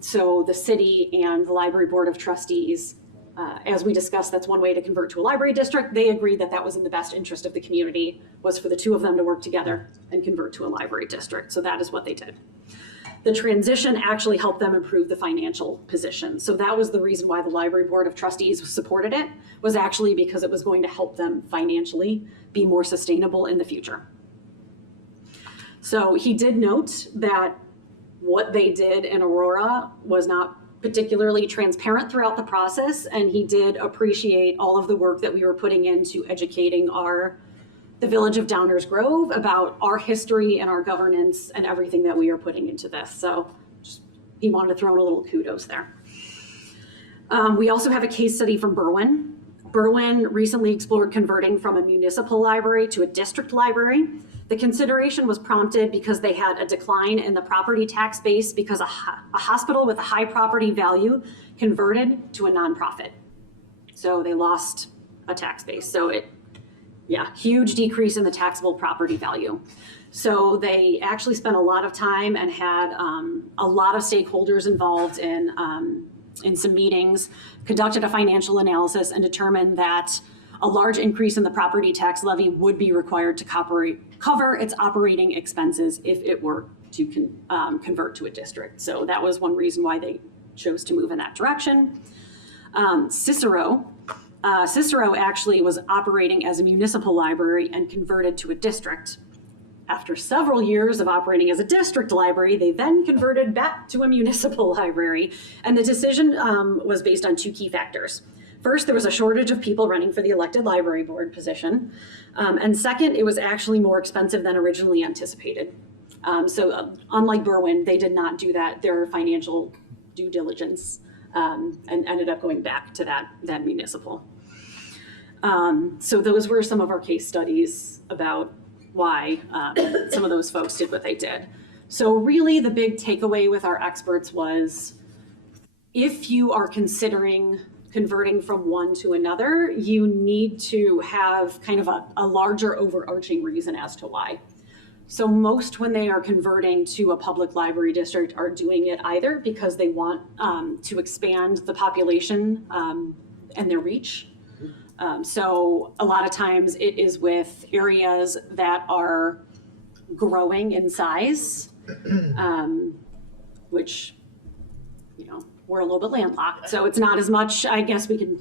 So the city and the Library Board of Trustees, as we discussed, that's one way to convert to a library district. They agreed that was in the best interest of the community, was for the 2 of them to work together and convert to a library district. So that is what they did. The transition actually helped them improve the financial position. So that was the reason why the Library Board of Trustees supported it, was actually because it was going to help them financially be more sustainable in the future. So he did note that what they did in Aurora was not particularly transparent throughout the process, and he did appreciate all of the work that we were putting into educating the village of Downers Grove about our history and our governance and everything that we are putting into this. So he wanted to throw in a little kudos there. We also have a case study from Berwyn. Berwyn recently explored converting from a municipal library to a district library. The consideration was prompted because they had a decline in the property tax base because a hospital with a high property value converted to a nonprofit. So they lost a tax base. So huge decrease in the taxable property value. So they actually spent a lot of time and had a lot of stakeholders involved in some meetings, conducted a financial analysis, and determined that a large increase in the property tax levy would be required to cover its operating expenses if it were to convert to a district. So that was one reason why they chose to move in that direction. Cicero actually was operating as a municipal library and converted to a district. After several years of operating as a district library, they then converted back to a municipal library. And the decision was based on two key factors. First, there was a shortage of people running for the elected library board position. And second, it was actually more expensive than originally anticipated. So unlike Berwyn, they did not do their financial due diligence and ended up going back to that municipal. So those were some of our case studies about why some of those folks did what they did. So really the big takeaway with our experts was, if you are considering converting from one to another, you need to have kind of a larger overarching reason as to why. So most, when they are converting to a public library district, are doing it either because they want to expand the population and their reach. So a lot of times it is with areas that are growing in size, which, we're a little bit landlocked. So it's not as much. I guess we can,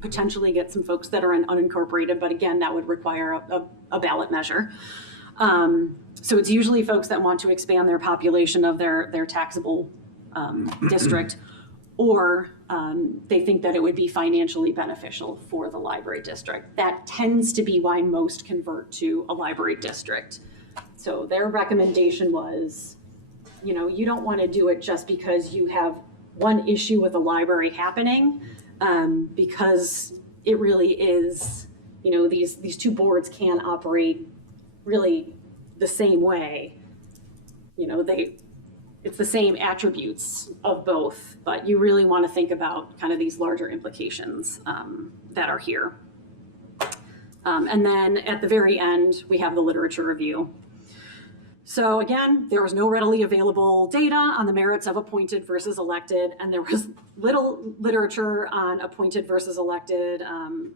potentially get some folks that are in unincorporated, but again, that would require a ballot measure. So it's usually folks that want to expand their population of their taxable district, or they think that it would be financially beneficial for the library district. That tends to be why most convert to a library district. So their recommendation was, you don't want to do it just because you have one issue with a library happening, because it really is, these two boards can operate really the same way. It's the same attributes of both, but you really want to think about kind of these larger implications that are here. And then at the very end, we have the literature review. So again, there was no readily available data on the merits of appointed versus elected, and there was little literature on appointed versus elected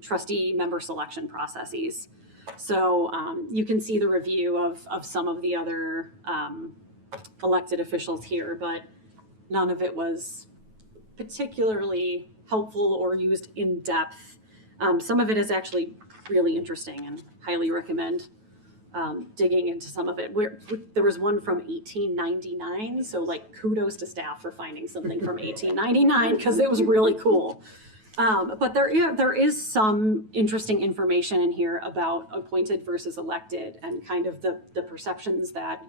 trustee member selection processes. So you can see the review of some of the other elected officials here, but none of it was particularly helpful or used in depth. Some of it is actually really interesting and highly recommend digging into some of it. There was one from 1899, so kudos to staff for finding something from 1899 because it was really cool. But there is some interesting information in here about appointed versus elected and kind of the perceptions that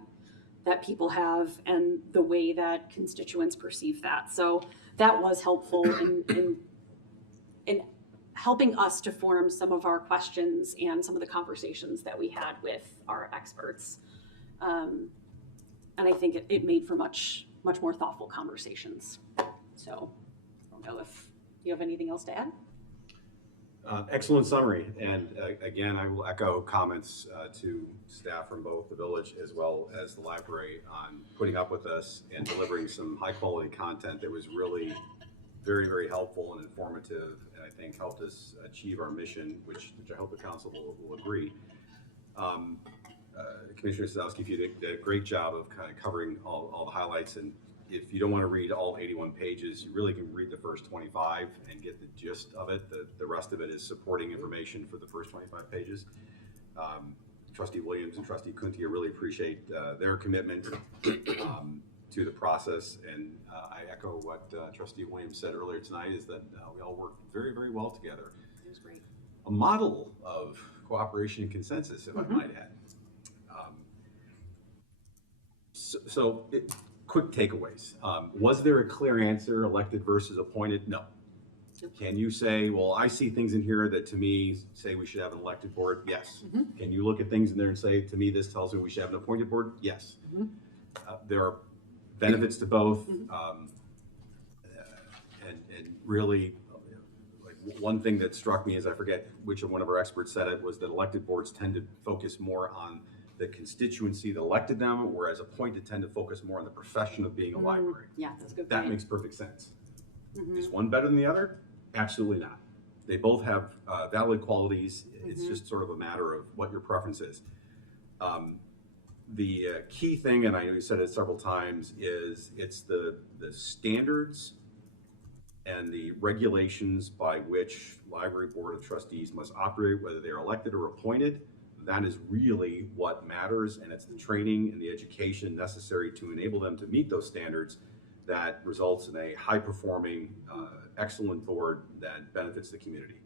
people have and the way that constituents perceive that. So that was helpful in helping us to form some of our questions and some of the conversations that we had with our experts. And I think it made for much more thoughtful conversations. So I don't know if you have anything else to add? Excellent summary. And again, I will echo comments to staff from both the village as well as the library on putting up with us and delivering some high quality content that was really very, very helpful and informative, and I think helped us achieve our mission, which I hope the council will agree. Commissioner Sadowski, you did a great job of kind of covering all the highlights, and if you don't want to read all 81 pages, you really can read the first 25 and get the gist of it. The rest of it is supporting information for the first 25 pages. Trustee Williams and Trustee Kunti, I really appreciate their commitment to the process. And I echo what Trustee Williams said earlier tonight, is that we all worked very, very well together. It was great. A model of cooperation and consensus, if I might add. Quick takeaways. Was there a clear answer, elected versus appointed? No. Can you say, well, I see things in here that to me say we should have an elected board? Yes. Can you look at things in there and say, to me, this tells me we should have an appointed board? Yes. There are benefits to both. And really, like one thing that struck me is, I forget which one of our experts said it, was that elected boards tend to focus more on the constituency that elected them, whereas appointed tend to focus more on the profession of being a library. Yeah, that's a good That point. makes perfect sense. Is one better than the other? Absolutely not. They both have valid qualities. It's just sort of a matter of what your preference is. The key thing, and I know you said it several times, is it's the standards and the regulations by which Library Board of Trustees must operate, whether they're elected or appointed. That is really what matters, and it's the training and the education necessary to enable them to meet those standards that results in a high-performing, excellent board that benefits the community.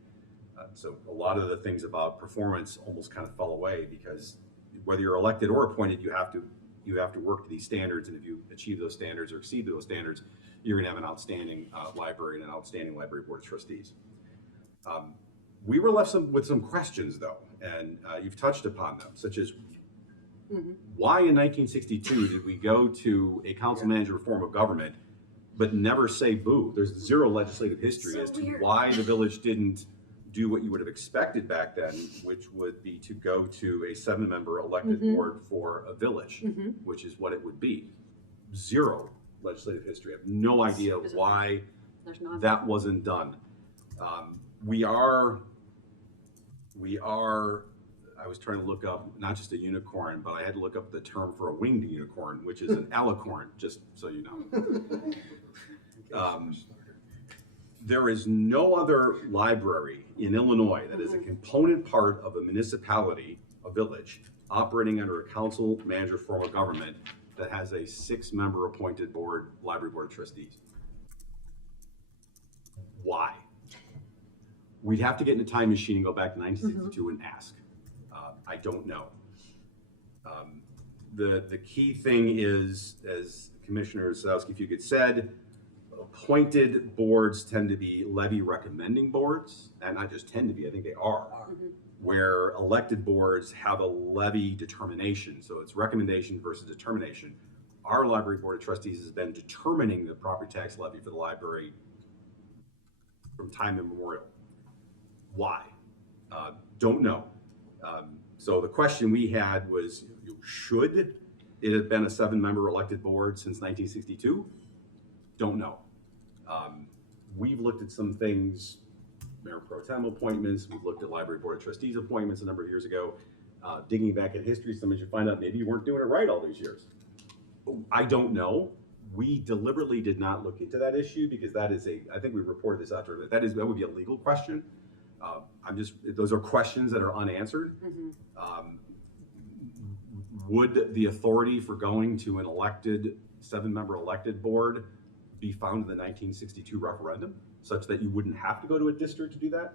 So a lot of the things about performance almost kind of fell away, because whether you're elected or appointed, you have to work to these standards, and if you achieve those standards or exceed those standards, you're going to have an outstanding library and an outstanding Library Board of Trustees. We were left with some questions, though, and you've touched upon them, such as why in 1962 did we go to a council manager form of government but never say boo? There's zero legislative history as to why the village didn't do what you would have expected back then, which would be to go to a 7-member elected board for a village, which is what it would be. Zero legislative history. I have no idea why that wasn't done. We are, I was trying to look up not just a unicorn, but I had to look up the term for a winged unicorn, which is an alicorn, just so you know. There is no other library in Illinois that is a component part of a municipality, a village, operating under a council manager form of government that has a 6-member appointed board, Library Board of Trustees. Why? We'd have to get in a time machine and go back to 1962 and ask. I don't know. The key thing is, as Commissioner Sadowski Fugit said, appointed boards tend to be levy recommending boards, and not just tend to be, I think they are. Where elected boards have a levy determination, so it's recommendation versus determination. Our Library Board of Trustees has been determining the property tax levy for the library from time immemorial. Why? Don't know. So the question we had was, should it have been a 7-member elected board since 1962? Don't know. We've looked at some things, Mayor Pro Tem appointments, we've looked at Library Board of Trustees appointments a number of years ago. Digging back in history, sometimes you find out maybe you weren't doing it right all these years. I don't know. We deliberately did not look into that issue because that is I think we reported this out there, that would be a legal question. Those are questions that are unanswered. Would the authority for going to an elected, 7-member elected board be found in the 1962 referendum, such that you wouldn't have to go to a district to do that?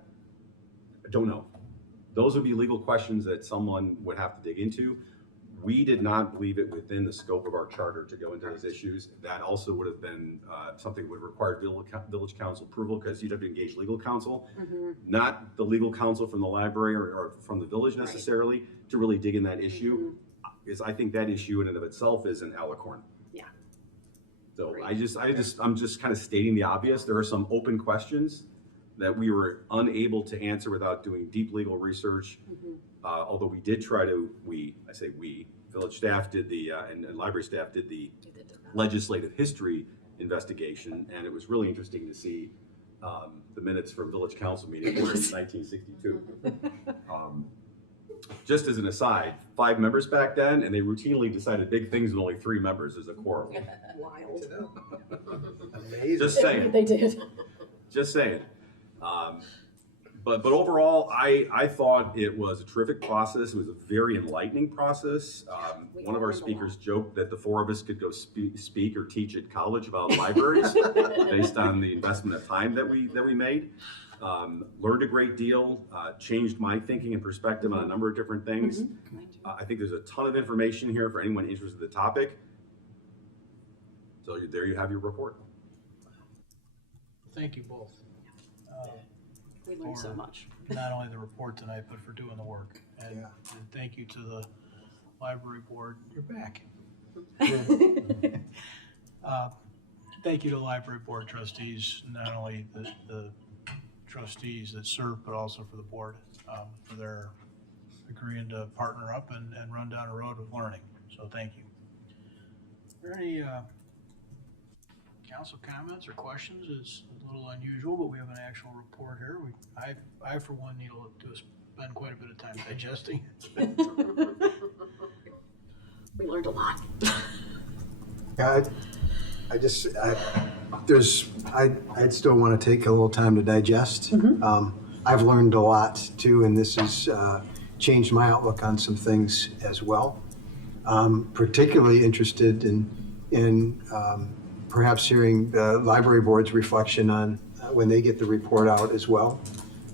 I don't know. Those would be legal questions that someone would have to dig into. We did not believe it within the scope of our charter to go into those issues. That also would have been something that would require village council approval, because you'd have to engage legal counsel, not the legal counsel from the library or from the village necessarily, to really dig in that issue. Because I think that issue in and of itself is an alicorn. Yeah. So I'm just kind of stating the obvious. There are some open questions that we were unable to answer without doing deep legal research. Although we did try to, village staff did and library staff did the legislative history investigation, and it was really interesting to see the minutes from village council meeting in 1962. Just as an aside, 5 members back then, and they routinely decided big things with only 3 members as a quorum. Wild. Amazing. Just saying. They did. Just saying. But overall, I thought it was a terrific process. It was a very enlightening process. One of our speakers joked that the four of us could go speak or teach at college about libraries based on the investment of time that we made. Learned a great deal, changed my thinking and perspective on a number of different things. I think there's a ton of information here for anyone interested in the topic. So there you have your report. Thank you both. We learned so much. Not only the report tonight, but for doing the work. And thank you to the library board. You're back. Thank you to the library board trustees, not only the trustees that serve, but also for the board for their agreeing to partner up and run down a road of learning. So thank you. Are there any council comments or questions? It's a little unusual, but we have an actual report here. I for one, need to spend quite a bit of time digesting. We learned a lot. Yeah, I'd still want to take a little time to digest. I've learned a lot too, and this has changed my outlook on some things as well. Particularly interested in perhaps hearing the library board's reflection on when they get the report out as well.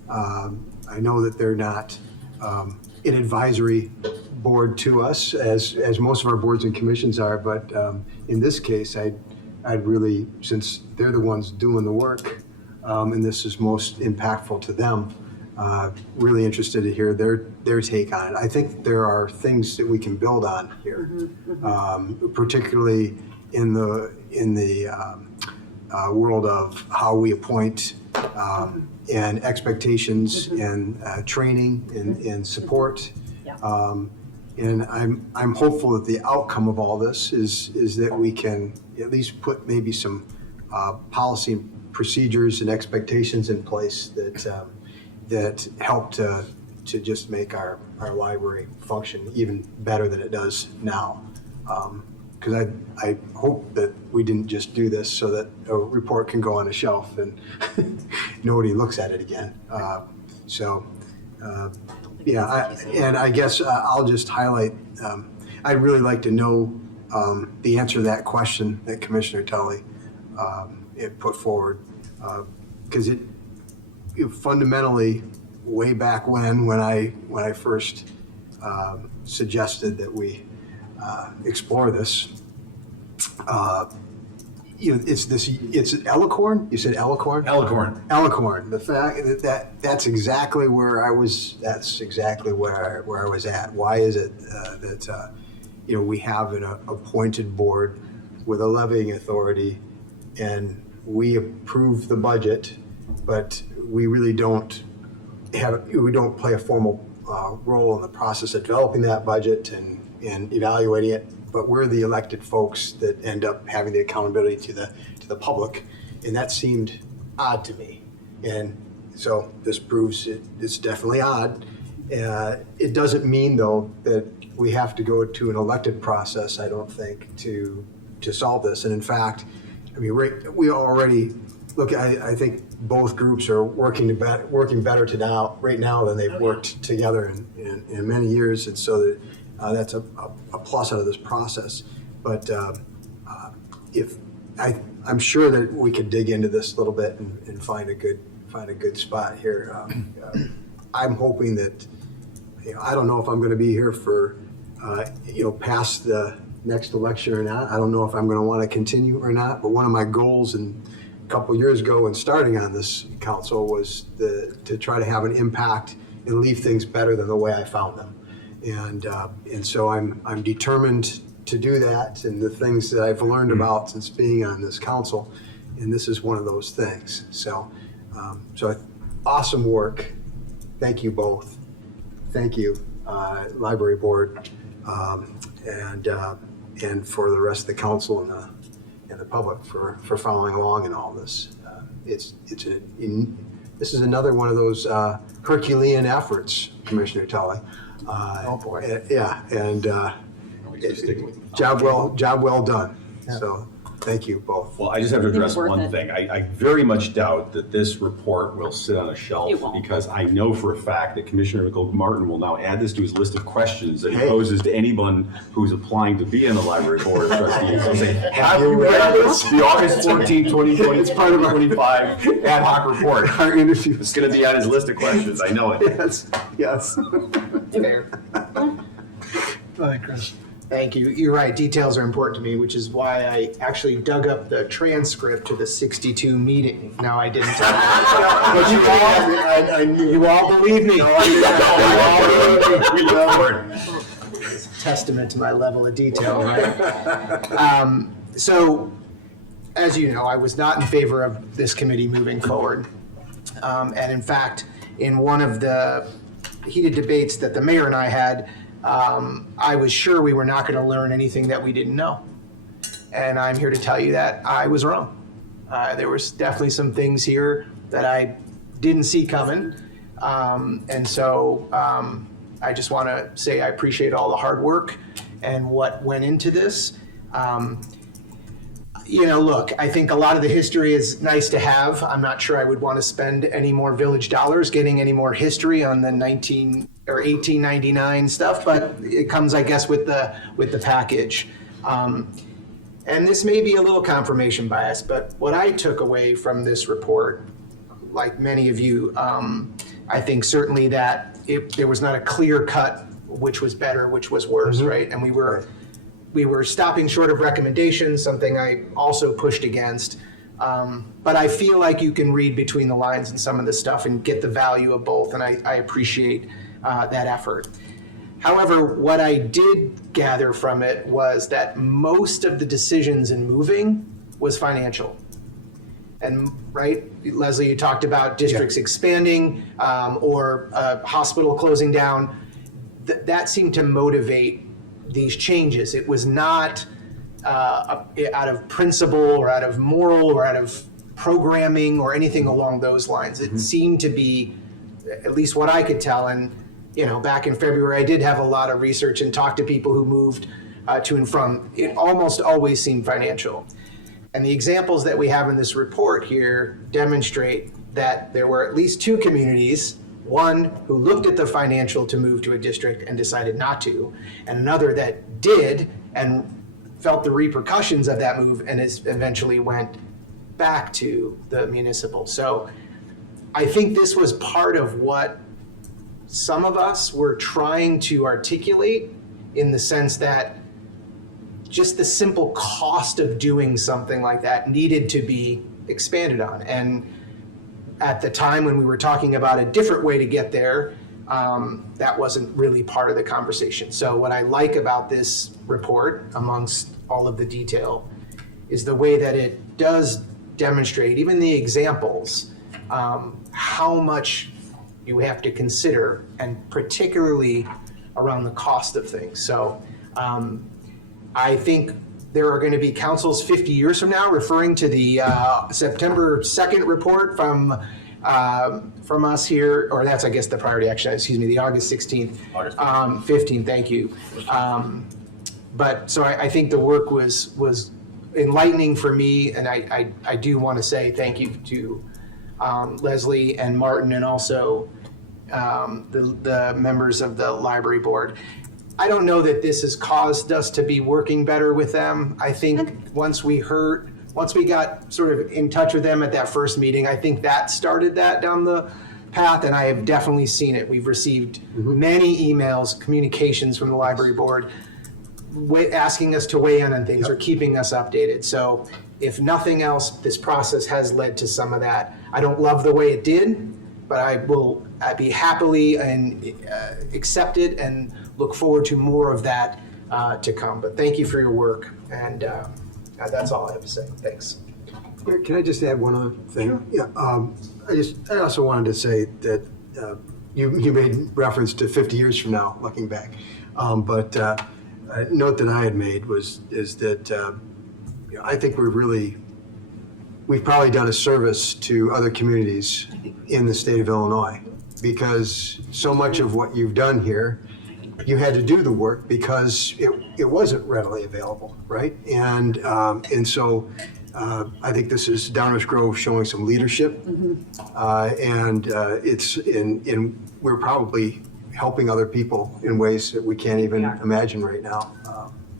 I know that they're not an advisory board to us, as most of our boards and commissions are, but in this case, I'd really, since they're the ones doing the work, and this is most impactful to them, really interested to hear their take on it. I think there are things that we can build on here, particularly in the world of how we appoint and expectations and training and support. And I'm hopeful that the outcome of all this is that we can at least put maybe some policy and procedures and expectations in place that help to just make our library function even better than it does now. Because I hope that we didn't just do this so that a report can go on a shelf and nobody looks at it again. And I guess I'll just highlight, I'd really like to know the answer to that question that Commissioner Tully put forward. Because it fundamentally, way back when I first suggested that we explore this, it's Ellicorn. You said Ellicorn? Ellicorn. The fact that's exactly where I was. That's exactly where I was at. Why is it that we have an appointed board with a levying authority, and we approve the budget, but we really don't play a formal role in the process of developing that budget and evaluating it. But we're the elected folks that end up having the accountability to the public, and that seemed odd to me. And so this proves it's definitely odd. It doesn't mean though that we have to go to an elected process, I don't think, to solve this. And in fact, I mean, we already look. I think both groups are working better right now than they've worked together in many years, and so that. That's a plus out of this process, but I'm sure that we could dig into this a little bit and find a good spot here. I'm hoping that I don't know if I'm going to be here for past the next election or not. I don't know if I'm going to want to continue or not. But one of my goals a couple years ago when starting on this council was to try to have an impact and leave things better than the way I found them. And so I'm determined to do that, and the things that I've learned about since being on this council, and this is one of those things. So awesome work. Thank you both. Thank you, library board, and for the rest of the council and the public for following along in all this. This is another one of those Herculean efforts, Commissioner Tully. Oh boy! Yeah, and job well done. Yeah. So Thank you both. Well, I just have to I think address it's worth one it. thing. I very much doubt that this report will sit on a shelf. It won't. Because I know for a fact that Commissioner Martin will now add this to his list of questions that he Hey. poses to anyone who's applying to be in the library board of trustees. He'll say, have you read this? The August 14, 2020, it's part of our 25 ad hoc report. Our interview. It's going to be on his list of questions. I know it. Yes. Fair. Go ahead, Chris. Thank you. You're right. Details are important to me, which is why I actually dug up the transcript to the 62 meeting. No, I didn't. But you all believe me. We look for it. It's a testament to my level of detail, right? So, as you know, I was not in favor of this committee moving forward. And in fact, in one of the heated debates that the mayor and I had, I was sure we were not going to learn anything that we didn't know. And I'm here to tell you that I was wrong. There was definitely some things here that I didn't see coming. And so I just want to say I appreciate all the hard work and what went into this. Look, I think a lot of the history is nice to have. I'm not sure I would want to spend any more village dollars getting any more history on the 1899 stuff, but it comes, I guess, with the package. And this may be a little confirmation bias, but what I took away from this report, like many of you, I think certainly that there was not a clear cut which was better, which was worse, right? And we were stopping short of recommendations, something I also pushed against. But I feel like you can read between the lines in some of this stuff and get the value of both, and I appreciate that effort. However, what I did gather from it was that most of the decisions in moving was financial. And right, Leslie, you talked about districts expanding or a hospital closing down. That seemed to motivate these changes. It was not out of principle or out of moral or out of programming or anything along those lines. It seemed to be, at least what I could tell, and back in February, I did have a lot of research and talked to people who moved to and from. It almost always seemed financial. And the examples that we have in this report here demonstrate that there were at least two communities, one who looked at the financial to move to a district and decided not to, and another that did and felt the repercussions of that move and eventually went back to the municipal. So I think this was part of what some of us were trying to articulate, in the sense that just the simple cost of doing something like that needed to be expanded on. And at the time when we were talking about a different way to get there, that wasn't really part of the conversation. So what I like about this report, amongst all of the detail, is the way that it does demonstrate, even the examples, how much you have to consider, and particularly around the cost of things. So I think there are going to be councils 50 years from now referring to the September 2nd report from us here, or that's, I guess, the priority action, excuse me, the August 16th, 15th, thank you. But so I think the work was enlightening for me, and I do want to say thank you to Leslie and Martin, and also the members of the library board. I don't know that this has caused us to be working better with them. I think once we got sort of in touch with them at that first meeting, I think that started that down the path, and I have definitely seen it. We've received many emails, communications from the library board asking us to weigh in on things or keeping us updated. So if nothing else, this process has led to some of that. I don't love the way it did, but I'd be happily and accept it and look forward to more of that to come. But thank you for your work, and that's all I have to say. Thanks. Can I just add one other thing? Sure. Yeah. I also wanted to say that you made reference to 50 years from now, looking back. But a note that I had made is that I think we've probably done a service to other communities in the state of Illinois, because so much of what you've done here you had to do the work because it wasn't readily available, right? And so I think this is Downers Grove showing some leadership, and we're probably helping other people in ways that we can't even imagine right now.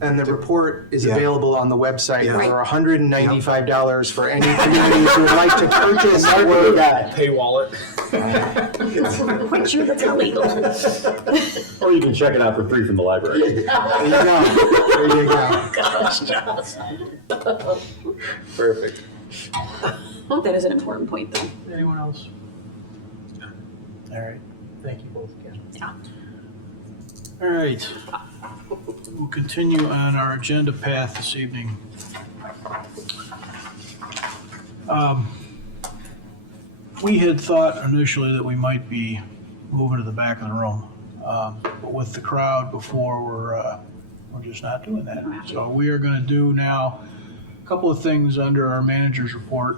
And the report is Yeah. available on the website Yeah. for $195 for any communities who would like to purchase or Pay wallet. Quite sure that's illegal. Or you can check it out for free from the library. There you go. There you go. Gosh, Josh. Perfect. That is an important point, though. Anyone else? All right. Thank you both again. Yeah. All right. We'll continue on our agenda path this evening. We had thought initially that we might be moving to the back of the room, but with the crowd before, we're just not doing that. So we are going to do now a couple of things under our manager's report,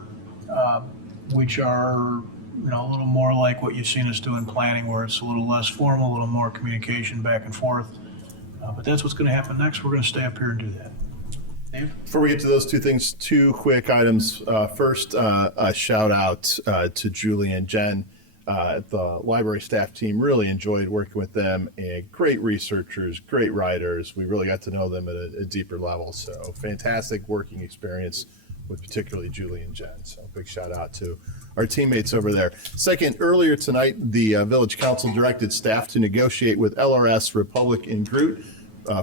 which are a little more like what you've seen us do in planning, where it's a little less formal, a little more communication back and forth. But that's what's going to happen next. We're going to stay up here and do that. Dave? Before we get to those two things, two quick items. First, a shout out to Julie and Jen at the library staff team. Really enjoyed working with them, and great researchers, great writers. We really got to know them at a deeper level. So fantastic working experience with particularly Julie and Jen. So big shout out to our teammates over there. Second, earlier tonight, the Village Council directed staff to negotiate with LRS Republic and Groot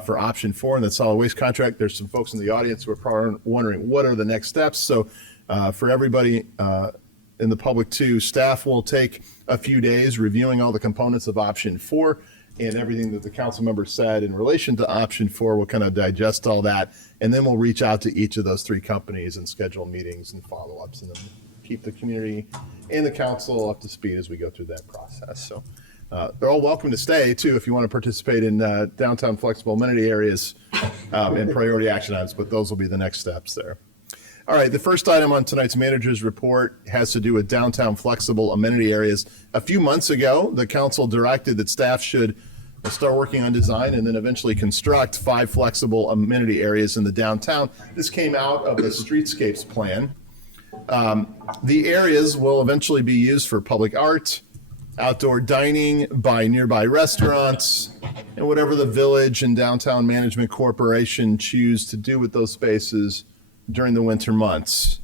for option 4 in the solid waste contract. There's some folks in the audience who are probably wondering what are the next steps. So for everybody in the public too, staff will take a few days reviewing all the components of option 4 and everything that the council members said in relation to option 4. We'll kind of digest all that, and then we'll reach out to each of those 3 companies and schedule meetings and follow-ups, and then keep the community and the council up to speed as we go through that process. So they're all welcome to stay too if you want to participate in downtown flexible amenity areas and priority action items, but those will be the next steps there. All right, the first item on tonight's manager's report has to do with downtown flexible amenity areas. A few months ago, the council directed that staff should start working on design and then eventually construct 5 flexible amenity areas in the downtown. This came out of the streetscapes plan. The areas will eventually be used for public art, outdoor dining by nearby restaurants, and whatever the village and downtown management corporation choose to do with those spaces during the winter months.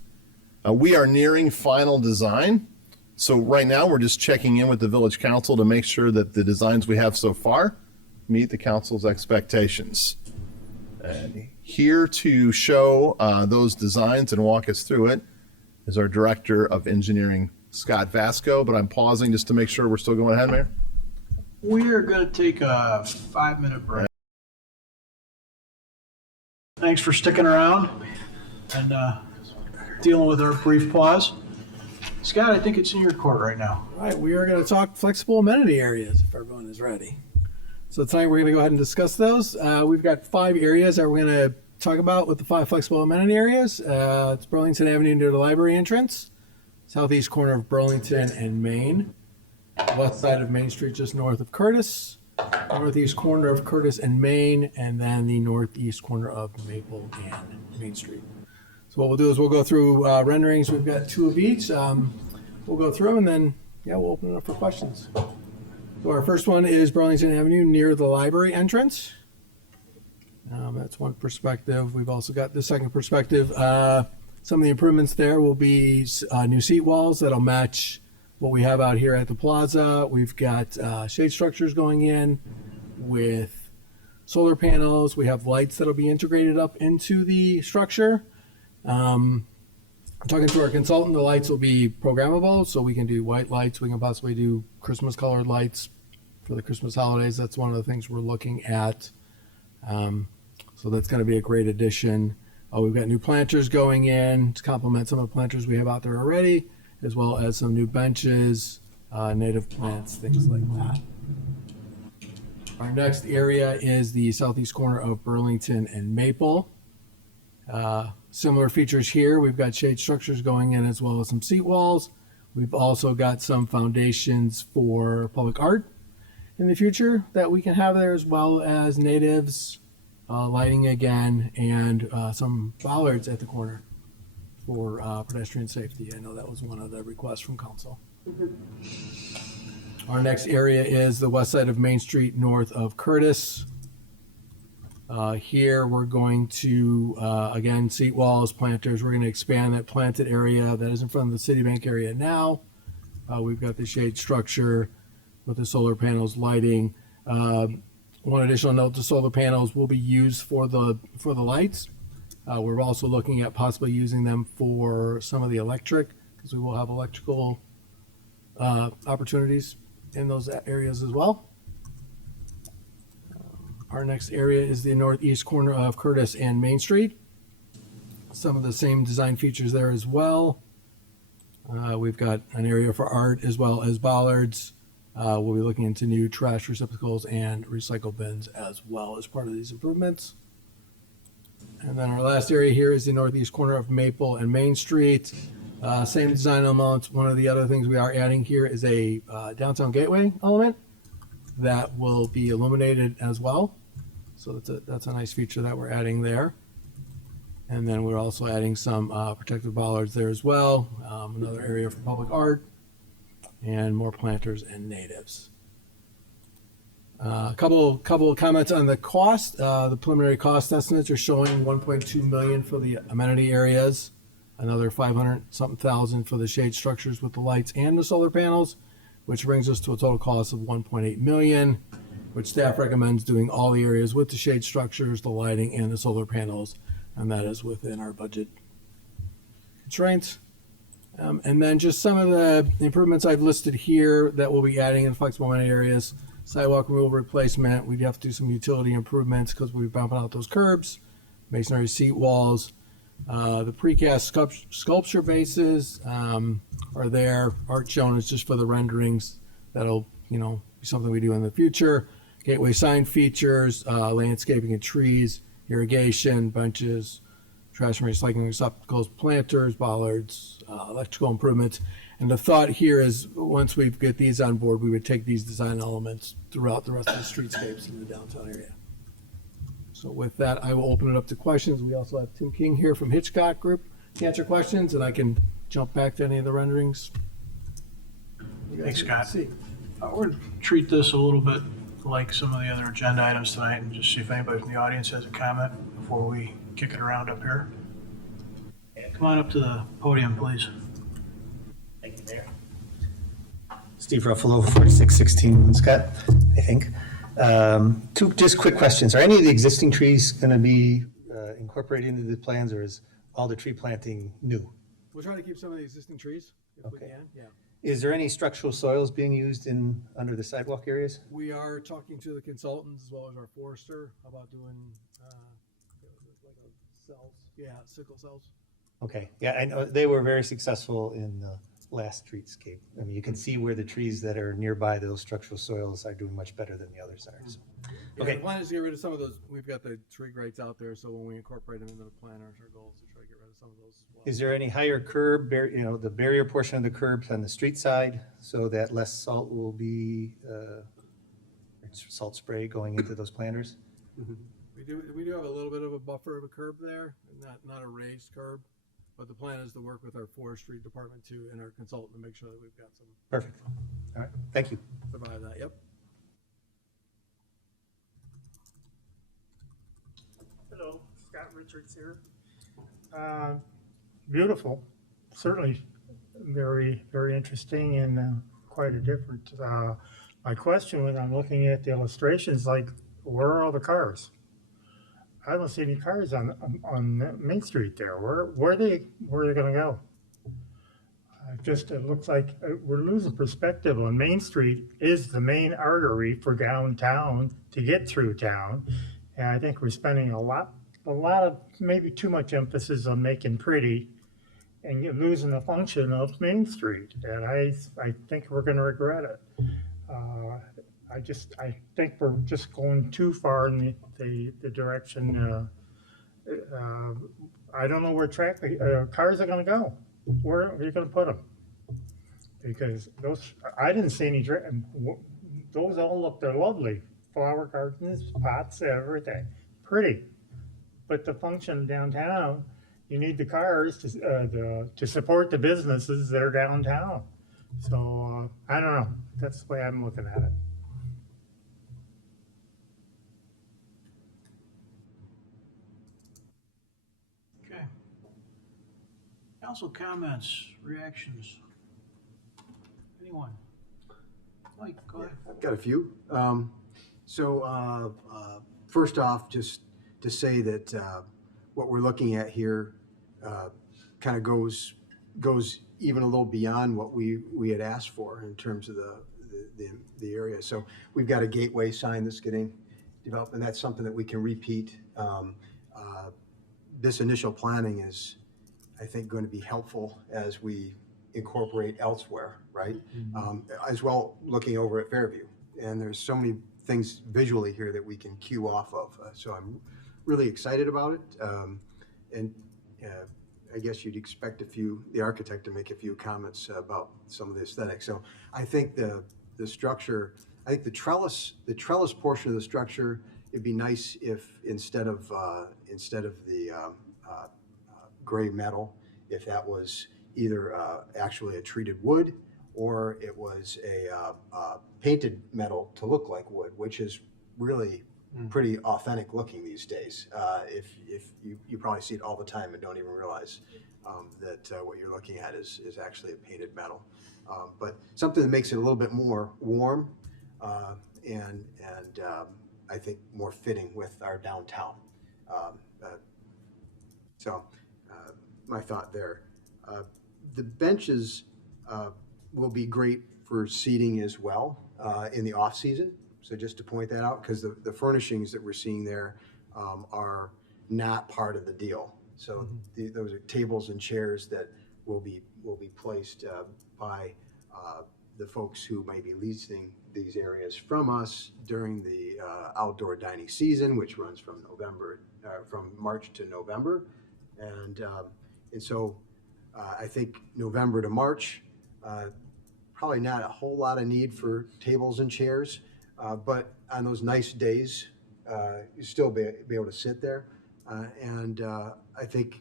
We are nearing final design. So right now we're just checking in with the village council to make sure that the designs we have so far meet the council's expectations. And here to show those designs and walk us through it is our Director of Engineering, Scott Vasco, but I'm pausing just to make sure we're still going ahead, Mayor. We are going to take a 5-minute break. Thanks for sticking around and dealing with our brief pause. Scott, I think it's in your court right now. All right, we are going to talk flexible amenity areas if everyone is ready. So tonight we're going to go ahead and discuss those. We've got 5 areas that we're going to talk about with the 5 flexible amenity areas. It's Burlington Avenue near the library entrance, southeast corner of Burlington and Main, west side of Main Street just north of Curtis, northeast corner of Curtis and Main, and then the northeast corner of Maple and Main Street. So what we'll do is we'll go through renderings. We've got 2 of each. We'll go through them and then, we'll open it up for questions. So our first one is Burlington Avenue near the library entrance. That's one perspective. We've also got the second perspective. Some of the improvements there will be new seat walls that'll match what we have out here at the plaza. We've got shade structures going in with solar panels. We have lights that'll be integrated up into the structure. Talking to our consultant, the lights will be programmable, so we can do white lights. We can possibly do Christmas colored lights for the Christmas holidays. That's one of the things we're looking at. So that's going to be a great addition. We've got new planters going in to complement some of the planters we have out there already, as well as some new benches, native plants, things like that. Our next area is the southeast corner of Burlington and Maple. Similar features here. We've got shade structures going in as well as some seat walls. We've also got some foundations for public art. in the future that we can have there, as well as natives, lighting again, and some bollards at the corner for pedestrian safety. I know that was one of the requests from council. Our next area is the west side of Main Street, north of Curtis. Here we're going to, again, seat walls, planters. We're going to expand that planted area that is in front of the Citibank area now. We've got the shade structure with the solar panels, lighting. One additional note, the solar panels will be used for the lights. We're also looking at possibly using them for some of the electric, because we will have electrical opportunities in those areas as well. Our next area is the northeast corner of Curtis and Main Street. Some of the same design features there as well. We've got an area for art as well as bollards. We'll be looking into new trash receptacles and recycle bins as well as part of these improvements. And then our last area here is the northeast corner of Maple and Main Street. Same design elements. One of the other things we are adding here is a downtown gateway element that will be illuminated as well. So that's a nice feature that we're adding there. And then we're also adding some protective bollards there as well. Another area for public art and more planters and natives. A couple of comments on the cost. The preliminary cost estimates are showing $1.2 million for the amenity areas, another 500-something thousand for the shade structures with the lights and the solar panels, which brings us to a total cost of $1.8 million, which staff recommends doing all the areas with the shade structures, the lighting, and the solar panels, and that is within our budget constraints. And then just some of the improvements I've listed here that we'll be adding in flexible amenity areas. Sidewalk removal replacement, we'd have to do some utility improvements because we're bumping out those curbs, masonry seat walls. The precast sculpture bases are there. Art shown is just for the renderings. That'll, be something we do in the future. Gateway sign features, landscaping and trees, irrigation, benches, trash and recycling receptacles, planters, bollards, electrical improvements. And the thought here is once we get these on board, we would take these design elements throughout the rest of the streetscapes in the downtown area. So with that, I will open it up to questions. We also have Tim King here from Hitchcock Group to answer questions, and I can jump back to any of the renderings. Thanks, Scott. We're going to treat this a little bit like some of the other agenda items tonight and just see if anybody from the audience has a comment before we kick it around up here. Come on up to the podium, please. Thank you, Mayor. Steve Ruffalo, 4616 Scott, I think. Two just quick questions. Are any of the existing trees going to be incorporated into the plans, or is all the tree planting new? We'll try to keep some of the existing trees if we can. Yeah. Is there any structural soils being used under the sidewalk areas? We are talking to the consultants as well as our forester about doing cells. Yeah, sickle cells. Okay. Yeah, I know they were very successful in the last streetscape. I mean, you can see where the trees that are nearby those structural soils are doing much better than the others are. So. Yeah, Okay. the plan is to get rid of some of those. We've got the tree grates out there, so when we incorporate them into the plan, our goal is to try to get rid of some of those as well. Is there any higher curb, the barrier portion of the curbs on the street side, so that less salt will be, salt spray going into those planters? We do have a little bit of a buffer of a curb there, not a raised curb, but the plan is to work with our forestry department too and our consultant to make sure that we've got some. Perfect. All right. Thank you. Provide that. Yep. Hello, Scott Richards here. Beautiful, certainly very, very interesting and quite a different. My question when I'm looking at the illustrations, like, where are all the cars? I don't see any cars on Main Street there. Where are they going to go? It looks like we're losing perspective on Main Street is the main artery for downtown to get through town. And I think we're spending a lot of maybe too much emphasis on making pretty and you're losing the function of Main Street. And I think we're going to regret it. I think we're just going too far in the direction. I don't know where cars are going to go. Where are you going to put them? Because I didn't see any those all look, they're lovely. Flower gardens, pots, everything, pretty. But to function downtown, you need the cars to support the businesses that are downtown. So, I don't know, that's the way I'm looking at it. Okay. Council comments, reactions? Anyone? Mike, go ahead. I've got a few. First off, just to say that what we're looking at here kind of goes even a little beyond what we had asked for in terms of the area. So we've got a gateway sign that's getting developed, and that's something that we can repeat. This initial planning is, I think, going to be helpful as we incorporate elsewhere, right? As well, looking over at Fairview. And there's so many things visually here that we can cue off of. So I'm really excited about it. I guess you'd expect the architect to make a few comments about some of the aesthetics. So I think the structure, I think the trellis portion of the structure, it'd be nice if instead of the gray metal, if that was either actually a treated wood or it was a painted metal to look like wood, which is really pretty authentic looking these days. If you probably see it all the time and don't even realize that what you're looking at is actually a painted metal. But something that makes it a little bit more warm and I think more fitting with our downtown. My thought there. The benches will be great for seating as well in the off season. So just to point that out, because the furnishings that we're seeing there are not part of the deal. So those are tables and chairs that will be placed by the folks who may be leasing these areas from us during the outdoor dining season, which runs from March to November, and so I think November to March, probably not a whole lot of need for tables and chairs, but on those nice days, you still be able to sit there. I think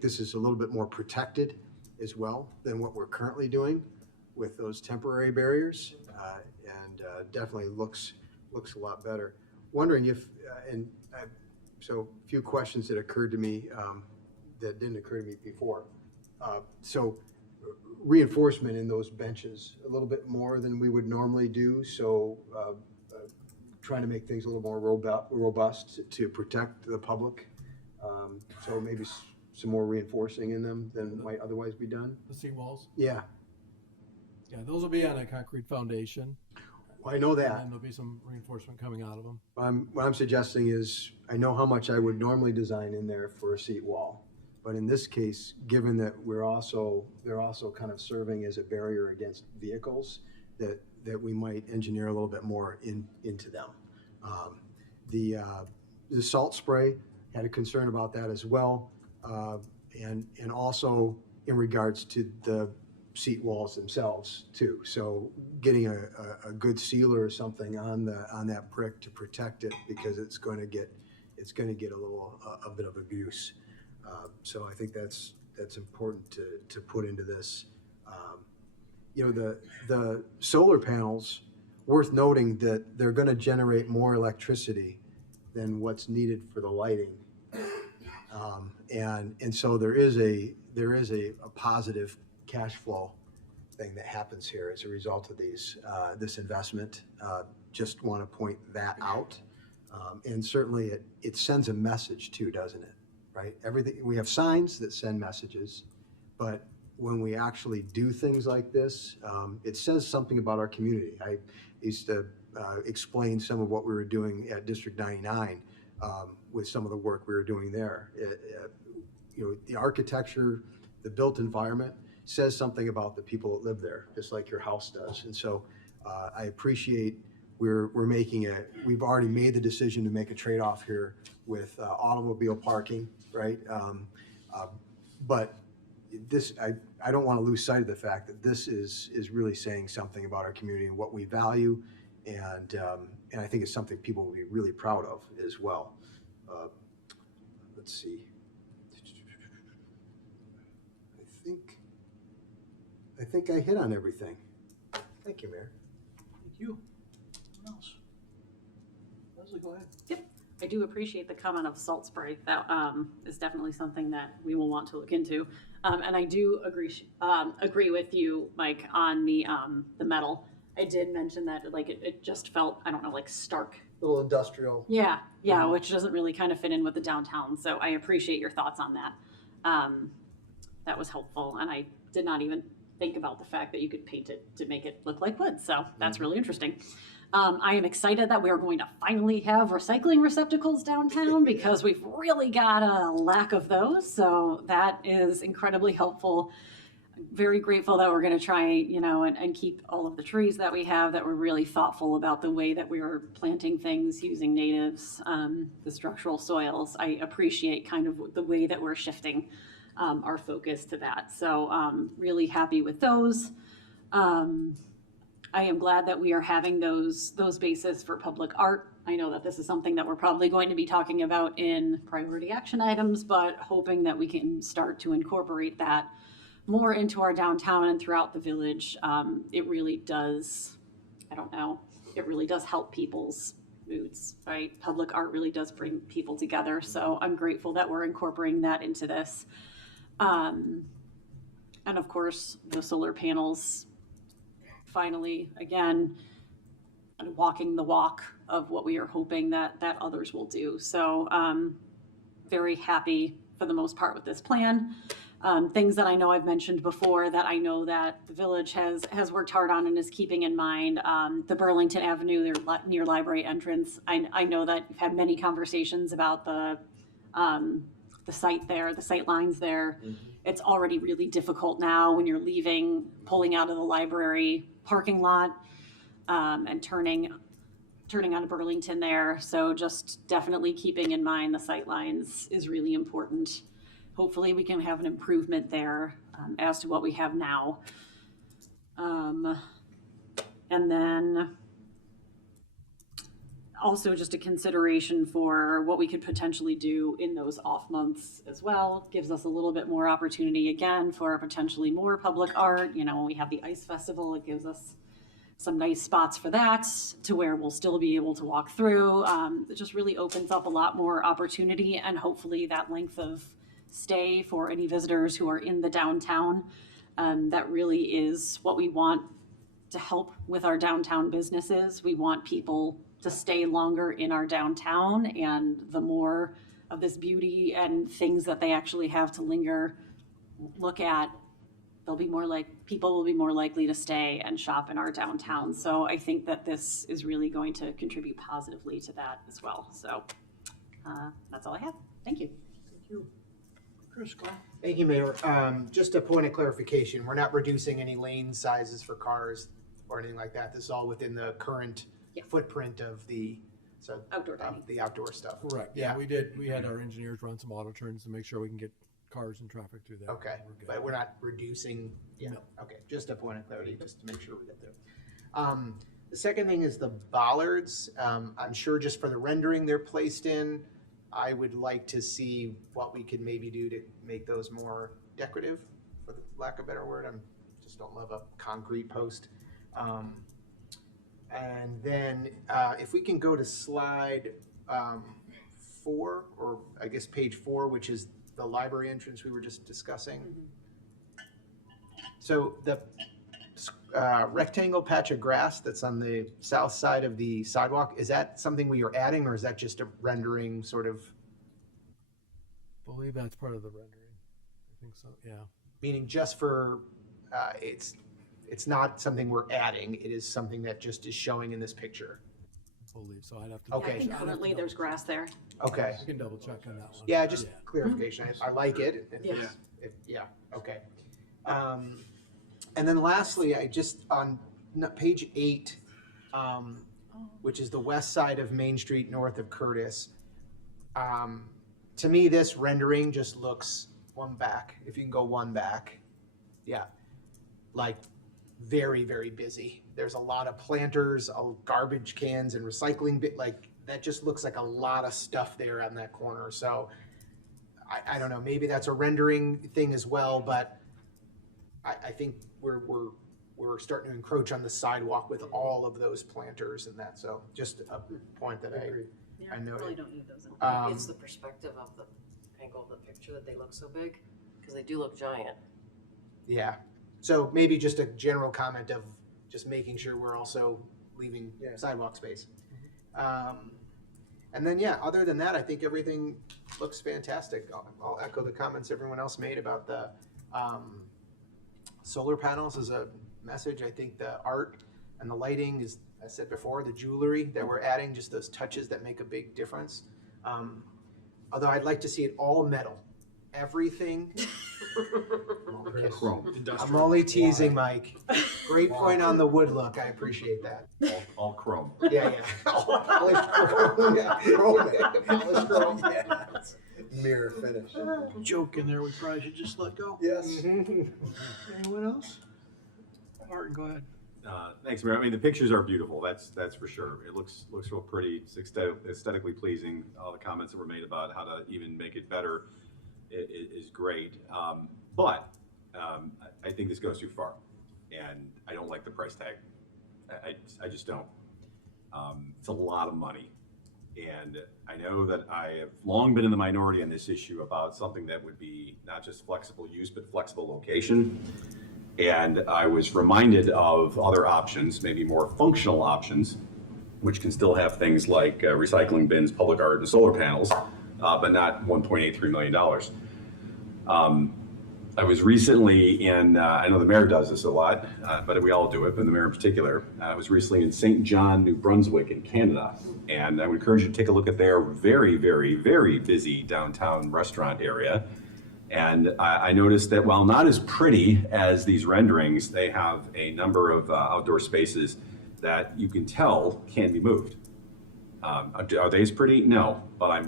this is a little bit more protected as well than what we're currently doing with those temporary barriers, and definitely looks a lot better. Wondering if, so a few questions that occurred to me that didn't occur to me before. So reinforcement in those benches a little bit more than we would normally do. So trying to make things a little more robust to protect the public. So maybe some more reinforcing in them than might otherwise be done. The seat walls? Yeah. Yeah, those will be on a concrete foundation. Well, I know that. And there'll be some reinforcement coming out of them. What I'm suggesting is, I know how much I would normally design in there for a seat wall. But in this case, given that they're also kind of serving as a barrier against vehicles, that we might engineer a little bit more into them. The salt spray, had a concern about that as well, and also in regards to the seat walls themselves too. So getting a good sealer or something on that brick to protect it, because it's going to get a bit of abuse. So I think that's important to put into this. The solar panels, worth noting that they're going to generate more electricity than what's needed for the lighting, and so there is a positive cash flow thing that happens here as a result of this investment. Just want to point that out, and certainly it sends a message too, doesn't it? Right? We have signs that send messages, but when we actually do things like this, it says something about our community. I used to explain some of what we were doing at District 99 with some of the work we were doing there. The architecture, the built environment says something about the people that live there, just like your house does. And so I appreciate we've already made the decision to make a trade-off here with automobile parking, right? But I don't want to lose sight of the fact that this is really saying something about our community and what we value And I think it's something people will be really proud of as well. Let's see. I think I hit on everything. Thank you, Mayor. Thank you. What else? Leslie, go ahead. Yep. I do appreciate the comment of salt spray. That is definitely something that we will want to look into. And I do agree with you, Mike, on the metal. I did mention that like it just felt, I don't know, like stark. Little industrial. Yeah, which doesn't really kind of fit in with the downtown. So I appreciate your thoughts on that. That was helpful, and I did not even think about the fact that you could paint it to make it look like wood. So that's really interesting. I am excited that we are going to finally have recycling receptacles downtown because we've really got a lack of those. So that is incredibly helpful. Very grateful that we're going to try, and keep all of the trees that we have, that we're really thoughtful about the way that we are planting things using natives, the structural soils. I appreciate kind of the way that we're shifting our focus to that. So really happy with those. I am glad that we are having those bases for public art. I know that this is something that we're probably going to be talking about in priority action items, but hoping that we can start to incorporate that more into our downtown and throughout the village. It really does, it really does help people's moods, right? Public art really does bring people together. So I'm grateful that we're incorporating that into this. And of course, the solar panels, finally, again, walking the walk of what we are hoping that others will do. So very happy for the most part with this plan. Things that I know I've mentioned before that I know that the village has worked hard on and is keeping in mind. The Burlington Avenue near library entrance. I know that you've had many conversations about the site there, the sight lines there. Mm-hmm. It's already really difficult now when you're pulling out of the library parking lot and turning on Burlington there. So just definitely keeping in mind the sight lines is really important. Hopefully we can have an improvement there as to what we have now. And then also just a consideration for what we could potentially do in those off months as well. Gives us a little bit more opportunity again for potentially more public art. When we have the ice festival, it gives us some nice spots for that to where we'll still be able to walk through. It just really opens up a lot more opportunity, and hopefully that length of stay for any visitors who are in the downtown. That really is what we want to help with our downtown businesses. We want people to stay longer in our downtown, and the more of this beauty and things that they actually have to look at, people will be more likely to stay and shop in our downtown. So I think that this is really going to contribute positively to that as well. So that's all I have. Thank you. Thank you. Chris, go ahead. Thank you, Mayor. Just a point of clarification, we're not reducing any lane sizes for cars or anything like that. This is all within the current footprint of the outdoor stuff. Correct. Yeah, we had our engineers run some auto turns to make sure we can get cars and traffic through there. Okay, but we're not reducing. Yeah. No. Okay, just a point of clarity, just to make sure we get there. The second thing is the bollards. I'm sure just for the rendering they're placed in, I would like to see what we could maybe do to make those more decorative, for the lack of a better word. I just don't love a concrete post. And then if we can go to slide 4, or I guess page 4, which is the library entrance we were just discussing. Mm-hmm. So the rectangle patch of grass that's on the south side of the sidewalk, is that something we are adding, or is that just a rendering sort of? I believe that's part of the rendering. I think so, yeah. Meaning just for, it's not something we're adding, it is something that just is showing in this picture. I believe so. I'd have to. Okay. I think currently there's grass there. Okay. I can double check on that one. Yeah, just clarification. I like it. Yeah. Okay. And then lastly, I just, on page 8, which is the west side of Main Street north of Curtis, to me, this rendering just looks one back. If you can go one back. Yeah. Like very, very busy. There's a lot of planters, garbage cans and recycling, like that just looks like a lot of stuff there on that corner. So I don't know, maybe that's a rendering thing as well, but I think we're starting to encroach on the sidewalk with all of those planters and that. So just a point that I noted. Really don't need those. It's the perspective of the angle of the picture that they look so big, because they do look giant. Yeah. So maybe just a general comment of just making sure we're also leaving sidewalk space. And then, yeah, other than that, I think everything looks fantastic. I'll echo the comments everyone else made about the solar panels as a message. I think the art and the lighting is, I said before, the jewelry that we're adding, just those touches that make a big difference. Although I'd like to see it all metal. Everything. Chrome. I'm only teasing, Mike. Great point on the wood look. I appreciate that. All chrome. Yeah. Polished chrome. Yeah, chrome. Polished chrome. Yeah. Mirror finish. Joke in there we probably should just let go. Yes. Anyone else? Martin, go ahead. Thanks, Mayor. I mean, the pictures are beautiful. That's for sure. It looks real pretty. It's aesthetically pleasing. All the comments that were made about how to even make it better is great. But I think this goes too far, and I don't like the price tag. I just don't. It's a lot of money, and I know that I have long been in the minority on this issue about something that would be not just flexible use, but flexible location. And I was reminded of other options, maybe more functional options, which can still have things like recycling bins, public art, and solar panels, but not $1.83 million. I was recently in, I know the mayor does this a lot, but we all do it, but the mayor in particular. I was recently in St. John, New Brunswick in Canada, and I would encourage you to take a look at their very, very, very busy downtown restaurant area. And I noticed that while not as pretty as these renderings, they have a number of outdoor spaces that you can tell can be moved. Are they as pretty? No, but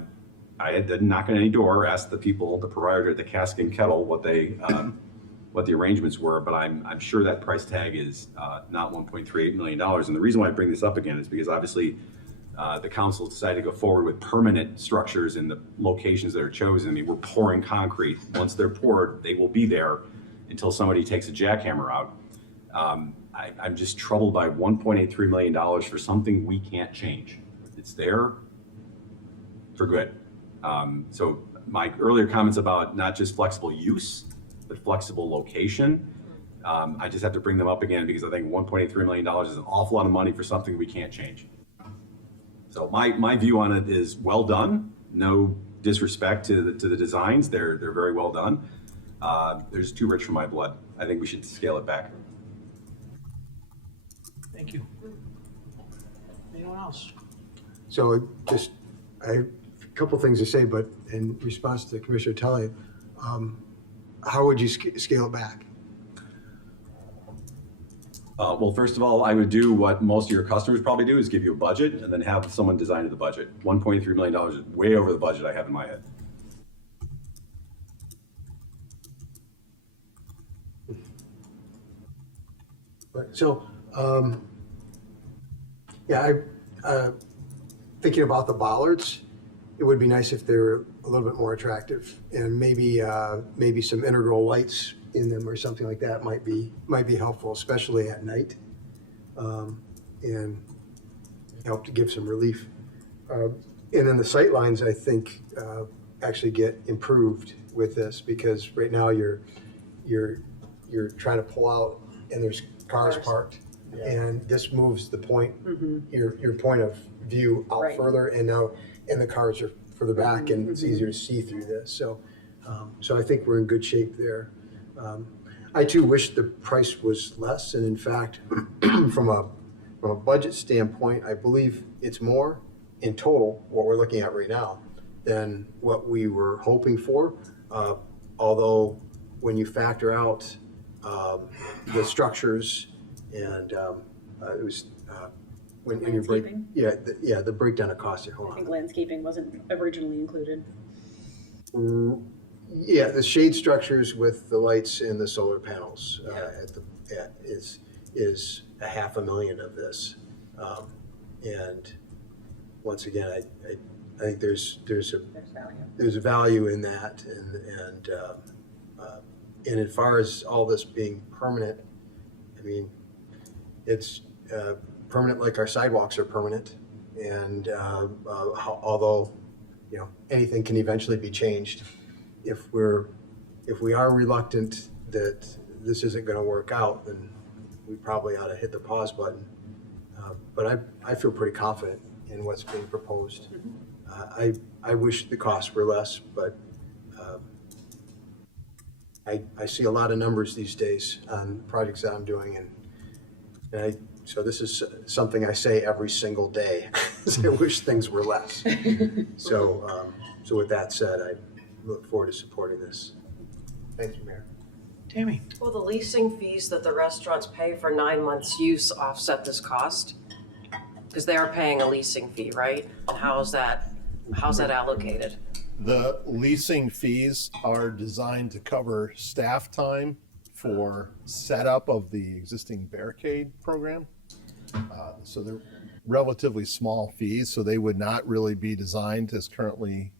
I didn't knock on any door, asked the people, the proprietor at the Cask and Kettle, what the arrangements were, but I'm sure that price tag is not $1.38 million. And the reason why I bring this up again is because obviously the council decided to go forward with permanent structures in the locations that are chosen. I mean, we're pouring concrete. Once they're poured, they will be there until somebody takes a jackhammer out. I'm just troubled by $1.83 million for something we can't change. It's there for good. So my earlier comments about not just flexible use, but flexible location, I just have to bring them up again because I think $1.83 million is an awful lot of money for something we can't change. So my view on it is well done. No disrespect to the designs. They're very well done. They're just too rich for my blood. I think we should scale it back. Thank you. Anyone else? So just, I have a couple things to say, but in response to Commissioner Tully, how would you scale it back? Well, first of all, I would do what most of your customers probably do is give you a budget and then have someone design the budget. $1.3 million is way over the budget I have in my head. So, yeah, thinking about the bollards, it would be nice if they were a little bit more attractive, and maybe some integral lights in them or something like that might be helpful, especially at night, and help to give some relief. And then the sight lines, I think, actually get improved with this, because right now you're trying to pull out and there's cars parked, and this moves the point, your point of view out further, and the cars are further back, and it's easier to see through this. So I think we're in good shape there. I too wish the price was less, and in fact, from a budget standpoint, I believe it's more in total what we're looking at right now than what we were hoping for. Although when you factor out the structures and it was when you break, the breakdown of cost here. Hold I on. think landscaping wasn't originally included. Yeah, the shade structures with the lights and the solar panels is a $500,000 of this. And once again, I think there's a value in that, and as far as all this being permanent, I mean, it's permanent like our sidewalks are permanent, and although anything can eventually be changed, if we are reluctant that this isn't going to work out, then we probably ought to hit the pause button. But I feel pretty confident in what's being proposed. I wish the costs were less, but I see a lot of numbers these days on projects that I'm doing, and so this is something I say every single day. I wish things were less. So with that said, I look forward to supporting this. Thank you, Mayor. Tammy? Will the leasing fees that the restaurants pay for 9 months' use offset this cost? Because they are paying a leasing fee, right? And how's that allocated? The leasing fees are designed to cover staff time for setup of the existing barricade program. So they're relatively small fees, so they would not really be designed as currently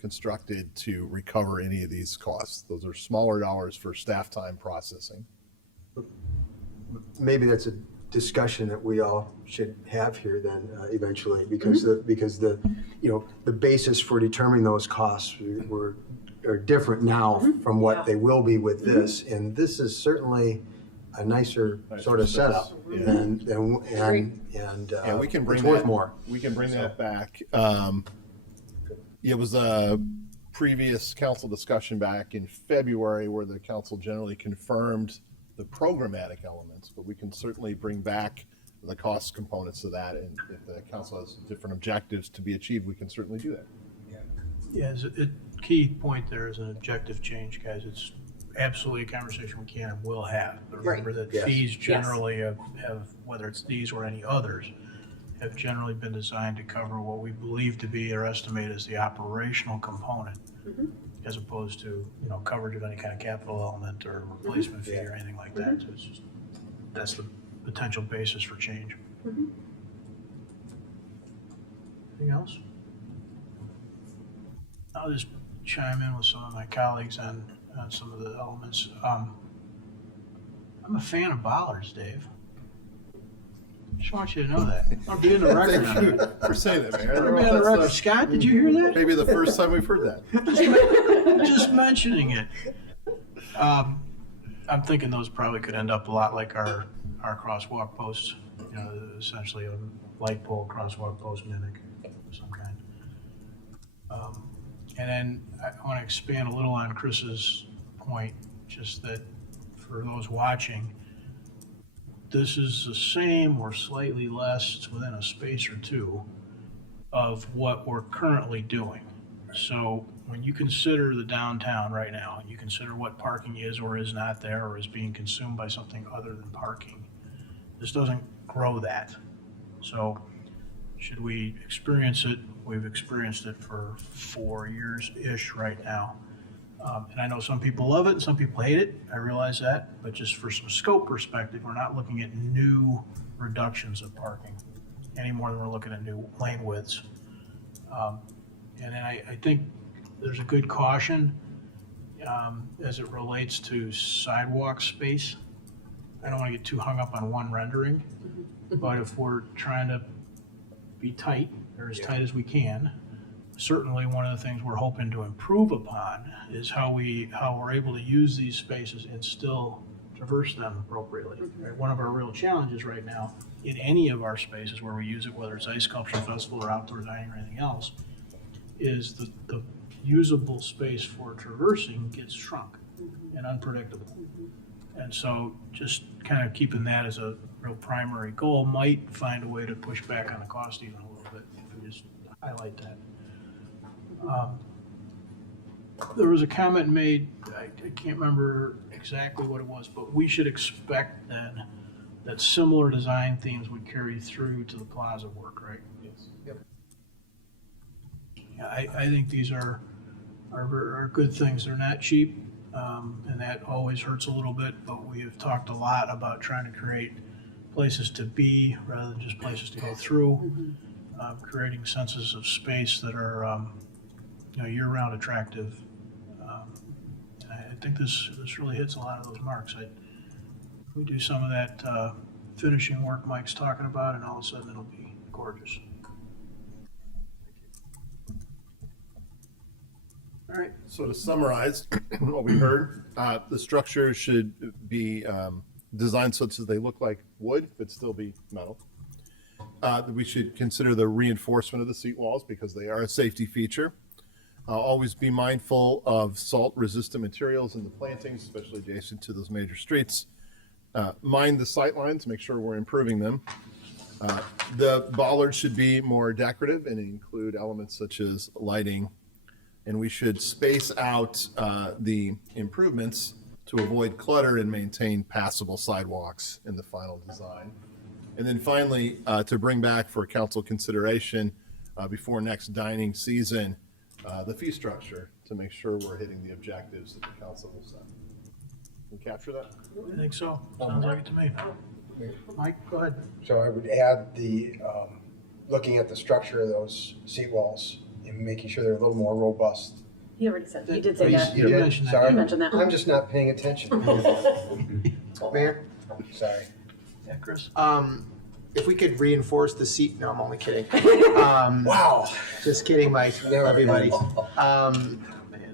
constructed to recover any of these costs. Those are smaller dollars for staff time processing. Maybe that's a discussion that we all should have here then eventually, because the basis for determining those costs are different now from what they will be with this, and this is certainly a nicer sort of setup, and we can bring it's worth that more. We can bring that back. It was a previous council discussion back in February where the council generally confirmed the programmatic elements, but we can certainly bring back the cost components of that, and if the council has different objectives to be achieved, we can certainly do that. Yeah, a key point there is an objective change, guys. It's absolutely a conversation we can and will have. But remember that fees generally have, whether it's these or any others, have generally been designed to cover what we believe to be or estimate as the operational component, as opposed to coverage of any kind of capital element or replacement fee or anything like that. So it's just, that's the potential basis for change. Anything else? I'll just chime in with some of my colleagues on some of the elements. I'm a fan of bollards, Dave. Just want you to know that. I'll be in the record. Thank you for saying that, Mayor. I'll be on the record. Scott, did you hear that? Maybe the first time we've heard that. Just mentioning it. I'm thinking those probably could end up a lot like our crosswalk posts. Essentially a light pole crosswalk post mimic of some kind. And then I want to expand a little on Chris's point, just that for those watching, this is the same or slightly less, it's within a space or two, of what we're currently doing. So when you consider the downtown right now, and you consider what parking is or is not there or is being consumed by something other than parking, this doesn't grow that. So should we experience it? We've experienced it for 4 years-ish right now. And I know some people love it and some people hate it. I realize that. But just for some scope perspective, we're not looking at new reductions of parking any more than we're looking at new lane widths. And then I think there's a good caution as it relates to sidewalk space. I don't want to get too hung up on one rendering, but if we're trying to be tight, or as tight as we can, certainly one of the things we're hoping to improve upon is how we're able to use these spaces and still traverse them appropriately. Right? One of our real challenges right now in any of our spaces where we use it, whether it's ice sculpture festival or outdoor dining or anything else, is the usable space for traversing gets shrunk and unpredictable. And so just kind of keeping that as a real primary goal might find a way to push back on the cost even a little bit if we just highlight that. There was a comment made, I can't remember exactly what it was, but we should expect then that similar design themes would carry through to the plaza work, right? Yes. Yep. Yeah, I think these are good things. They're not cheap. And that always hurts a little bit, but we have talked a lot about trying to create places to be rather than just places to go through, creating senses of space that are year-round attractive. And I think this really hits a lot of those marks. We do some of that finishing work Mike's talking about, and all of a sudden it'll be gorgeous. All right. So to summarize what we heard, the structure should be designed such that they look like wood, but still be metal. We should consider the reinforcement of the seat walls because they are a safety feature. Always be mindful of salt-resistant materials in the plantings, especially adjacent to those major streets. Mind the sight lines, make sure we're improving them. The bollards should be more decorative and include elements such as lighting. And we should space out the improvements to avoid clutter and maintain passable sidewalks in the final design. And then finally, to bring back for council consideration before next dining season, the fee structure to make sure we're hitting the objectives that the council will set. Can we capture that? I think so. Sounds like it to me. Mike, go ahead. So I would add the, looking at the structure of those seat walls and making sure they're a little more robust. He already said, he did say You that. did? mentioned that. Sorry. You mentioned that. I'm just not paying attention. Mayor? Sorry. Yeah, Chris? If we could reinforce the seat, no, I'm only kidding. Wow. Just kidding, Mike, everybody.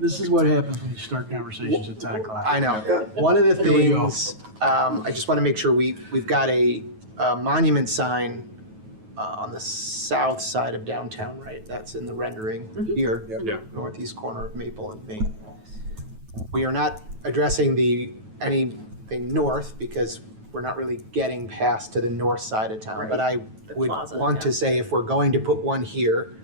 This is what happens when you start conversations at 10 o'clock. I know. One of the Here we go. things, I just want to make sure we've got a monument sign on the south side of downtown, right? That's in the rendering here, Yeah. northeast corner of Maple and Main. We are not addressing anything north because we're not really getting past to the north side of town. Right. But I The would plaza, want yeah. to say if we're going to put one here,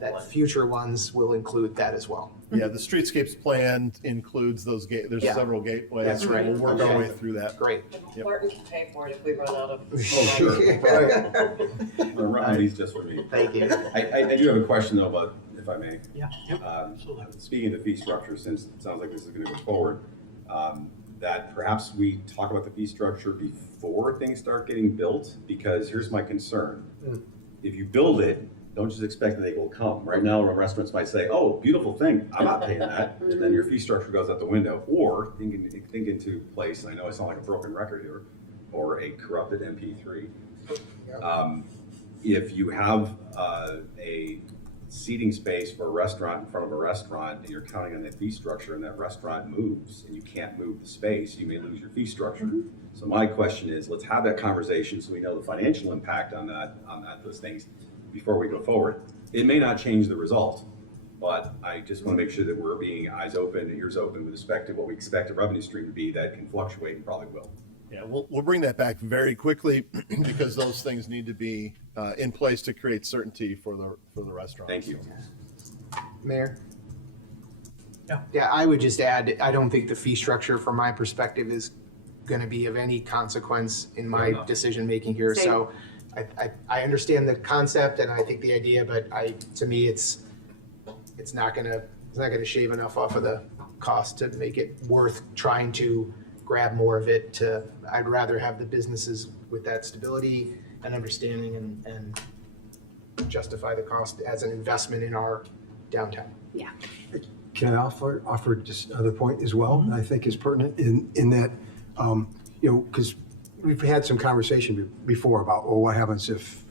that future ones will include that as well. Yeah, the streetscapes plan includes those there's Yeah. several gateways. That's right. We'll work our Okay. way through that. Great. Yep. Martin can pay for it if we run out of. Oh, sure. The remedies just for me. Thank you. I do have a question though, but if I may. Yeah. Absolutely. Speaking of the fee structure, since it sounds like this is going to go forward, that perhaps we talk about the fee structure before things start getting built, because here's my concern. If you build it, don't just expect that they will come. Right now, restaurants might say, oh, beautiful thing, I'm not paying that. And then your fee structure goes out the window. Or think into place, and I know I sound like a broken record here, or a corrupted MP3. If you have a seating space for a restaurant in front of a restaurant and you're counting on that fee structure and that restaurant moves and you can't move the space, you may lose your fee structure. So my question is, let's have that conversation so we know the financial impact on those things before we go forward. It may not change the result, but I just want to make sure that we're being eyes open and ears open with respect to what we expect a revenue stream to be that can fluctuate and probably will. Yeah, we'll bring that back very quickly because those things need to be in place to create certainty for the restaurant. Thank you. Mayor? Yeah. Yeah, I would just add, I don't think the fee structure from my perspective is going to be of any consequence in my decision-making here. Same. So I understand the concept and I think the idea, but to me, it's not gonna shave enough off of the cost to make it worth trying to grab more of it. I'd rather have the businesses with that stability and understanding and justify the cost as an investment in our downtown. Yeah. Can I offer just another point as well, that I think is pertinent in that, because we've had some conversation before about, well, what happens if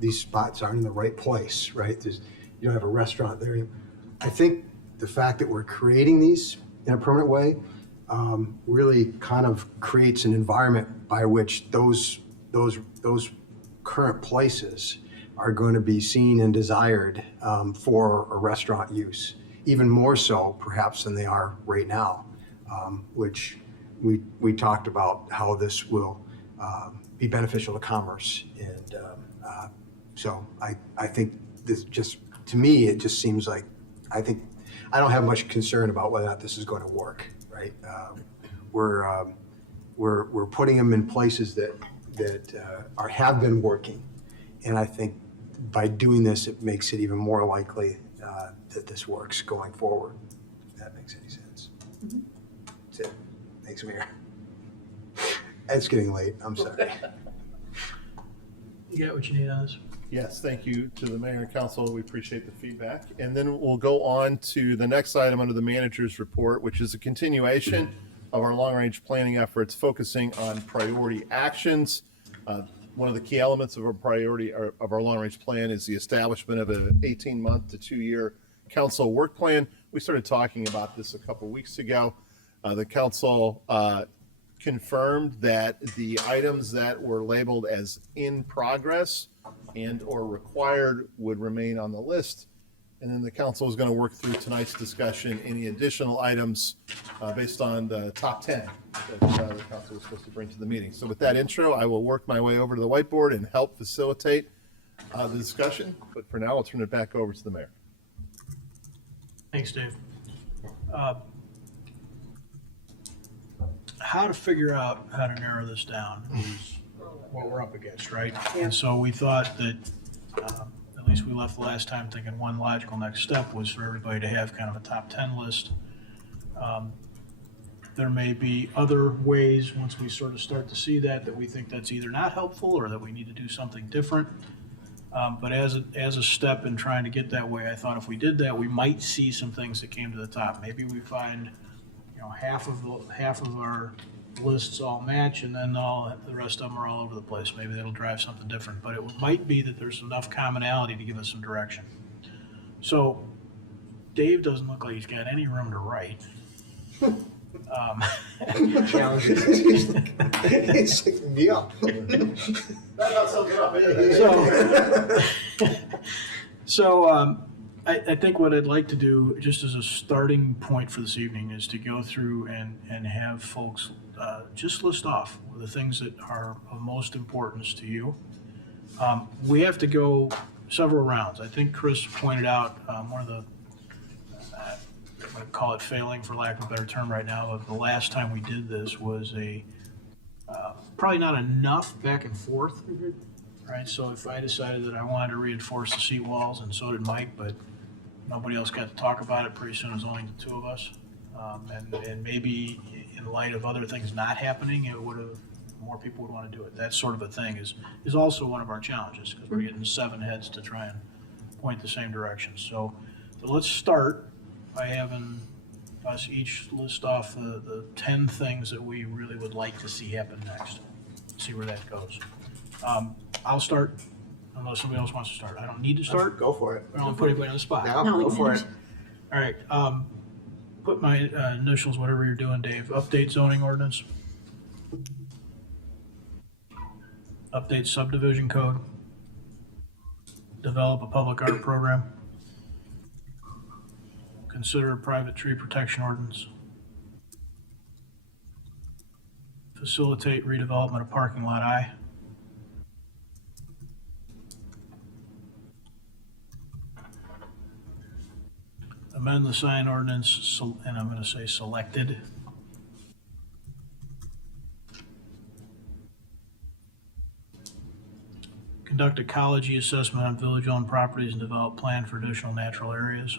these spots aren't in the right place, right? You don't have a restaurant there. I think the fact that we're creating these in a permanent way really kind of creates an environment by which those current places are going to be seen and desired for a restaurant use, even more so perhaps than they are right now, which we talked about how this will be beneficial to commerce. And so I think this just, to me, it just seems like, I don't have much concern about whether or not this is going to work, right? We're putting them in places that have been working. And I think by doing this, it makes it even more likely that this works going forward, if that makes any sense. Thanks, Mayor. It's getting late. I'm sorry. You got what you need on this? Yes, thank you to the mayor and council. We appreciate the feedback. And then we'll go on to the next item under the manager's report, which is a continuation of our long-range planning efforts focusing on priority actions. One of the key elements of our long-range plan is the establishment of an 18-month to 2-year council work plan. We started talking about this a couple weeks ago. The council confirmed that the items that were labeled as in progress and or required would remain on the list. And then the council is going to work through tonight's discussion, any additional items based on the top 10 that the council was supposed to bring to the meeting. So with that intro, I will work my way over to the whiteboard and help facilitate the discussion. But for now, I'll turn it back over to the mayor. Thanks, Dave. How to figure out how to narrow this down is what we're up against, right? And so we thought that, at least we left the last time thinking one logical next step was for everybody to have kind of a top 10 list. There may be other ways, once we sort of start to see that we think that's either not helpful or that we need to do something different. But as a step in trying to get that way, I thought if we did that, we might see some things that came to the top. Maybe we find, half of our lists all match, and then the rest of them are all over the place. Maybe that'll drive something different. But it might be that there's enough commonality to give us some direction. So Dave doesn't look like he's got any room to write. It's like, yeah. So I think what I'd like to do, just as a starting point for this evening, is to go through and have folks just list off the things that are of most importance to you. We have to go several rounds. I think Chris pointed out one of the, I would call it failing for lack of a better term right now, of the last time we did this was probably not enough back and forth. Right, so if I decided that I wanted to reinforce the seat walls, and so did Mike, but nobody else got to talk about it, pretty soon it was only the two of us. And maybe in light of other things not happening, more people would want to do it. That sort of a thing is also one of our challenges, because we're getting 7 heads to try and point the same direction. So let's start by having us each list off the 10 things that we really would like to see happen next. See where that goes. I'll start unless somebody else wants to start. I don't need to start. Go for it. I don't put anybody on the spot. No, go for it. All right. Put my initials, whatever you're doing, Dave. Update zoning ordinance. Update subdivision code. Develop a public art program. Consider a private tree protection ordinance. Facilitate redevelopment of parking lot I. Amend the sign ordinance, and I'm going to say selected. Conduct ecology assessment on village-owned properties and develop plan for additional natural areas.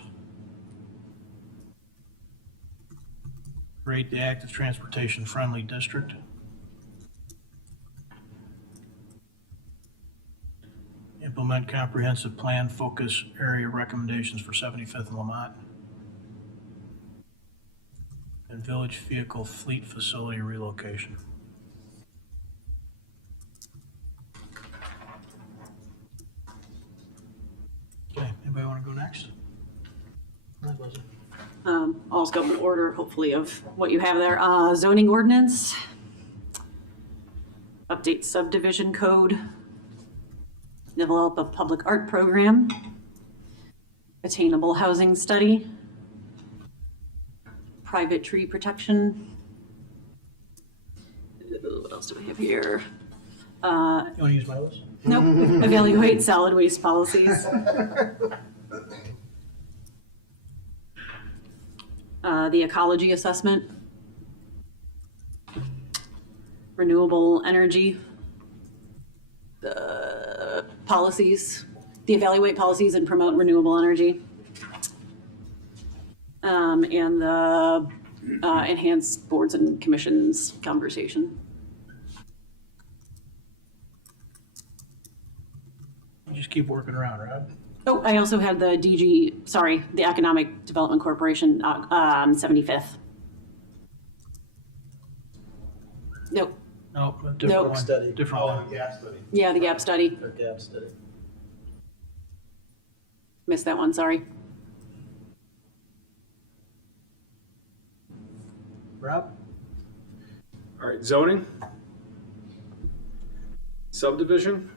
Rate the active transportation friendly district. Implement comprehensive plan focus area recommendations for 75th and Lamont. And village vehicle fleet facility relocation. Okay, anybody want to go next? I'll just go in order, hopefully, of what you have there. Zoning ordinance, update subdivision code, develop a public art program, attainable housing study, private tree protection. What else do we have here? You want to use my list? Nope. Evaluate solid waste policies. The ecology assessment, renewable energy, the policies, the evaluate policies and promote renewable energy, and the enhance boards and commissions conversation. Just keep working around, Rob. Oh, I also had the the Economic Development Corporation, 75th. Nope. Nope, a different Nope. one. Study. Different one. Gap study. Yeah, the gap study. Or gap study. Missed that one, sorry. Rob? All right, zoning. Subdivision.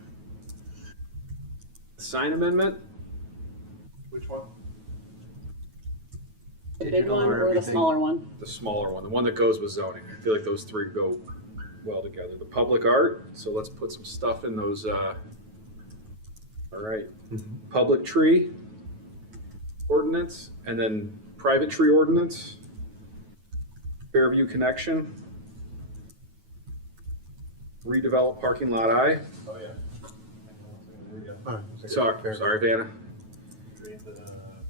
Sign amendment. Which one? The big Digital one or or the everything? smaller one? The smaller one, the one that goes with zoning. I feel like those three go well together. The public art, so let's put some stuff in those, all right. Public tree ordinance, and then private tree ordinance. Fairview connection. Redevelop parking lot I. Oh, yeah. Sorry, Vanna.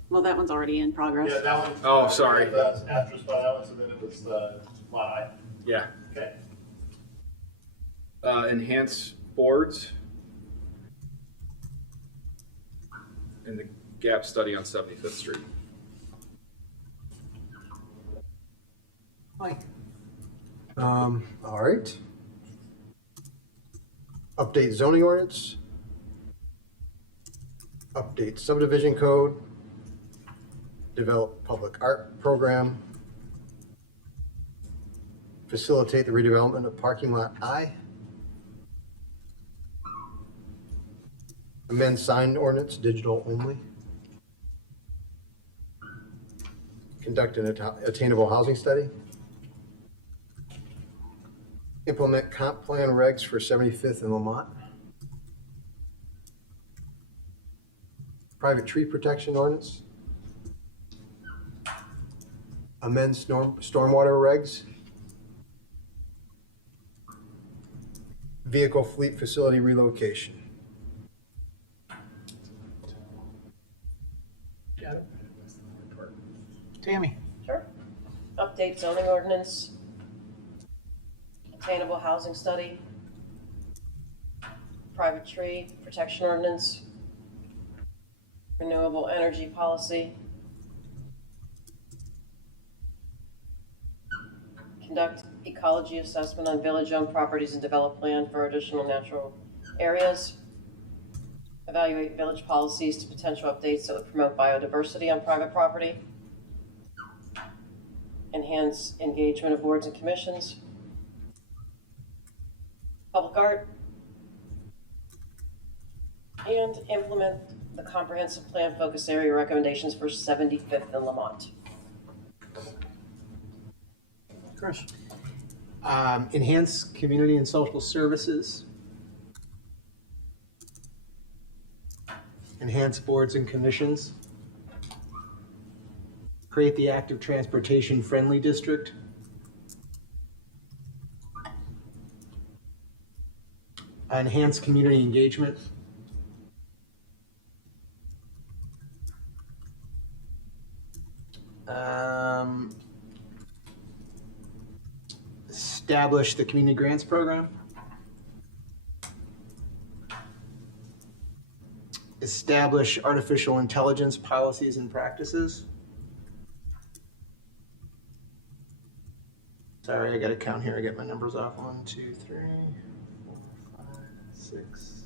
Well, that one's already in progress. Yeah, that one. Oh, sorry. That's after that one, so then it was the lot I. Yeah. Okay. Enhance boards. And the gap study on 75th Street. Mike. All right. Update zoning ordinance. Update subdivision code. Develop public art program. Facilitate the redevelopment of parking lot I. Amend sign ordinance, digital only. Conduct an attainable housing study. Implement comp plan regs for 75th and Lamont. Private tree protection ordinance. Amend stormwater regs. Vehicle fleet facility relocation. Got it. Tammy? Sure. Update zoning ordinance. Attainable housing study. Private tree protection ordinance. Renewable energy policy. Conduct ecology assessment on village-owned properties and develop plan for additional natural areas. Evaluate village policies to potential updates that would promote biodiversity on private property. Enhance engagement of boards and commissions. Public art. And implement the comprehensive plan focus area recommendations for 75th and Lamont. Chris? Enhance community and social services. Enhance boards and commissions. Create the active transportation friendly district. Enhance community engagement. Establish the community grants program. Establish artificial intelligence policies and practices. Sorry, I got to count here. I get my numbers off. 1, 2, 3, 4, 5, 6.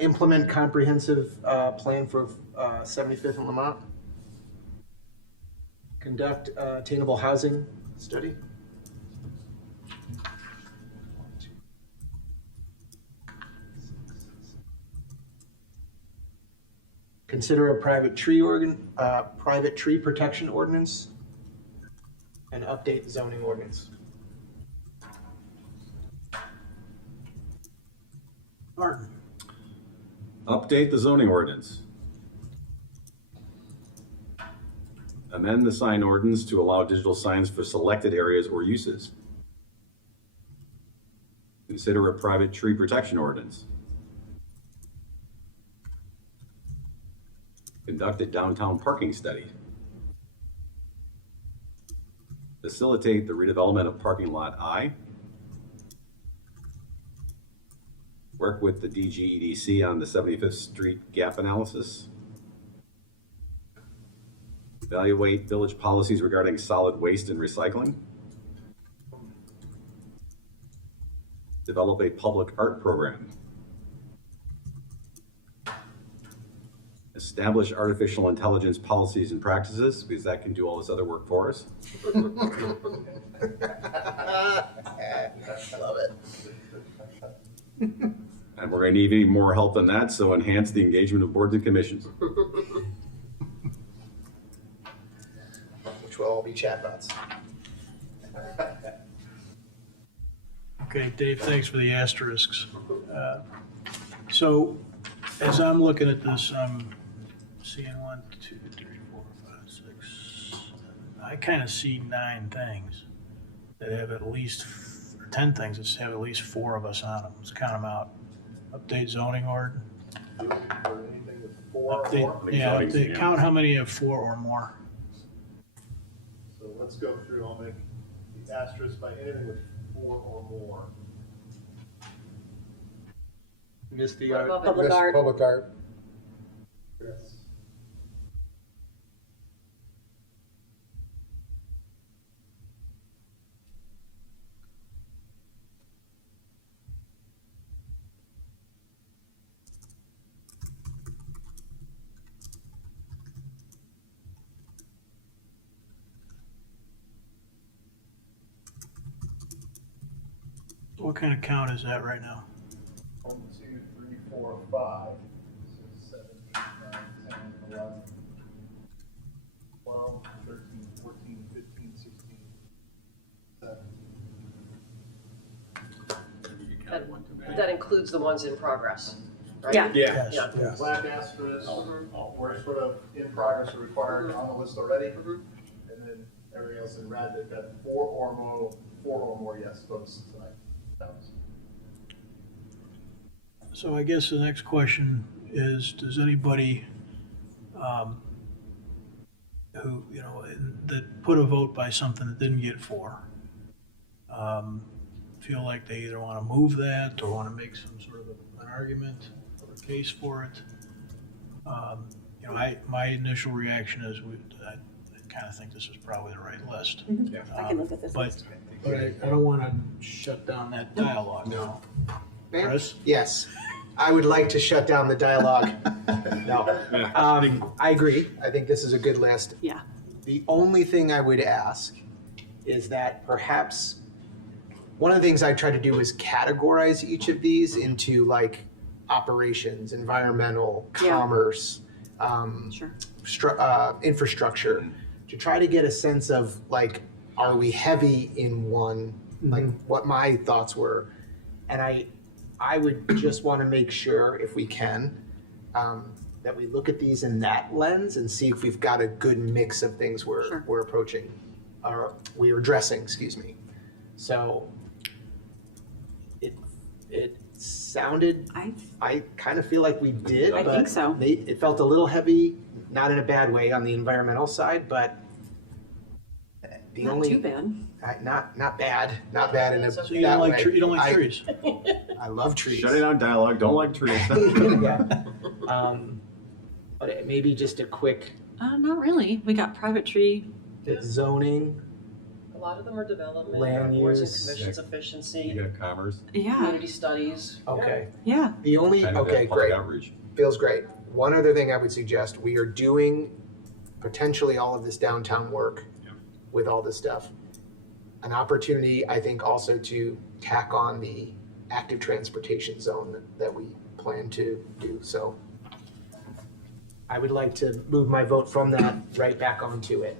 Implement comprehensive plan for 75th and Lamont. Conduct attainable housing study. Consider a private tree protection ordinance, and update zoning ordinance. Martin? Update the zoning ordinance. Amend the sign ordinance to allow digital signs for selected areas or uses. Consider a private tree protection ordinance. Conduct a downtown parking study. Facilitate the redevelopment of parking lot I. Work with the DGEDC on the 75th Street gap analysis. Evaluate village policies regarding solid waste and recycling. Develop a public art program. Establish artificial intelligence policies and practices, because that can do all this other work for us. Love it. And we're going to need even more help than that, so enhance the engagement of boards and commissions. Which will all be chatbots. Okay, Dave, thanks for the asterisks. So as I'm looking at this, I'm seeing 1, 2, 3, 4, 5, 6, 7. I kind of see 9 things that have at least, or 10 things that have at least 4 of us on them. Let's count them out. Update zoning ord. Update, count how many have 4 or more. So let's go through. I'll make the asterisk by anything with 4 or more. Missed the What about public art? Public art. Yes. What kind of count is that right now? 1, 2, 3, 4, 5, 6, 7, 8, 9, 10, 11, 12, 13, 14, 15, 16, 17. That includes the ones in progress, right? Yeah. Yes. Yeah. Black asterisk, or sort of in progress or required on the list already. And then everything else in red, they've got 4 or more yes votes tonight. So I guess the next question is, does anybody who, that put a vote by something that didn't get 4, feel like they either want to move that or want to make some sort of an argument or a case for it? My initial reaction is I kind of think this is probably the right list. I can look at this But list. I don't want to shut down that dialogue. No. Chris? Yes, I would like to shut down the dialogue. No, I agree. I think this is a good list. Yeah. The only thing I would ask is that perhaps one of the things I try to do is categorize each of these into like operations, environmental, commerce, infrastructure, to try to get a sense of like, are we heavy in one, like what my thoughts were. And I would just want to make sure, if we can, that we look at these in that lens and see if we've got a good mix of things we're approaching, or we're addressing, excuse me. So it sounded, I kind of feel like we did, I think so. It felt a little heavy, not in a bad way on the environmental side, but the Not only, too bad. not bad in a So you don't like you don't like trees? I love trees. Shut it on dialogue, don't like trees. Yeah. But maybe just a quick Not really. We got private tree. zoning. A lot of them are development, Land boards and use. commissions efficiency, You got commerce. Yeah. community studies. Okay. Yeah. The only, Kind of okay, that public great. outreach. Feels great. One other thing I would suggest, we are doing potentially all of this downtown work with all this stuff. An opportunity, I think, also to tack on the active transportation zone that we plan to do. So I would like to move my vote from that right back onto it.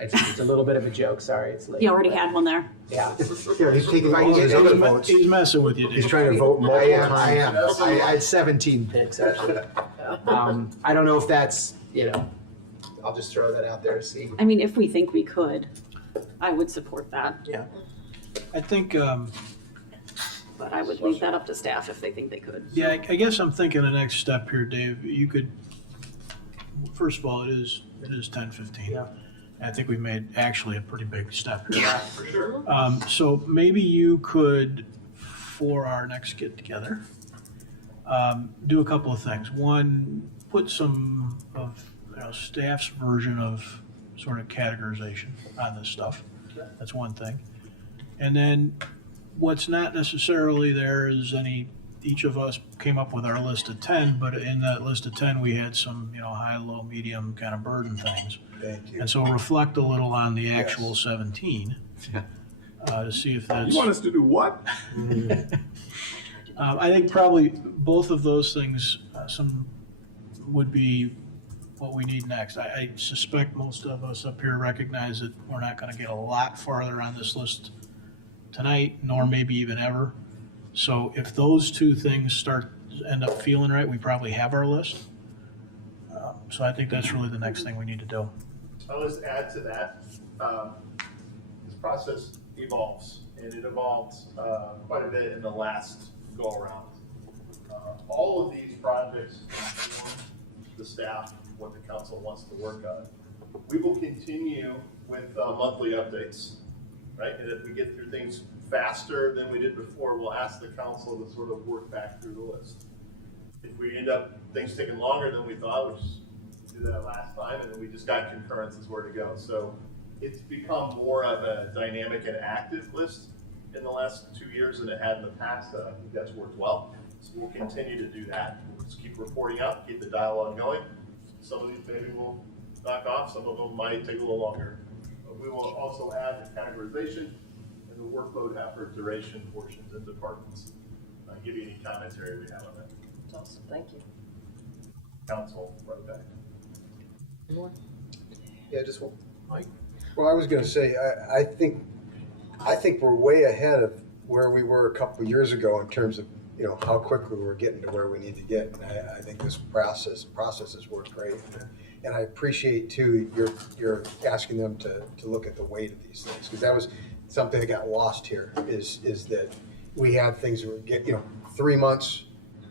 It's a little bit of a joke, sorry, it's late. You already had one there. Yeah. Yeah, he's taking his other votes. He's messing with you, dude. He's trying to vote multiple times. I had 17 picks, actually. I don't know if that's, I'll just throw that out there, see. I mean, if we think we could, I would support that. Yeah. I think, But I would leave that up to staff if they think they could. yeah, I guess I'm thinking the next step here, Dave, you could, first of all, it is 10:15. Yeah. I think we've made actually a pretty big step here. For sure. So maybe you could, for our next get together, do a couple of things. One, put some of staff's version of sort of categorization on this stuff. That's one thing. And then what's not necessarily there is each of us came up with our list of 10, but in that list of 10, we had some, high, low, medium kind of burden things. Thank you. And so reflect a little on the actual 17 to see if that's. You want us to do what? I think probably both of those things would be what we need next. I suspect most of us up here recognize that we're not going to get a lot farther on this list tonight, nor maybe even ever. So if those two things end up feeling right, we probably have our list. So I think that's really the next thing we need to do. I'll just add to that. This process evolves, and it evolved quite a bit in the last go-around. All of these projects inform the staff what the council wants to work on. We will continue with monthly updates, right? And if we get through things faster than we did before, we'll ask the council to sort of work back through the list. If we end up things taking longer than we thought, which we did that last time, and then we just got concurrences where to go. So it's become more of a dynamic and active list in the last 2 years than it had in the past. I think that's worked well. So we'll continue to do that. We'll just keep reporting out, keep the dialogue going. Some of these maybe we'll knock off, some of them might take a little longer. But we will also add the categorization and the workload effort duration portions and departments. I'll give you any commentary we have on that. That's awesome, thank you. Council, right back. Yeah, just Mike. Well, I was going to say, I think we're way ahead of where we were a couple of years ago in terms of how quickly we're getting to where we need to get. And I think this processes work great. And I appreciate too you're asking them to look at the weight of these things, because that was something that got lost here. Is that we had things that were 3 months,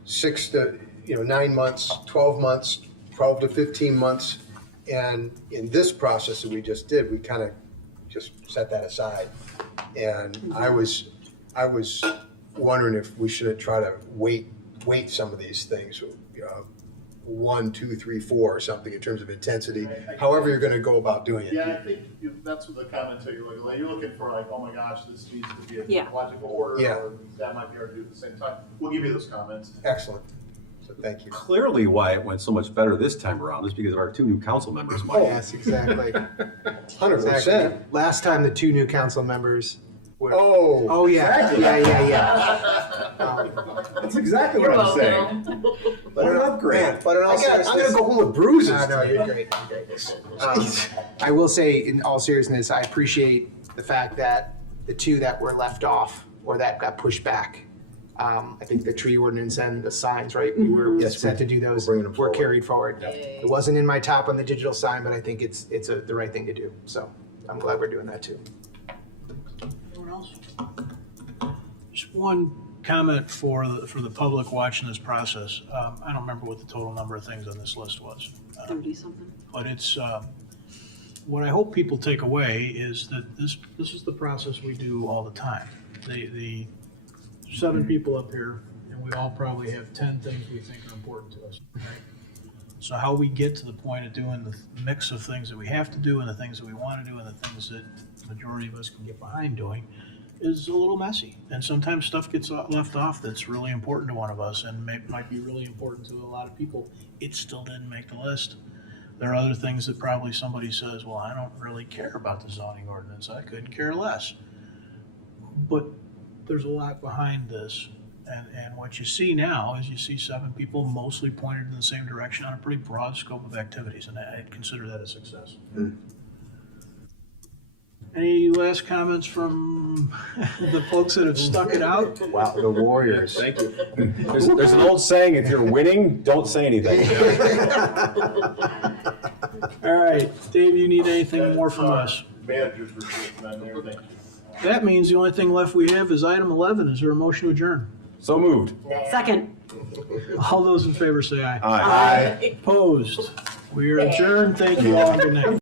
6 to 9 months, 12 months, 12 to 15 months. And in this process that we just did, we kind of just set that aside. And I was wondering if we shouldn't try to weight some of these things, 1, 2, 3, 4 or something in terms of intensity, however you're going to go about doing it. Yeah, I think that's what the commentary you're looking at. You're looking for like, oh my gosh, this needs to be a logical order, or that might be hard to do at the same time. We'll give you those comments. Excellent. So thank you. Clearly why it went so much better this time around is because of our 2 new council members, Mike. Yes, exactly. 100%. Last time the 2 new council members were. Oh yeah. exactly. Yeah. That's exactly what I'm saying. What an upgrade. But I'm going to go home with bruises. No, you're great. I will say, in all seriousness, I appreciate the fact that the 2 that were left off or that got pushed back, I think the tree ordinance and the signs, right? We were set to do those, were carried forward. It wasn't in my top on the digital sign, but I think it's the right thing to do. So I'm glad we're doing that too. Anyone else? Just one comment for the public watching this process. I don't remember what the total number of things on this list was. 30-something. But it's, what I hope people take away is that this is the process we do all the time. The 7 people up here, and we all probably have 10 things we think are important to us, right? So how we get to the point of doing the mix of things that we have to do and the things that we want to do and the things that the majority of us can get behind doing is a little messy. And sometimes stuff gets left off that's really important to one of us and might be really important to a lot of people. It still didn't make the list. There are other things that probably somebody says, well, I don't really care about the zoning ordinance. I couldn't care less. But there's a lot behind this. And what you see now is you see 7 people mostly pointed in the same direction on a pretty broad scope of activities. And I'd consider that a success. Any last comments from the folks that have stuck it out? Wow, the Warriors. Thank you. There's an old saying, if you're winning, don't say anything. All right, Dave, you need anything more from us? Manager's report on there, thank you. That means the only thing left we have is item 11. Is there a motion to adjourn? So moved. Second. All those in favor say aye. Aye. Opposed? We are adjourned. Thank you all. Good night.